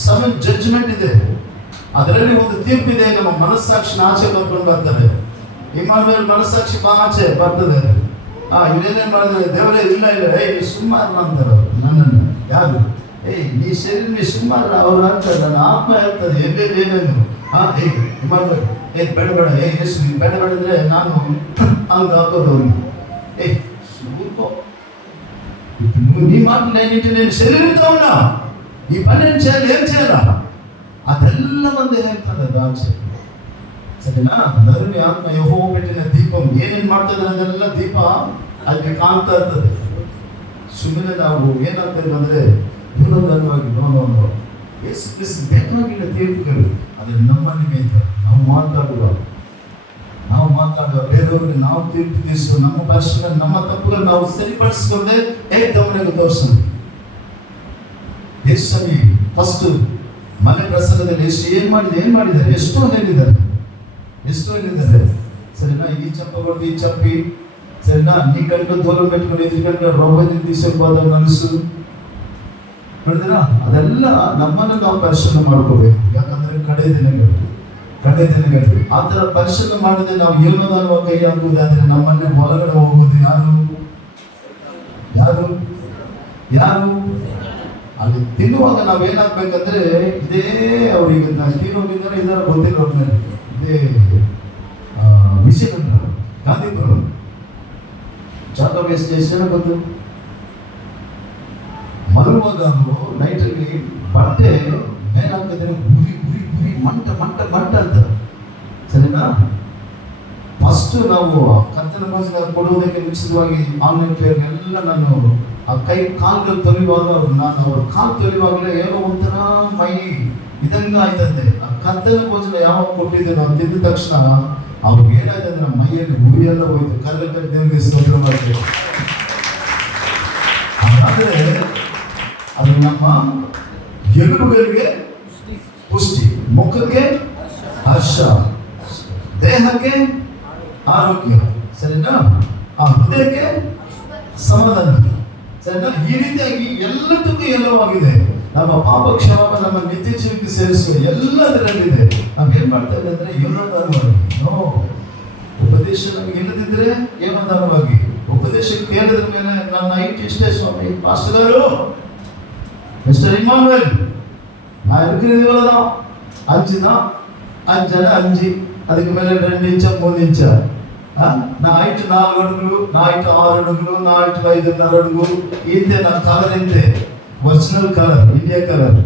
ಸಮನ್ ಜಡ್ಜ್ಮೆಂಟ್ ಇದೆ, ಅದರಲ್ಲಿ ಒಂದು ತೀರ್ಪಿದೆ. ನಮ್ಮ ಮನಸ್ಸಾಕ್ಷಿನ ಆಚೆ ಬರ್ಕೊಂಡು ಬರ್ತದೆ. ಇಮ್ಮಾನುವೇಲ್ ಮನಸ್ಸಾಕ್ಷಿ ಆಚೆ ಬರ್ತದೆ. ಇವರೇನೇನ್ ಮಾಡಿದ್ರೆ, ದೇವರೇ ಇಲ್ಲ ಇಲ್ಲ, ಸುಮಾರು ಅಂತಾರೆ ನನ್ನನ್ನು. ಯಾರು? ನೀ ಶರೀರ ನೀ ಸುಮಾರು ಅವ್ರು ಆಗ್ತಾರೆ, ನನ್ನ ಆತ್ಮ ಹೇಳ್ತದೆ ಎಲ್ಲೆಲ್ಲಿ ಏನೇನು. ಇಮ್ಮಾನುವೇಲ್ ಬೇಡ ಬೇಡ, ಯೇಸು ಬೇಡ ಬೇಡ ಅಂದ್ರೆ ನಾನು ಹಂಗೆ ಹಾಕೋದು ಅವ್ರಿಗೆ. నీ మాటలు నేను శరీరంతో ఉన్నా, ఈ పని నేను చేయాలి, ఏం చేయాలా? ಅದೆಲ್ಲ ಮಂದಿ ಹೇಳ್ತಾರೆ ರಾಜ. ಸರಿನಾ? ನರುನಿ ಆತ್ಮ ಯೆಹೋವ పెట్టిన ದೀಪಂ ಏನೇನ್ ಮಾಡ್ತದೆ ಅದೆಲ್ಲ ದೀಪ ಅಲ್ಲಿ ಕಾಣ್ತಾ ಇರ್ತದೆ. ಸುಮ್ಮನೆ ನಾವು ಏನಾಗ್ತದೆ ಅಂದ್ರೆ ವಿರೋಧವಾಗಿ ನೋಡೋಣ. ಯೇಸು ಕ್ರಿಸ್ತ ಬೇಕಾಗಿಲ್ಲ ತೀರ್ಪುಗಳು, ಅದನ್ನು ನಮ್ಮಲ್ಲಿ ಬೇಕು. ನಾವು ಮಾತಾಡುವ ಬೇರೆಯವ್ರಿಗೆ ನಾವು ತೀರ್ಪು ತೀರಿಸುವ, ನಮ್ಮ ಭಾಷೆನ ನಮ್ಮ ತಪ್ಪುಗಳು ನಾವು ಸರಿಪಡಿಸಿಕೊಂಡೆ ಏಕದಮ್ಮನೆಗೆ ತೋರಿಸೋದು. ಯೇಸು ಸ್ವಾಮಿ ಫಸ್ಟ್ ಮನೆ ಪ್ರಸಂಗದಲ್ಲಿ ಏನ್ ಮಾಡಿದ್ದಾರೆ, ಎಷ್ಟೋ ಹೇಳಿದ್ದಾರೆ. ಸರಿನಾ? ಈ ಚಪ್ಪಗಳು ಈ ಚಪ್ಪಿ, ಸರಿನಾ? నీ కంటే దూరం పెట్టుకుని ఎందుకంటే రొబ్బని తీసుకుపోదాం మనసు ನೋಡಿದ್ರ? ಅದೆಲ್ಲ ನಮ್ಮನ್ನು ನಾವು ಪರಿಶೀಲನೆ ಮಾಡ್ಕೋಬೇಕು. ಯಾಕಂದ್ರೆ ಕಡೆ ದಿನಗಳು ಆ ಥರ ಪರಿಶೀಲನೆ ಮಾಡಿದ್ರೆ ನಾವು ಏನೋದಲ್ವ ಕೈ ಹಾಕುವುದಾದ್ರೆ ನಮ್ಮನ್ನೇ ಒಳಗಡೆ ಹೋಗೋದು ಯಾರು ಅಲ್ಲಿ ತಿನ್ನುವಾಗ ನಾವೇನಾಗ್ಬೇಕಂದ್ರೆ ಇದೇ ಅವ್ರಿಗೆ ತಿನ್ನೋಗಿದ್ದಾರೆ ಇದರ ಗೊತ್ತಿಲ್ಲ ಅವ್ರ ಮೇಲೆ. ಇದೇ ವಿಷಯಗಳು ಗಾಂಧಿಪುರ ಚಾಕೋ ವೇಸ್ಟ್ ಸ್ಟೇಷನ್ ಗೊತ್ತು. ಮರುವಾಗ ನೈಟಲ್ಲಿ ಬಟ್ಟೆ ಮೇಲಾಗ್ತಿದ್ರೆ ಗುರಿ ಮಂಟ ಅಂತ. ಸರಿನಾ? ಫಸ್ಟ್ ನಾವು ಕರ್ತನ ಭೋಜನ ಕೊಡುವುದಕ್ಕೆ ಮುಂಚಿತವಾಗಿ ಆನ್ಲೈನ್ ಪ್ಲೇಯರ್ ಎಲ್ಲ ನಾನು ಆ ಕಾಲುಗಳು ತೊಳೆಯುವಾಗ ನಾನು ಅವ್ರ ಕಾಲು ತೊಳೆಯುವಾಗಲೇ ಏನೋ ಒಂಥರ ಮೈ ಇದಂಗ ಆಯ್ತಂತೆ. ಆ ಕರ್ತನ ಭೋಜನ ಯಾವಾಗ ಕೊಟ್ಟಿದ್ದು ನಾವು ತಿಂದ ತಕ್ಷಣ ಅವ್ರಿಗೆ ಏನಾಯ್ತಂದ್ರೆ ನಮ್ಮ ಮೈಯಲ್ಲಿ ಗುರಿ ಎಲ್ಲ ಹೋಯ್ತು. ಕರ್ಗಲ್ ದೇವರಿಗೆ ಸ್ತೋತ್ರ ಮಾಡ್ತೇವೆ. ಹಾಗಾದ್ರೆ ಅದು ನಮ್ಮ ಎಲುಬುಗಳಿಗೆ ಪುಷ್ಟಿ, ಮುಖಕ್ಕೆ ಹರ್ಷ, ದೇಹಕ್ಕೆ ಆರೋಗ್ಯ, ಸರಿನಾ? ಆ ಹೃದಯಕ್ಕೆ ಸಮಾಧಾನ, ಸರಿನಾ? ಈ ರೀತಿಯಾಗಿ ಎಲ್ಲದಕ್ಕೂ ಎಲ್ಲವಾಗಿದೆ. ನಮ್ಮ ಪಾಪ ಕ್ಷಮ, ನಮ್ಮ ನಿತ್ಯ ಜೀವಕ್ಕೆ ಸೇರಿಸುವ ಎಲ್ಲದರಲ್ಲಿದೆ. ನಾವೇನ್ ಮಾಡ್ತಾ ಇದ್ದೇವೆ ಅಂದ್ರೆ ಏನೋದಾನವಾಗಿ ಉಪದೇಶ ನಮ್ಗೆ ಇಲ್ಲದಿದ್ರೆ ಏನೋದಾನವಾಗಿ ಉಪದೇಶ ಕೇಳಿದ್ರ ಮೇಲೆ ನನ್ನ ಹೈಟ್ ಇಷ್ಟೇ ಸ್ವಾಮಿ, ಪಾಸ್ಟರ್ గారు ಮಿಸ್ಟರ್ ಇಮ್ಮಾನುವೇಲ್ ನಾ இருக்கிறதுவளதா అంజన అంజి அதுக்கு மேல 2 ఇంచ 3 ఇంచ నా హైట్ 4 అడుగులు, నా హైట్ 6 అడుగులు, నా హైట్ 5.5 అడుగు. ఇంతే నా కలర్, ఇంతే ಒರಿಜಿನಲ್ ಕಲರ್, ಇಂಡಿಯಾ ಕಲರ್.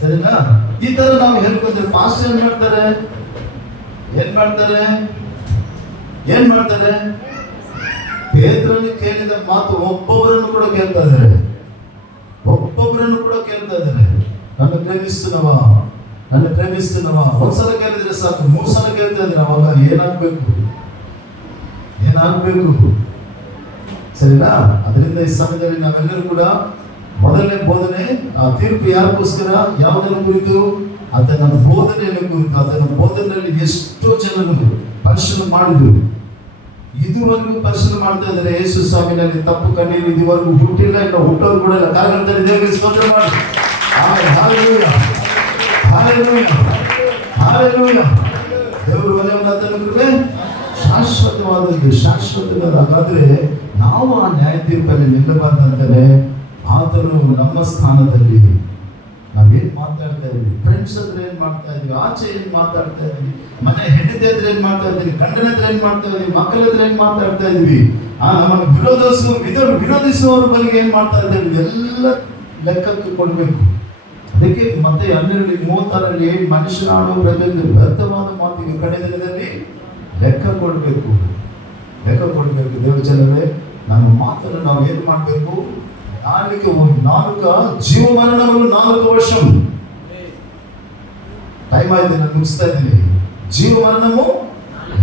ಸರಿನಾ? ಈ ತರ ನಾವು ಹೇಳ್ಕೊಂಡ್ರೆ ಪಾಸ್ಟರ್ ಏನ್ ಮಾಡ್ತಾರೆ? ಪೇತ್ರನು ಕೇಳಿದ ಮಾತು ಒಬ್ಬೊಬ್ಬರನ್ನು ಕೂಡ ಕೇಳ್ತಾ ಇದ್ದಾರೆ. ನನ್ನ ಪ್ರೇಮಿಸ್ತನವ ಒಂದ್ಸಲ ಕೇಳಿದ್ರೆ ಸಾಕು, 3 ಸಲ ಕೇಳ್ತಾ ಇದ್ರೆ ಅವಾಗ ಏನಾಗ್ಬೇಕು? ಸರಿನಾ? ಅದರಿಂದ ಈ ಸಮಯದಲ್ಲಿ ನಾವೆಲ್ಲರೂ ಕೂಡ ಮೊದಲನೇ ಬೋಧನೆ, ಆ ತೀರ್ಪು ಯಾರಿಗೋಸ್ಕರ, ಯಾವುದರ ಕುರಿತು? ಅದನ್ನ ಬೋಧನೆಯನ್ನು ಕುರಿತು. ಅದನ್ನ ಬೋಧನೆಯಲ್ಲಿ ಎಷ್ಟೋ ಜನರು ಪರಿಶೀಲನೆ ಮಾಡಿದ್ರು. ಇದುವರೆಗೂ ಪರಿಶೀಲನೆ ಮಾಡ್ತಾ ಇದ್ದಾರೆ. ಯೇಸು ಸ್ವಾಮಿನಲ್ಲಿ ತಪ್ಪು ಕಣ್ಣೀರು ಇದುವರೆಗೂ ಹುಟ್ಟಿಲ್ಲ, ಇನ್ನು ಹುಟ್ಟೋರು ಕೂಡ ಇಲ್ಲ. ಕಾರ್ಯಗಳಲ್ಲಿ ದೇವರಿಗೆ ಸ್ತೋತ್ರ ಮಾಡಿ. ದೇವರು ಒಲೆಯವನ್ನ ಶಾಶ್ವತವಾದ. ಹಾಗಾದ್ರೆ ನಾವು ಆ ನ್ಯಾಯ ತೀರ್ಪಲ್ಲಿ ನಿಲ್ಲಬಾರ್ದಂತಾನೆ ಆತನು ನಮ್ಮ ಸ್ಥಾನದಲ್ಲಿ ನಾವೇನ್ ಮಾತಾಡ್ತಾ ಇದ್ವಿ, ಫ್ರೆಂಡ್ಸ್ ಹತ್ರ ಏನ್ ಮಾಡ್ತಾ ಇದ್ವಿ, ಆಚೆ ಏನ್ ಮಾತಾಡ್ತಾ ಇದ್ವಿ, ಮನೆ ಹೆಂಡತಿ ಹತ್ರ ಏನ್ ಮಾಡ್ತಾ ಇದ್ವಿ, ಗಂಡನ ಹತ್ರ ಏನ್ ಮಾಡ್ತಾ ಇದ್ವಿ, ಮಕ್ಕಳ ಹತ್ರ ಏನ್ ಮಾತಾಡ್ತಾ ಇದ್ವಿ, ನಮ್ಮನ್ನು ವಿರೋಧಿಸುವವರ ಬಗ್ಗೆ ಏನ್ ಮಾಡ್ತಾ ಇದ್ದೀವಿ, ಇದೆಲ್ಲ ಲೆಕ್ಕಕ್ಕೆ ಕೊಡ್ಬೇಕು. ಅದಕ್ಕೆ ಮತ್ತೆ 12:36 ಮನುಷ್ಯನಾಡುವ ಪ್ರತಿಯೊಂದು ವ್ಯರ್ಥವಾದ ಮಾತಿಗೆ ಕಡೆ ದಿನದಲ್ಲಿ ಲೆಕ್ಕ ಕೊಡ್ಬೇಕು. ದೇವ ಜನರೇ, ನಮ್ಮ ಮಾತನ್ನು ನಾವು ಏನ್ ಮಾಡ್ಬೇಕು? ನಾಲ್ಕ ಜೀವ ಮರಣವನ್ನು 4 ವರ್ಷ ಟೈಮ್ ಆಯ್ತು, ನಾನು ಮುಗಿಸ್ತಾ ಇದ್ದೀನಿ. ಜೀವ ಮರಣము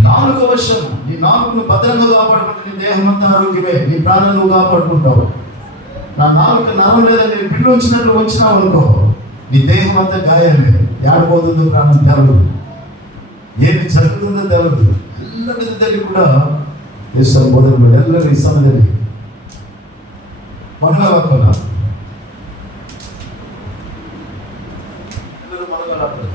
4 ವರ್ಷ. నీ 4ను భద్రంగా కాపాడుకుంటే నీ దేహం అంతా ఆరోగ్యమే, నీ ప్రాణం నువ్వు కాపాడుకుంటావు. నా 4 నరం లేదా నేను బిల్లు వచ్చినట్లు వచ్చినావు అనుకో, నీ దేహం అంతా గాయాలే. ఏడబోతుందో ప్రాణం తెలదు, ఏమి జరుగుతుందో తెలదు. ಎಲ್ಲ ವಿಧದಲ್ಲಿ ಕೂಡ ಯೇಸು ಬೋಧನೆ ಎಲ್ಲರೂ ಈ ಸಮಯದಲ್ಲಿ ಮನಗಾಕೋಣ. ಎಲ್ಲರೂ ಮನಗಾಕೋಣ.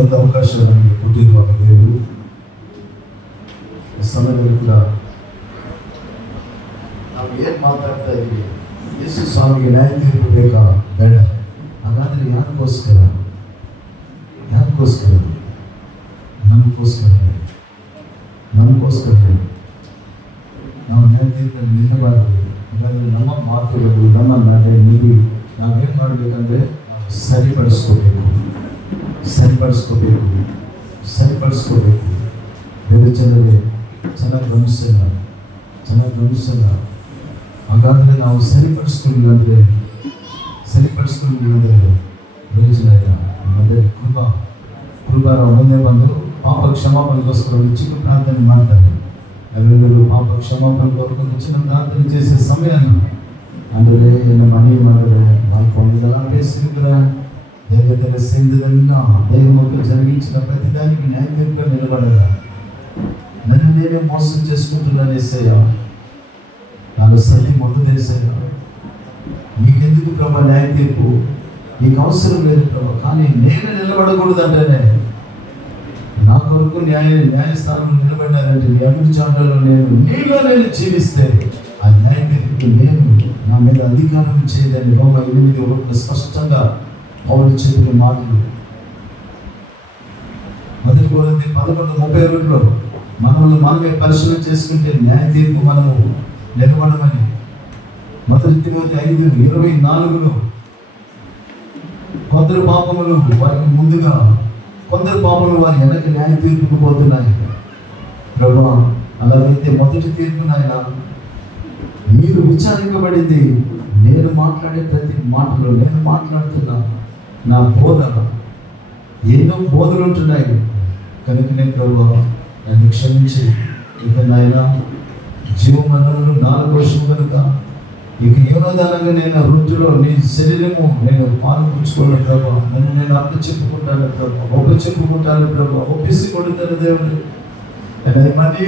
ಒಂದು ಅವಕಾಶ ನಮಗೆ ಕೊಟ್ಟಿರುವಾಗ ದೇವರು ಈ ಸಮಯದಲ್ಲಿ ಕೂಡ ನಾವು ಏನು ಮಾತಾಡ್ತಾ ಇದ್ದೀವಿ, ಯೇಸು ಸ್ವಾಮಿಗೆ ನ್ಯಾಯ ತೀರ್ಪು ಬೇಕಾ ಬೇಡ? ಹಾಗಾದ್ರೆ ಯಾರಿಗೋಸ್ಕರ? ನಮಗೋಸ್ಕರ ನಾವು ನ್ಯಾಯ ತೀರ್ಪಲ್ಲಿ ನಿಲ್ಲಬಾರದು. ಹಾಗಾದ್ರೆ ನಮ್ಮ ಮಾತುಗಳು, ನಮ್ಮ ನಡೆ ನುಡಿ ನಾವೇನು ಮಾಡಬೇಕಂದ್ರೆ ಸರಿಪಡಿಸ್ಕೋಬೇಕು. ಬೇರೆ ಜನರಿಗೆ ಚೆನ್ನಾಗಿ ಗಮನಿಸಲ್ಲ. ಹಾಗಾದರೆ ನಾವು ಸರಿಪಡಿಸ್ಕೊಳ್ಳಿಲ್ಲ ಅಂದರೆ ಪ್ರಯೋಜನ ಇಲ್ಲ. ನಮ್ಮಲ್ಲಿ ಕೃಪಾರ ಮುಂದೆ ಬಂದು ಪಾಪ క్షమాపణಗೋಸ್ಕರ ಒಂದು ಚಿಕ್ಕ ಪ್ರಾರ್ಥನೆ ಮಾಡ್ತಾರೆ. ನಾವೆಲ್ಲರೂ ಪಾಪ క్షమాపణಗೋಸ್ಕర ಒಂದು చిన్న ప్రార్థన చేసే సమయాన్ని ಅಂದರೆ என்ன மணி மாதிரி వాళ్ళు இதெல்லாம் பேசியிருக்கிறேன். దేవతల సింధులన్నా దైవములు జరిగించిన ప్రతిదానికి న్యాయ తీర్పుగా నిలబడగా నన్ను నేనే మోసం చేసుకుంటున్నాను యేసయ్యా, నాలో సత్యం వద్దు యేసయ్యా, నీకెందుకు ప్రభా న్యాయ తీర్పు? నీకు అవసరం లేదు ప్రభా. కానీ నేను నిలబడకూడదంటేనే నా కొరకు న్యాయస్థానంలో నిలబడినారంటే నీ అభివృద్ధి చాటలో నేను జీవిస్తే ఆ న్యాయ తీర్పు నేను నా మీద అధికారం చేయదని రోమ 8:1 స్పష్టంగా పౌలు చెప్పిన మాటలు. మొదటి కొరింథీ 11:32లో మనమే పరిశీలన చేసుకుంటే న్యాయ తీర్పు మనము నిలబడమని, మొదటి తిమోతి 5:24లో కొందరు పాపములు వారికి ముందుగా, కొందరు పాపములు వారి వెనక న్యాయ తీర్పుకు పోతున్నాయి. ప్రభువా, అలాగైతే మొదటి తీర్పు నాయన మీరు విచారింపబడింది. నేను మాట్లాడే ప్రతి మాటలో నేను మాట్లాడుతున్నా నా బోధ ఎన్నో బోధలు ఉంటున్నాయి కనుక నేను ప్రభువా నన్ను క్షమించి, ఇక నాయన జీవమరణములు నాలుగు వర్షం కనుక ఇక ఏమోదానంగా నేను వృత్తిలో నీ శరీరము నేను పాల్పంచుకోవాలి ప్రభా. నన్ను నేను అప్పచెప్పుకుంటాను ప్రభా, ఒప్పచెప్పుకుంటాను ప్రభా, ఒప్పిసి కొడుతాను దేవుడు. మనీ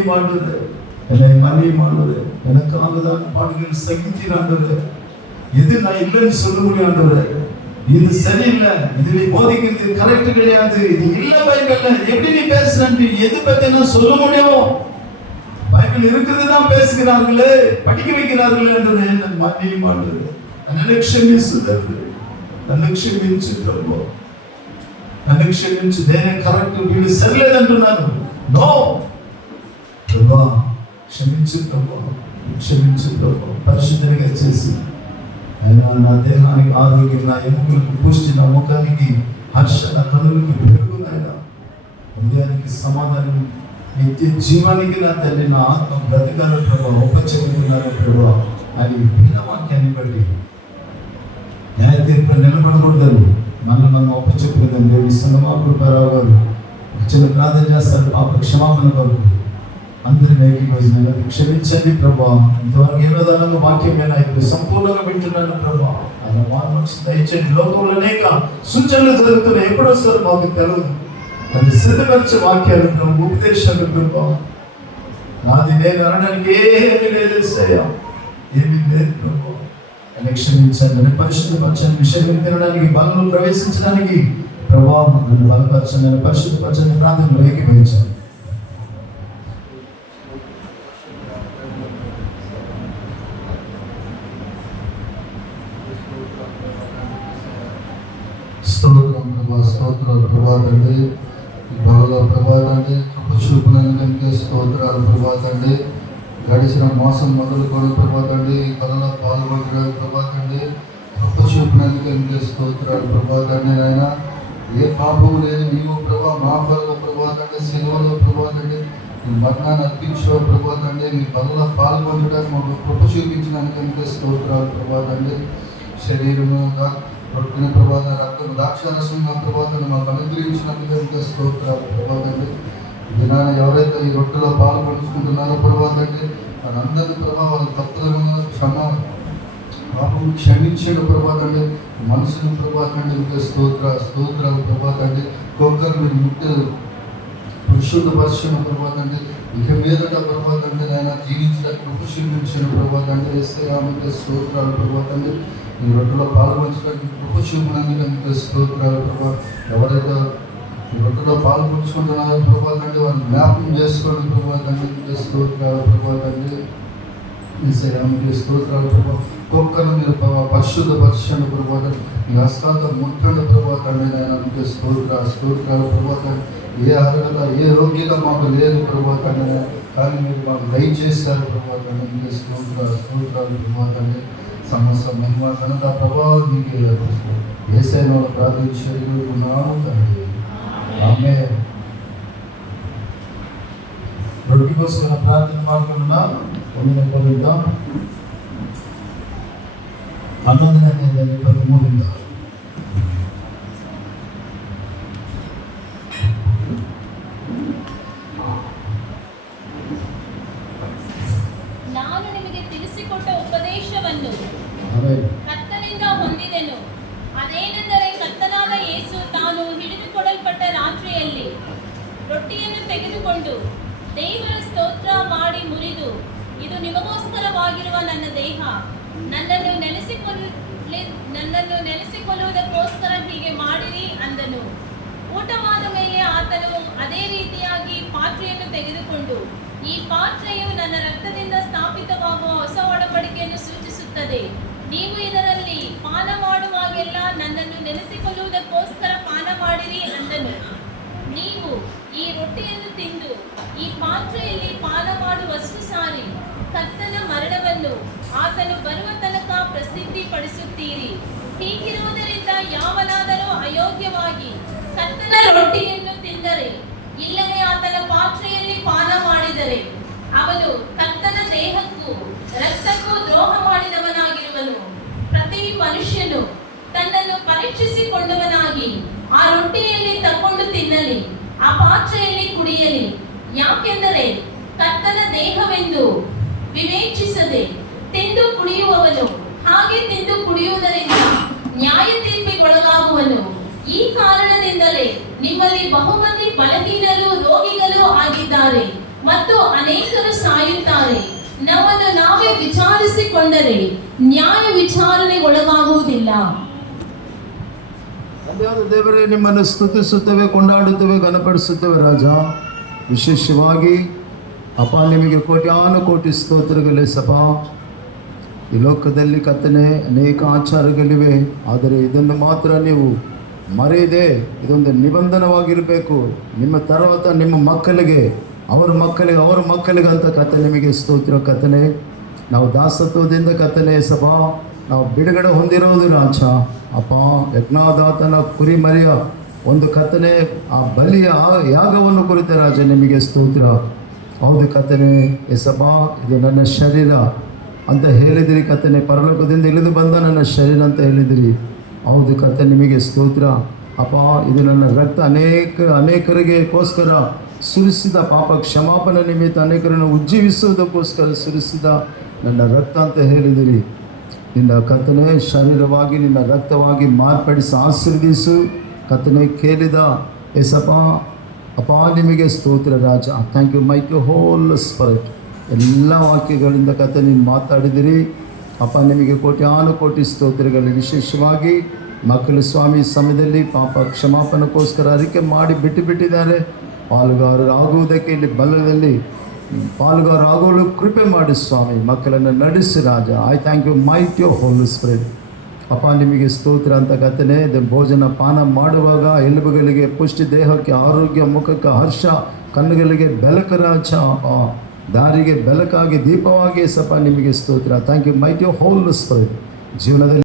ಮಾಡುದೆ எனக்காகதான் பாடுகிற சங்கீதி ஆண்டவரே, இது நான் இல்லைன்னு சொல்ல முடியும் ஆண்டவரே. இது சரியில்லை, இது நீ போதிக்கிறது கரெக்ட் கிடையாது, இது இல்ல பைபிள்ல எப்படி நீ பேசுறன்னு எது பத்தி நான் சொல்ல முடியும்? பைபிள் இருக்கிறது தான் பேசுகிறார்களே, படிக்க வைக்கிறார்களே என்றது நான் மன்னியும் ஆண்டவரே. నన్ను క్షమించు ప్రభు, నన్ను క్షమించు. నేనే కరెక్ట్, వీళ్ళు సరిలేదంటున్నాను. నో ప్రభా, క్షమించు ప్రభు, పరిశుద్ధంగా చేసి అయినా నా దేహానికి ఆరోగ్యం, నా ఎముకలకు పుష్టి, నా ముఖానికి హర్ష, నా కనులకు వెలుగు, నాయన హృదయానికి సమాధానం, నిత్య జీవానికి నా తల్లి నా ఆత్మ బ్రతకాల ప్రభావ ఒప్పచెప్పుకున్నాను ప్రభావ అని భిన్న వాక్యాన్ని బట్టి న్యాయ తీర్పు నిలబడకూడదని మనం ఒప్పచెప్పుకుందాం. దేవి సంగమా కృపారావు గారు చిన్న ప్రార్థన చేస్తారు పాప క్షమాపణ కొరకు. అందరి ఏకీభవించిన క్షమించండి ప్రభా. ఇంతవరకు ఏమోదానంగా వాక్యమేనా ఇప్పుడు సంపూర్ణంగా వింటున్నాను ప్రభా. అలా మార్పు దయచేయండి. లోకంలో అనేక సూచనలు జరుగుతున్నాయి, ఎప్పుడు వస్తారు మాకు తెలియదు. అది సిద్ధపరిచే వాక్యాలు ప్రభు, ఉపదేశాలు ప్రభా. నాది నేను అనడానికి ఏమీ లేదు సయ్యా, ఏమీ లేదు ప్రభా. క్షమించండి, పరిశుద్ధపరచండి, విషయం తినడానికి బలంలో ప్రవేశించడానికి ప్రభావం నన్ను బలపరచండి, నన్ను పరిశుద్ధపరచండి. ప్రాంతంలో ఏకీభవించండి. స్తోత్రాలు ప్రభాతండి, బాగా ప్రభాతండి, కృప చూపునందుకే స్తోత్రాలు ప్రభాతండి. గడిచిన మాసం మొదలుకొని ప్రభాతండి కళలో పాల్గొనడం ప్రభాతండి, కృప చూపునందుకే స్తోత్రాలు ప్రభాతండి. ఆయన ఏ పాపము లేదు నీవు ప్రభా, మా కొరకు ప్రభాతండి సిలువలో ప్రభాతండి నీ మరణాన్ని అర్పించావు ప్రభాతండి. నీ పనుల్లో పాల్గొనడానికి మాకు కృప చూపించినందుకే స్తోత్రాలు ప్రభాతండి. శరీరముగా రొట్టెని ప్రభాత రక్తం ద్రాక్షారసంగా ప్రభాతాన్ని మాకు అనుగ్రహించినందుకు స్తోత్రాలు ప్రభాతండి. దినాన్ని ఎవరైతే ఈ రొట్టెలో పాల్పంచుకుంటున్నారో ప్రభాతండి వాళ్ళందరినీ ప్రభావ వాళ్ళ తప్పులను పాపం క్షమించాడు ప్రభాతండి. మనుషులు ప్రభా తండ్రి మీకు స్తోత్రాలు ప్రభా తండ్రి ఒక్కొక్కరు మీరు ముట్టు పరిశుద్ధ పరిశుద్ధ ప్రభా తండ్రి ఇక మీదట ప్రభా తండ్రి ఆయన జీవించిన కృప చూపించిన ప్రభా తండ్రి మీకు స్తోత్రాలు ప్రభా తండ్రి ఈ రొట్టెలో పాల్గొనడానికి కృప చూపించడానికి స్తోత్రాలు ప్రభా ఎవరైతే ఈ రొట్టెలో పాల్గొంచుకుంటున్నారో ప్రభా తండ్రి వారిని జ్ఞాపకం చేసుకోండి ప్రభా తండ్రి స్తోత్రాలు ప్రభా తండ్రి మీకు స్తోత్రాలు ప్రభా ఒక్కొక్కరు మీరు పరిశుద్ధ పరిశుద్ధ ప్రభా మీ హస్తాలతో ముట్టండి ప్రభా తండ్రి ఆయన మీకు స్తోత్రాలు ప్రభా తండ్రి ఏ అర్హత ఏ యోగ్యత మాకు లేదు ప్రభా తండ్రి కానీ మీరు మాకు దయచేశారు ప్రభా తండ్రి మీకు స్తోత్రాలు ప్రభా తండ్రి సమస్త మహిమ ఘనత ప్రభావం మీకు యేసయ్యను ప్రార్థించున్నాము తండ్రి ఆమేన్. రొట్టెకోసం ప్రార్థన మార్గంలో పొందిన అన్నదాన్ని 13 ನಾನು ನಿಮಗೆ ತಿಳಿಸಿಕೊಟ್ಟ ಉಪದೇಶವನ್ನು ಕರ್ತನಿಂದ ಹೊಂದಿದೆನು. ಅದೇನೆಂದರೆ ಕರ್ತನಾದ ಯೇಸು ತಾನು ಹಿಡಿದುಕೊಡಲ್ಪಟ್ಟ ರಾತ್ರಿಯಲ್ಲಿ ರೊಟ್ಟಿಯನ್ನು ತೆಗೆದುಕೊಂಡು ದೇವರ ಸ್ತೋತ್ರ ಮಾಡಿ ಮುರಿದು, ಇದು ನಿಮಗೋಸ್ಕರವಾಗಿರುವ ನನ್ನ ದೇಹ, ನನ್ನನ್ನು ನೆನೆಸಿಕೊಳ್ಳುವುದಕ್ಕೋಸ್ಕರ ಹೀಗೆ ಮಾಡಿರಿ ಅಂದನು. ಊಟವಾದ ಮೇಲೆ ಆತನು ಅದೇ ರೀತಿಯಾಗಿ ಪಾತ್ರೆಯನ್ನು ತೆಗೆದುಕೊಂಡು, ಈ ಪಾತ್ರೆಯು ನನ್ನ ರಕ್ತದಿಂದ ಸ್ಥಾಪಿತವಾಗುವ ಹೊಸ ಒಡಂಬಡಿಕೆಯನ್ನು ಸೂಚಿಸುತ್ತದೆ. ನೀವು ಇದರಲ್ಲಿ ಪಾನ ಮಾಡುವಾಗೆಲ್ಲ ನನ್ನನ್ನು ನೆನೆಸಿಕೊಳ್ಳುವುದಕ್ಕೋಸ್ಕರ ಪಾನ ಮಾಡಿರಿ ಅಂದನು. ನೀವು ಈ ರೊಟ್ಟಿಯನ್ನು ತಿಂದು ಈ ಪಾತ್ರೆಯಲ್ಲಿ ಪಾನ ಮಾಡುವಷ್ಟು ಸಾರಿ ಕರ್ತನ ಮರಣವನ್ನು ಆತನು ಬರುವ ತನಕ ಪ್ರಸಿದ್ಧಿಪಡಿಸುತ್ತೀರಿ. ಹೀಗಿರುವುದರಿಂದ ಯಾವನಾದರೂ ಅಯೋಗ್ಯವಾಗಿ ಕರ್ತನ ರೊಟ್ಟಿಯನ್ನು ತಿಂದರೆ, ಇಲ್ಲವೇ ಆತನ ಪಾತ್ರೆಯಲ್ಲಿ ಪಾನ ಮಾಡಿದರೆ, ಅವನು ಕರ್ತನ ದೇಹಕ್ಕೂ ರಕ್ತಕ್ಕೂ ದ್ರೋಹ ಮಾಡಿದವನಾಗಿರುವನು. ಪ್ರತಿ ಮನುಷ್ಯನು ತನ್ನನ್ನು ಪರೀಕ್ಷಿಸಿಕೊಂಡವನಾಗಿ ಆ ರೊಟ್ಟಿಯಲ್ಲಿ ತಕೊಂಡು ತಿನ್ನಲಿ, ಆ ಪಾತ್ರೆಯಲ್ಲಿ ಕುಡಿಯಲಿ. ಯಾಕೆಂದರೆ ಕರ್ತನ ದೇಹವೆಂದು ವಿವೇಚಿಸದೆ ತಿಂದು ಕುಡಿಯುವವನು ಹಾಗೆ ತಿಂದು ಕುಡಿಯುವುದರಿಂದ ನ್ಯಾಯ ತೀರ್ಪಿಗೊಳಗಾಗುವನು. ಈ ಕಾರಣದಿಂದಲೇ ನಿಮ್ಮಲ್ಲಿ ಬಹುಮಂದಿ ಬಲಹೀನರು, ರೋಗಿಗಳು ಆಗಿದ್ದಾರೆ ಮತ್ತು ಅನೇಕರು ಸಾಯುತ್ತಾರೆ. ನಮ್ಮನ್ನು ನಾವೇ ವಿಚಾರಿಸಿಕೊಂಡರೆ ನ್ಯಾಯ ವಿಚಾರಣೆಗೊಳಗಾಗುವುದಿಲ್ಲ. ದೇವರೇ, ನಿಮ್ಮನ್ನು ಸ್ತುತಿಸುತ್ತೇವೆ, ಕೊಂಡಾಡುತ್ತೇವೆ, ಘನಪಡಿಸುತ್ತೇವೆ ರಾಜ. ವಿಶೇಷವಾಗಿ ಅಪ್ಪ ನಿಮಗೆ ಕೋಟಿ ಸ್ತೋತ್ರಗಳೇಸಪ್ಪ. ಈ ಲೋಕದಲ್ಲಿ ಕರ್ತನೆ ಅನೇಕ ಆಚಾರಗಳಿವೆ, ಆದರೆ ಇದನ್ನು ಮಾತ್ರ ನೀವು ಮರೆಯದೆ ಇದೊಂದು ನಿಬಂಧನವಾಗಿರಬೇಕು. ನಿಮ್ಮ తర్వాత ನಿಮ್ಮ ಮಕ್ಕಳಿಗೆ, ಅವರ ಮಕ್ಕಳಿಗೆ ಅಂತ ಕರ್ತನೆ ನಿಮಗೆ ಸ್ತೋತ್ರ. ಕರ್ತನೆ, ನಾವು ದಾಸತ್ವದಿಂದ ಕರ್ತನೆ ಸಭಾ ನಾವು ಬಿಡುಗಡೆ ಹೊಂದಿರೋದು ರಾಜ. ಅಪ್ಪ, ಯಜ್ಞಾದಾತನ ಕುರಿಮರಿಯ ಒಂದು ಕರ್ತನೆ ಆ ಬಲಿಯ ಯಾಗವನ್ನು ಕುರಿತ ರಾಜ ನಿಮಗೆ ಸ್ತೋತ್ರ. ಹೌದು ಕರ್ತನೆ ಎಸಬಾ, ಇದು ನನ್ನ ಶರೀರ ಅಂತ ಹೇಳಿದಿರಿ ಕರ್ತನೆ. ಪರಲೋಕದಿಂದ ಇಳಿದು ಬಂದ ನನ್ನ ಶರೀರ ಅಂತ ಹೇಳಿದಿರಿ. ಹೌದು ಕರ್ತನೆ, ನಿಮಗೆ ಸ್ತೋತ್ರ. ಅಪ್ಪ, ಇದು ನನ್ನ ರಕ್ತ ಅನೇಕರಿಗೋಸ್ಕರ ಸುರಿಸಿದ, ಪಾಪ ಕ್ಷಮಾಪಣೆ ನಿಮಿತ್ತ ಅನೇಕರನ್ನು ಉಜ್ಜೀವಿಸುವುದಕ್ಕೋಸ್ಕರ ಸುರಿಸಿದ ನನ್ನ ರಕ್ತ ಅಂತ ಹೇಳಿದಿರಿ. ನಿನ್ನ ಕರ್ತನೆ ಶರೀರವಾಗಿ ನಿನ್ನ ರಕ್ತವಾಗಿ ಮಾರ್ಪಡಿಸಿ ಆಶೀರ್ವದಿಸು ಕರ್ತನೆ. ಕೇಳಿದ ಎಸಪ್ಪ ಅಪ್ಪ ನಿಮಗೆ ಸ್ತೋತ್ರ ರಾಜ. Thank you mighty hole spirit. ಎಲ್ಲ ವಾಕ್ಯಗಳಿಂದ ಕರ್ತನೆ ನೀನು ಮಾತಾಡಿದಿರಿ ಅಪ್ಪ. ನಿಮಗೆ ಕೋಟಿ ಸ್ತೋತ್ರಗಳು. ವಿಶೇಷವಾಗಿ ಮಕ್ಕಳು ಸ್ವಾಮಿ ಸಮಯದಲ್ಲಿ ಪಾಪ ಕ್ಷಮಾಪಣೆಗೋಸ್ಕರ ಅರಿಕೆ ಮಾಡಿ ಬಿಟ್ಟಿದ್ದಾರೆ. ಪಾಲುಗಾರರಾಗುವುದಕ್ಕೆ ಇಲ್ಲಿ ಬಲದಲ್ಲಿ ಪಾಲುಗಾರರಾಗಲು ಕೃಪೆ ಮಾಡಿ ಸ್ವಾಮಿ. ಮಕ್ಕಳನ್ನು ನಡೆಸಿ ರಾಜ. I thank you mighty hole spirit. ಅಪ್ಪ ನಿಮಗೆ ಸ್ತೋತ್ರ ಅಂತ ಕರ್ತನೆ. ಭೋಜನ ಪಾನ ಮಾಡುವಾಗ ಎಲುಬುಗಳಿಗೆ ಪುಷ್ಟಿ, ದೇಹಕ್ಕೆ ಆರೋಗ್ಯ, ಮುಖಕ್ಕೆ ಹರ್ಷ, ಕಣ್ಣುಗಳಿಗೆ ಬೆಳಕು ರಾಜ. ಅಪ್ಪ ದಾರಿಗೆ ಬೆಳಕಾಗಿ ದೀಪವಾಗಿ ಸಪ ನಿಮಗೆ ಸ್ತೋತ್ರ. Thank you mighty hole Spirit. ಜೀವನದಲ್ಲಿ